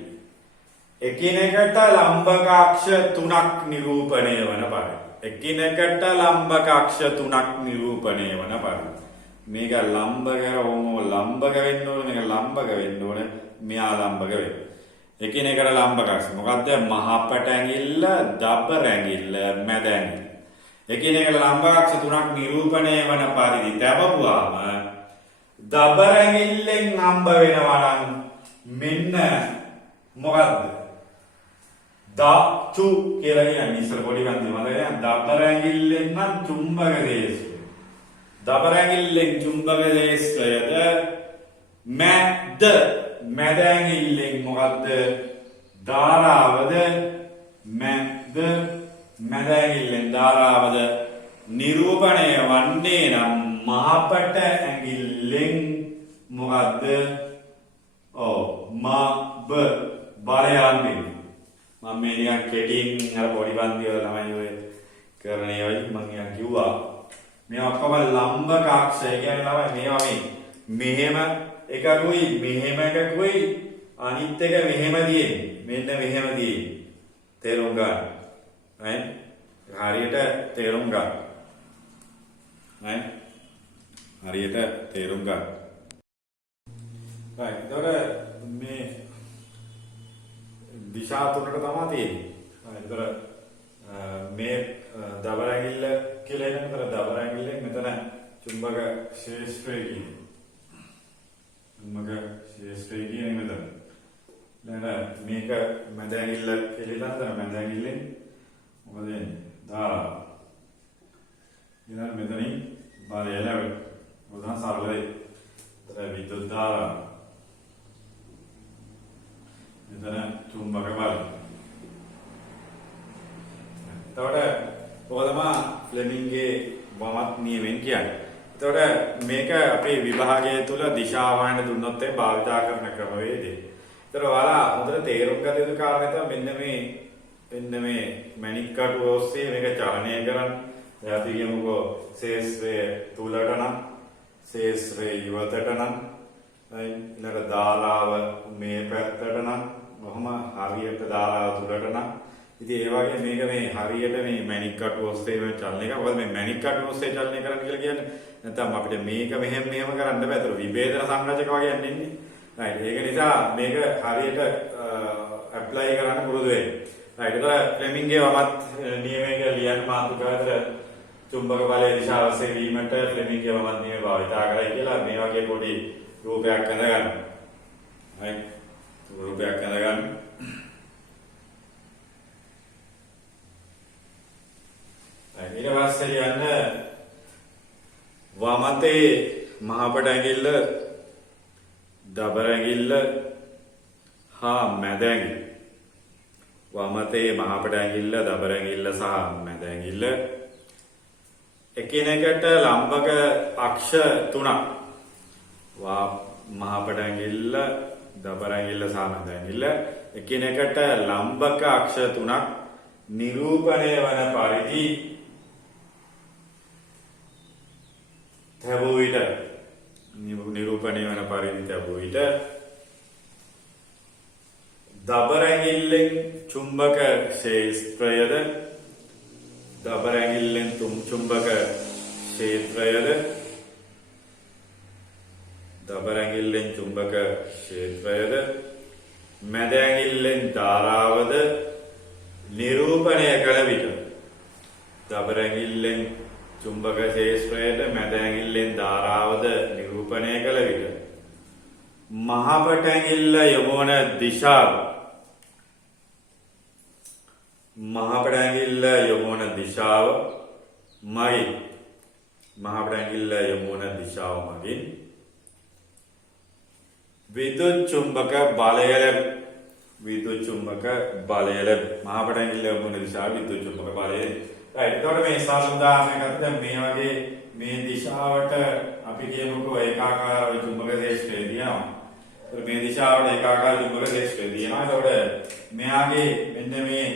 එකිනෙකට ලම්බක අක්ෂ තුනක් නිරූපණය වන පරිදි එකිනෙකට ලම්බක අක්ෂ තුනක් නිරූපණය වන පරිදි මේක ලම්බක ලම්බක වෙන්න ඕනේ මේක ලම්බක වෙන්න ඕනේ මෙයා ලම්බක වෙන්න එකිනෙකට ලම්බක අක්ෂ මොකද්ද මහපට ඇඟිල්ල දබර ඇඟිල්ල මැද ඇඟිල්ල එකිනෙකට ලම්බක අක්ෂ තුනක් නිරූපණය වන පරිදි තබපුවාම දබර ඇඟිල්ලෙන් හම්බ වෙනවා නම් මෙන්න මොකද්ද දචු කියලා කියන්නේ ඉස්සර පොඩි වන්දි මතකද දබර ඇඟිල්ලෙන් නම් චුම්බක දේශය දබර ඇඟිල්ලෙන් චුම්බක දේශයද මැද ඇඟිල්ලෙන් මොකද්ද ධාරාවද මැද ඇඟිල්ලෙන් ධාරාවද නිරූපණය වන්නේ නම් මහපට ඇඟිල්ලෙන් මොකද්ද ඔව් මබ බලයන්නේ මම මේ නිකන් කෙටින් අර පොඩි බන්දි වල තමයි ඔය කරන්නේ ඔය මම නිකන් කිව්වා මේ ඔක්කොම ලම්බක අක්ෂය කියන්නේ තමයි මේවා මෙහෙම එකකුයි මෙහෙම එකකුයි අනිත් එක මෙහෙම තියෙන්නේ මෙන්න මෙහෙම තියෙන්නේ තේරුම් ගන්න right හරියට තේරුම් ගන්න right හරියට තේරුම් ගන්න right එතකොට මේ දිශා තුනක තමයි තියෙන්නේ එතකොට මේ දබර ඇඟිල්ල කියලා එනකොට දබර ඇඟිල්ලෙන් මෙතන චුම්බක ශේෂ්ත්‍රය කියන්නේ චුම්බක ශේෂ්ත්‍රය කියන්නේ මෙතන දැන් මේක මැද ඇඟිල්ල කියලා හිතන්න මැද ඇඟිල්ලෙන් මොකද වෙන්නේ ධාරාව ඊළඟ මෙතනින් බලය ලැබෙන උදාහරණ සරලයි විද්‍යුත් ධාරාව මෙතන චුම්බක බලය එතකොට ඔය තමයි ෆ්ලෙමින්ගේ වමත් නියමෙන් කියන්නේ. එතකොට මේක අපේ විභාගය තුල දිශාවහන දුන්නොත් ඒ භාවිතා කරන ක්‍රමවේදය. ඒතර ඔයාලා හොඳට තේරුම් ගත යුතු කාරණේ තමයි මෙන්න මේ මැණික් කටුව ඔස්සේ මේක චලනය කරන්න. දැන් අපි කියමුකෝ ශේෂ්ත්‍රය තුලට නම් ශේෂ්ත්‍රය ඉවතට නම් ඊළඟ ධාරාව මේ පැත්තට නම් කොහොම හරියට ධාරාව තුලට නම් ඉතින් ඒ වගේ මේක මේ හරියට මේ මැණික් කටුව ඔස්සේ මේ චලන එක. මොකද මේ මැණික් කටුව ඔස්සේ චලනය කරන්න කියලා කියන්නේ නැත්නම් අපිට මේක මෙහෙම කරන්න බෑ. ඒතර විභේදන සංරචක වගේ යන්නේ. right. ඒක නිසා මේක හරියට ඇප්ලයි කරන්න පුරුදු වෙන්න. right. ඒතර ෆ්ලෙමින්ගේ වමත් නියමය කියලා ලියන්න මාතෘකාවතර චුම්බක බලයේ දිශාව සෙවීමට ෆ්ලෙමින්ගේ වමත් නියමය භාවිතා කරයි කියලා මේ වගේ පොඩි රූපයක් හඳගන්න. right. රූපයක් හඳගන්න. ඊට පස්සේ යන්න වමතේ මහපට ඇඟිල්ල දබර ඇඟිල්ල හා මැද ඇඟිල්ල වමතේ මහපට ඇඟිල්ල දබර ඇඟිල්ල සහ මැද ඇඟිල්ල එකිනෙකට ලම්බක අක්ෂ තුනක් මහපට ඇඟිල්ල දබර ඇඟිල්ල සහ මැද ඇඟිල්ල එකිනෙකට ලම්බක අක්ෂ තුනක් නිරූපණය වන පරිදි තැබූ විට නිරූපණය වන පරිදි තැබූ විට දබරැඟිල්ලෙන් චුම්බක ක්ෂේත්‍රයද දබරැඟිල්ලෙන් චුම්බක ක්ෂේත්‍රයද දබරැඟිල්ලෙන් චුම්බක ක්ෂේත්‍රයද මැද ඇඟිල්ලෙන් ධාරාවද නිරූපණය කළ විට දබරැඟිල්ලෙන් චුම්බක ක්ෂේත්‍රයද මැද ඇඟිල්ලෙන් ධාරාවද නිරූපණය කළ විට මහපට ඇඟිල්ල යොමුවන දිශාව මහපට ඇඟිල්ල යොමුවන දිශාව මගින් මහපට ඇඟිල්ල යොමුවන දිශාව මගින් විදුලි චුම්බක බලය විදුලි චුම්බක බලය මහපට ඇඟිල්ල යොමුවන දිශාව විදුලි චුම්බක බලය. එතකොට මේ සාධාරණයක් දැන් මේ වගේ මේ දිශාවට අපි කියමුකෝ ඒකාකාර චුම්බක ක්ෂේත්‍රය දිනවා. මේ දිශාවට ඒකාකාර චුම්බක ක්ෂේත්‍රය දිනවා. එතකොට මෙයාගේ මෙන්න මේ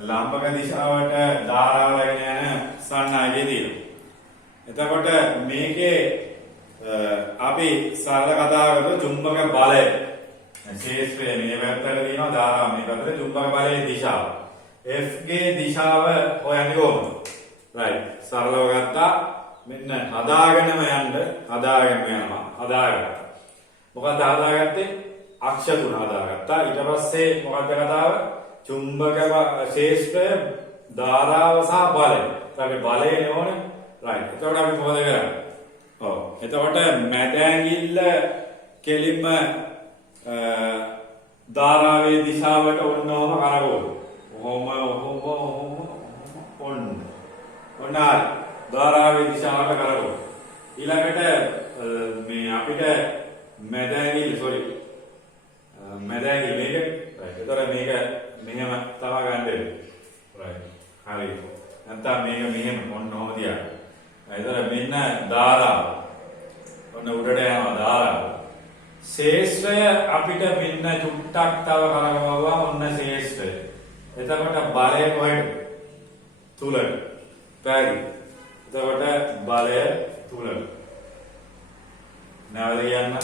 ලම්බක දිශාවට ධාරාවගෙන යන සන්නාගේ දිනවා. එතකොට මේකේ අපි සරල කතා කරලා චුම්බක බලය ක්ෂේත්‍රය මේ පැත්තට දිනවා ධාරාව මේ පැත්තට චුම්බක බලයේ දිශාව F ගේ දිශාව හොයන්නේ කොහොමද? right සරලව ගත්තා මෙන්න හදාගෙනම යන්න හදාගෙන යනවා හදාගත්තා. මොකක්ද හදාගත්තේ? අක්ෂ තුන හදාගත්තා. ඊට පස්සේ මොකක්ද කතාව? චුම්බක ක්ෂේත්‍රය ධාරාව සහ බලය. අපි බලය නෝනේ. right එතකොට අපි මොකද කරන්නේ? ඔව් එතකොට මැද ඇඟිල්ල කෙලින්ම ධාරාවේ දිශාවට ඔන්නෝම කරකවමු. ඔන්න ධාරාවේ දිශාවට කරකවමු. ඊළඟට මේ අපිට මැද ඇඟිල්ල මේක right එතකොට මේක මෙහෙම තව ගන්න දෙන්න. right හරි. නැත්නම් මේක මෙහෙම ඔන්නෝම තියන්න. එතකොට මෙන්න ධාරාව. ඔන්න උඩට යනවා ධාරාව. ශේෂ්ත්‍රය අපිට මෙන්න චුට්ටක් තව කරකවුවා ඔන්න ශේෂ්ත්‍රය. එතකොට බලය කොහෙද? තුලට. පැරි. එතකොට බලය තුලට. නැවත කියන්න.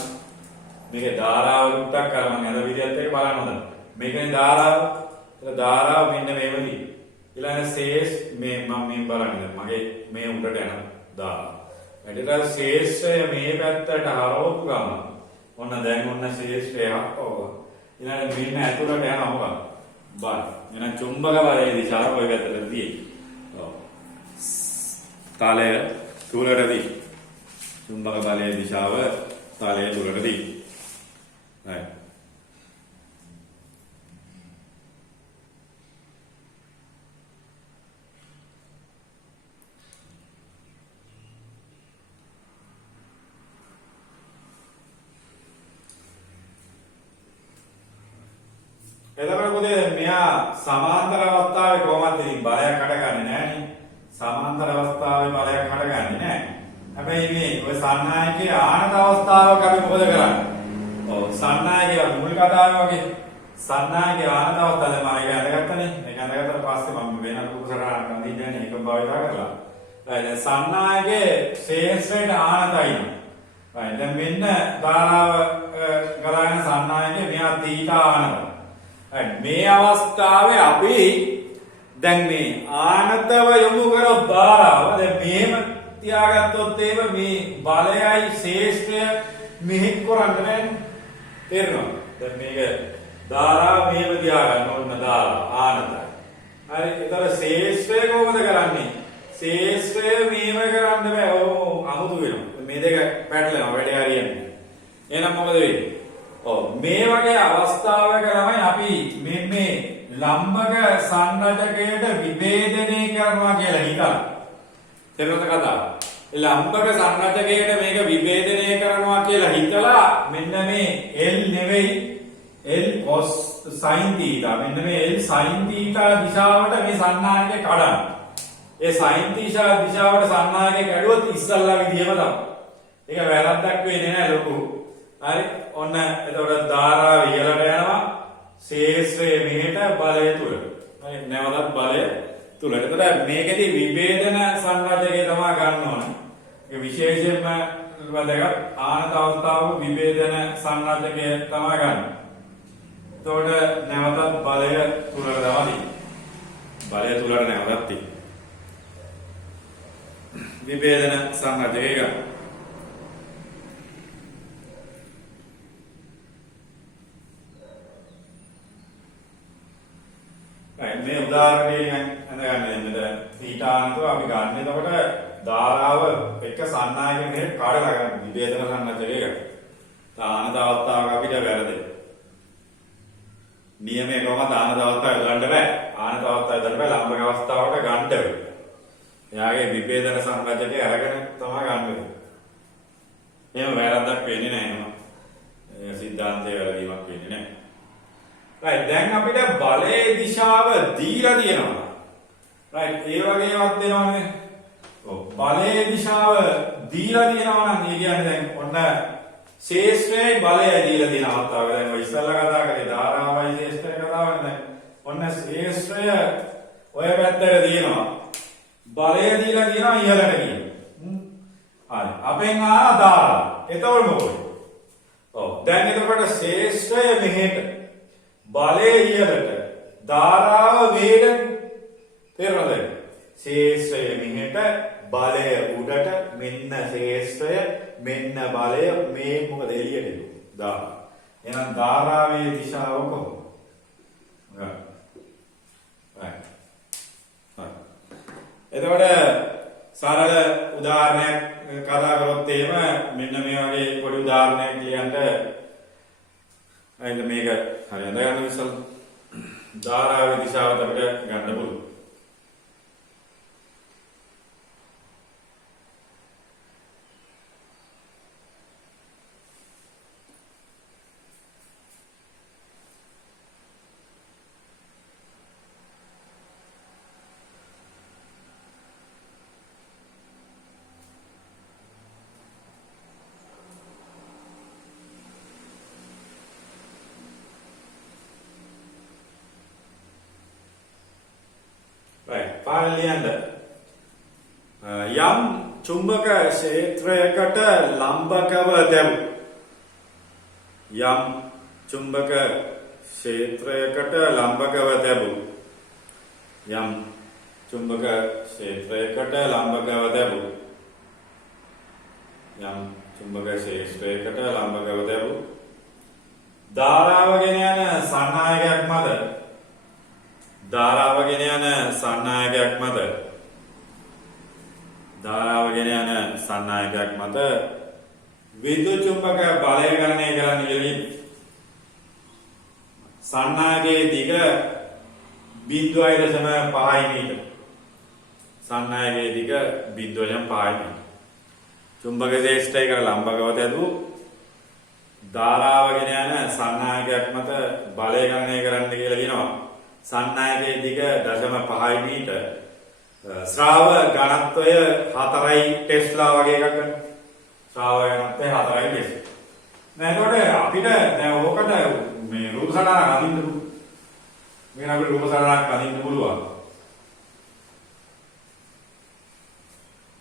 මේකේ ධාරාව චුට්ටක් කරමු නේද විදියත් එක බලන්න හොඳයි. මේකේ ධාරාව. ඒක ධාරාව මෙන්න මේවදී. ඊළඟ ශේෂ් මේ මම මේ බලන්නේ මගේ මේ උඩට යන ධාරාව. ඊට ශේෂ්ත්‍රය මේ පැත්තට හරවපු ගමන් ඔන්න දැන් ඔන්න ශේෂ්ත්‍රය හරවුවා. ඊළඟ මෙන්න ඇතුලට යනවා මොකක්ද? බල. එහෙනම් චුම්බක බලයේ දිශාව ඔය පැත්තට දී. ඔව්. තලය තුලට දී. චුම්බක බලයේ දිශාව තලය තුලට දී. right. එතකොට පුතේ මෙයා සමාන්තර අවස්ථාවේ කොහොමද ඉතින් බලයක් හටගන්නේ නැහනේ. සමාන්තර අවස්ථාවේ බලයක් හටගන්නේ නැහැ. හැබැයි මේ ඔය සන්නායකයේ ආනත අවස්ථාවක අපි මොකද කරන්නේ? ඔව් සන්නායකයේ මුල් කතාවේ වගේ සන්නායකයේ ආනත අවස්ථාව මම ඒක අඳගත්තනේ. ඒක අඳගත්තට පස්සේ මම වෙන කුසරාවක් අඳින්නේ ඒක භාවිතා කරලා. දැන් සන්නායකයේ ශේෂ්ත්‍රයට ආනතයි. දැන් මෙන්න ධාරාව ගලාගෙන සන්නායකයේ මෙයා තීටා ආනත. මේ අවස්ථාවේ අපි දැන් මේ ආනතව යොමු කරව ධාරාව දැන් මෙහෙම තියාගත්තොත් එහෙම මේ බලයයි ශේෂ්ත්‍රය මෙහෙක් කරන්න බෑනේ. තේරෙනවද? දැන් මේක ධාරාව මෙහෙම තියාගන්න ඕන ධාරාව ආනතයි. හරි ඒතර ශේෂ්ත්‍රය කොහොමද කරන්නේ? ශේෂ්ත්‍රය මෙහෙම කරන්න බෑ. ඕ අමුතු වෙනවා. මේ දෙක පැටලෙනවා වැඩි හරියන්නේ. එහෙනම් මොකද වෙන්නේ? මේ වගේ අවස්ථාවක තමයි අපි මේ ලම්බක සංරචකයට විභේදනය කරනවා කියලා හිතලා. තේරුණාද කතාව? ඒ ලම්බක සංරචකයට මේක විභේදනය කරනවා කියලා හිතලා මෙන්න මේ L නෙවෙයි L cos sin theta මෙන්න මේ L sin theta දිශාවට මේ සන්නායකය කඩන්න. ඒ sin theta දිශාවට සන්නායකය කැඩුවොත් ඉස්සල්ලා විදියම තමයි. ඒක වැරද්දක් වෙන්නේ නැහැ ලොකු. හරි ඔන්න එතකොට ධාරාව ඉහළට යනවා ශේෂ්ත්‍රය මෙහෙට බලය තුලට. හරි නැවතත් බලය තුලට. එතකොට මේකෙදි විභේදන සංරචකය තමයි ගන්න ඕනේ. ඒක විශේෂයෙන්ම වැදගත් ආනත අවස්ථාවක විභේදන සංරචකය තමයි ගන්න. එතකොට නැවතත් බලය තුලට දාවි. බලය තුලට නැවතත් තියෙනවා. විභේදන සංහතේ ගන්න. මේ උදාහරණයෙන් අඳගන්න මෙතන θ අපි ගන්න. එතකොට ධාරාව එක සන්නායක කෙනෙක් කාඩලා ගන්න විභේදන සංහතේ ගන්න. දාන දවස්තාවක අපිට වැරදි. නියමයේ කොහොමද දාන දවස්තාව යොදන්න බෑ. ආන දවස්තාව යොදන්න බෑ. ලම්බක අවස්ථාවට ගන්න වෙයි. එයාගේ විභේදන සංරචනය අරගෙන තමයි ගන්න වෙන්නේ. එහෙම වැරද්දක් වෙන්නේ නැහැ නේද? ඒ සිද්ධාන්තයේ වැරදීමක් වෙන්නේ නැහැ. right දැන් අපිට බලයේ දිශාව දීලා තියෙනවා. right ඒ වගේ ඒවත් දෙනවනේ. ඔව් බලයේ දිශාව දීලා තියෙනවා නම් ඒ කියන්නේ දැන් ඔන්න ශේෂ්ත්‍රයේ බලයයි දීලා තියෙන අවස්ථාවක දැන් ඔය ඉස්සල්ලා කතා කරේ ධාරාවයි ශේෂ්ත්‍රය කතාවනේ දැන් ඔන්න ශේෂ්ත්‍රය ඔය පැත්තට තියෙනවා. බලය දීලා කියනවා ඉහළට කියන. හරි. අපෙන් ආ ධාරා. එතකොට මොකද? ඔව්. දැන් එතකොට ශේෂ්ත්‍රය මෙහෙට. බලය ඉහළට. ධාරාව මෙහෙට. තේරුණාද? ශේෂ්ත්‍රය මෙහෙට, බලය උඩට, මෙන්න ශේෂ්ත්‍රය, මෙන්න බලය මේ මොකද එළියට එන්නේ. ධාරා. එහෙනම් ධාරාවේ දිශාව කොහොමද? එතකොට සරල උදාහරණයක් කතා කරොත් එහෙම මෙන්න මේ වගේ පොඩි උදාහරණයක් කියන්න අයිද මේක හරියට ගන්න විසල් ධාරාවේ දිශාවට අපිට ගන්න පුළුවන්. පාලියන්ද යම් චුම්බක ක්ෂේත්‍රයකට ලම්බකව දැමු. යම් චුම්බක ක්ෂේත්‍රයකට ලම්බකව දැමු. යම් චුම්බක ක්ෂේත්‍රයකට ලම්බකව දැමු. යම් චුම්බක ක්ෂේත්‍රයකට ලම්බකව දැමු. ධාරාව ගෙන යන සන්නායකයක් මත ධාරාව ගෙන යන සන්නායකයක් මත ධාරාව ගෙන යන සන්නායකයක් මත විද්‍යුත් චුම්බක බලය ගණනය කරන්න ඉගෙන සන්නායකයේ දිග 0.5 මීටර සන්නායකයේ දිග 0.5 මීටර චුම්බක ක්ෂේත්‍රයකට ලම්බකව තැබූ ධාරාව ගෙන යන සන්නායකයක් මත බලය ගණනය කරන්න කියලා කියනවා. සන්නායකයේ දිග 0.5 මීටර ශ්‍රාව ඝනත්වය 4යි ටෙස්ලා වගේ එකක් ගන්න. ශ්‍රාව ඝනත්වය 4යි ටෙස්ලා. දැන් එතකොට අපිට දැන් ඕකට මේ රූප සටහනක් අඳින්න පුළුවන්. මේක අපිට රූප සටහනක් අඳින්න පුළුවන්.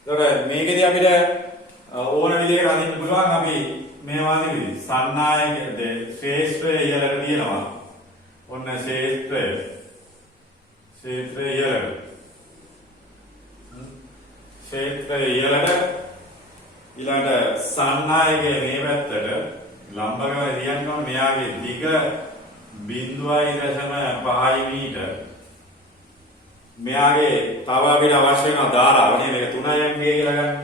එතකොට මේකෙදි අපිට ඕන විදිහකට අඳින්න පුළුවන් අපි මේ වගේ විදිහ. සන්නායක ශේෂ්ත්‍රය ඉහළට තියෙනවා. ඔන්න ශේෂ්ත්‍රය ඉහළට. ක්ෂේත්‍රය ඉහළට ඊළඟට සන්නායකයේ මේ පැත්තට ලම්බකව තියන්න ඕනේ මෙයාගේ දිග 0.5 මීටර. මෙයාගේ තව අපිට අවශ්‍ය වෙන ධාරාව නේ මේක 3 MPa කියලා ගන්න.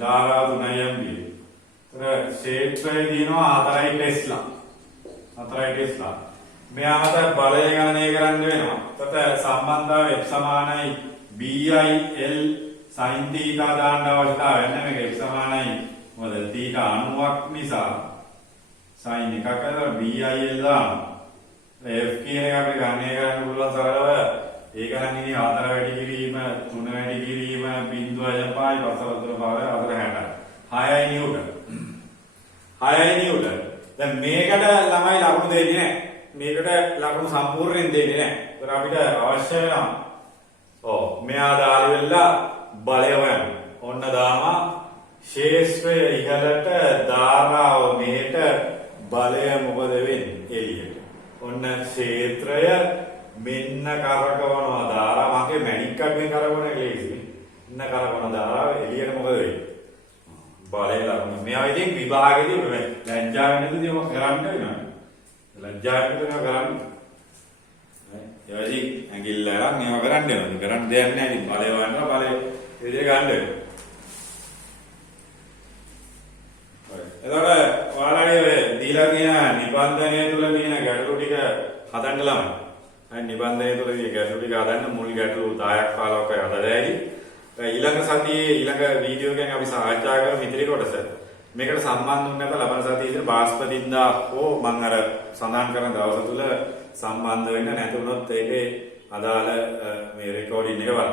ධාරාව 3 MPa. ඒතර ක්ෂේත්‍රය දිනවා 4යි ටෙස්ලා. 4යි ටෙස්ලා. මෙයාට බලය ගණනය කරන්න වෙනවා. එතකොට සම්බන්ධතාවය F සමානයි BI L sin θ දාන්න අවශ්‍යතාවය නැහැ. මේක F සමානයි මොකද θ 90ක් නිසා sin එකක් කරලා BI L දාන්න. F කියන එක අපි ගණනය කරන්න පුළුවන් සරලව. ඒක නම් ඉතින් 4 වැඩි කිරීම 3 වැඩි කිරීම 0.5 පසවතුර පාර 4 6යි නිව්ටන්. 6යි නිව්ටන්. දැන් මේකට ළමයි ලකුණු දෙන්නේ නැහැ. මේකට ලකුණු සම්පූර්ණයෙන් දෙන්නේ නැහැ. ඒතර අපිට අවශ්‍ය වෙනවා. ඔව් මෙයා දාලා වෙලා බලය හොයන්න. ඔන්න දානවා ශේෂ්ත්‍රය ඉහළට ධාරාව මෙහෙට බලය මොකද වෙන්නේ එළියට. ඔන්න ක්ෂේත්‍රය මෙන්න කරකවනවා ධාරා මගේ මැණික්කක් මේ කරකවන එක ලේසි. මෙන්න කරකවන ධාරාව එළියට මොකද වෙන්නේ? බලය ලබන. මේවා ඉතින් විභාගෙදී ලැජ්ජා වෙනදී මොකක් කරන්න වෙනවද? ලැජ්ජා වෙනවා කරන්නේ. යටි ඇඟිල්ල අරන් මේවා කරන්න වෙනවා. කරන්න දෙයක් නැහැ ඉතින් බලය වන්නවා බලය විදිහට ගන්න වෙනවා. එතකොට ඔයාලගේ දීලා තියෙන නිබන්ධනය තුල තියෙන ගැටලු ටික හදන්න ළමයි. අය නිබන්ධනය තුල තියෙන ගැටලු ටික හදන්න මුල් ගැටලු 10ක් 15ක් හදලා ඇයි. ඊළඟ සතියේ ඊළඟ වීඩියෝ එකෙන් අපි සාකච්ඡා කරමු ඉතිරි කොටස. මේකට සම්බන්ධ වුණ නැත්නම් ලබන සතියේ ඉතින් බාස්පදින්දා හෝ මම අර සඳහන් කරන දවස තුල සම්බන්ධ වෙන්න නැති වුණොත් ඒකේ අදාළ මේ රෙකෝඩින් එක බලන්න.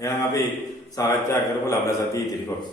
එහෙනම් අපි සාකච්ඡා කරමු ලබන සතියේ ඉතිරි කොටස.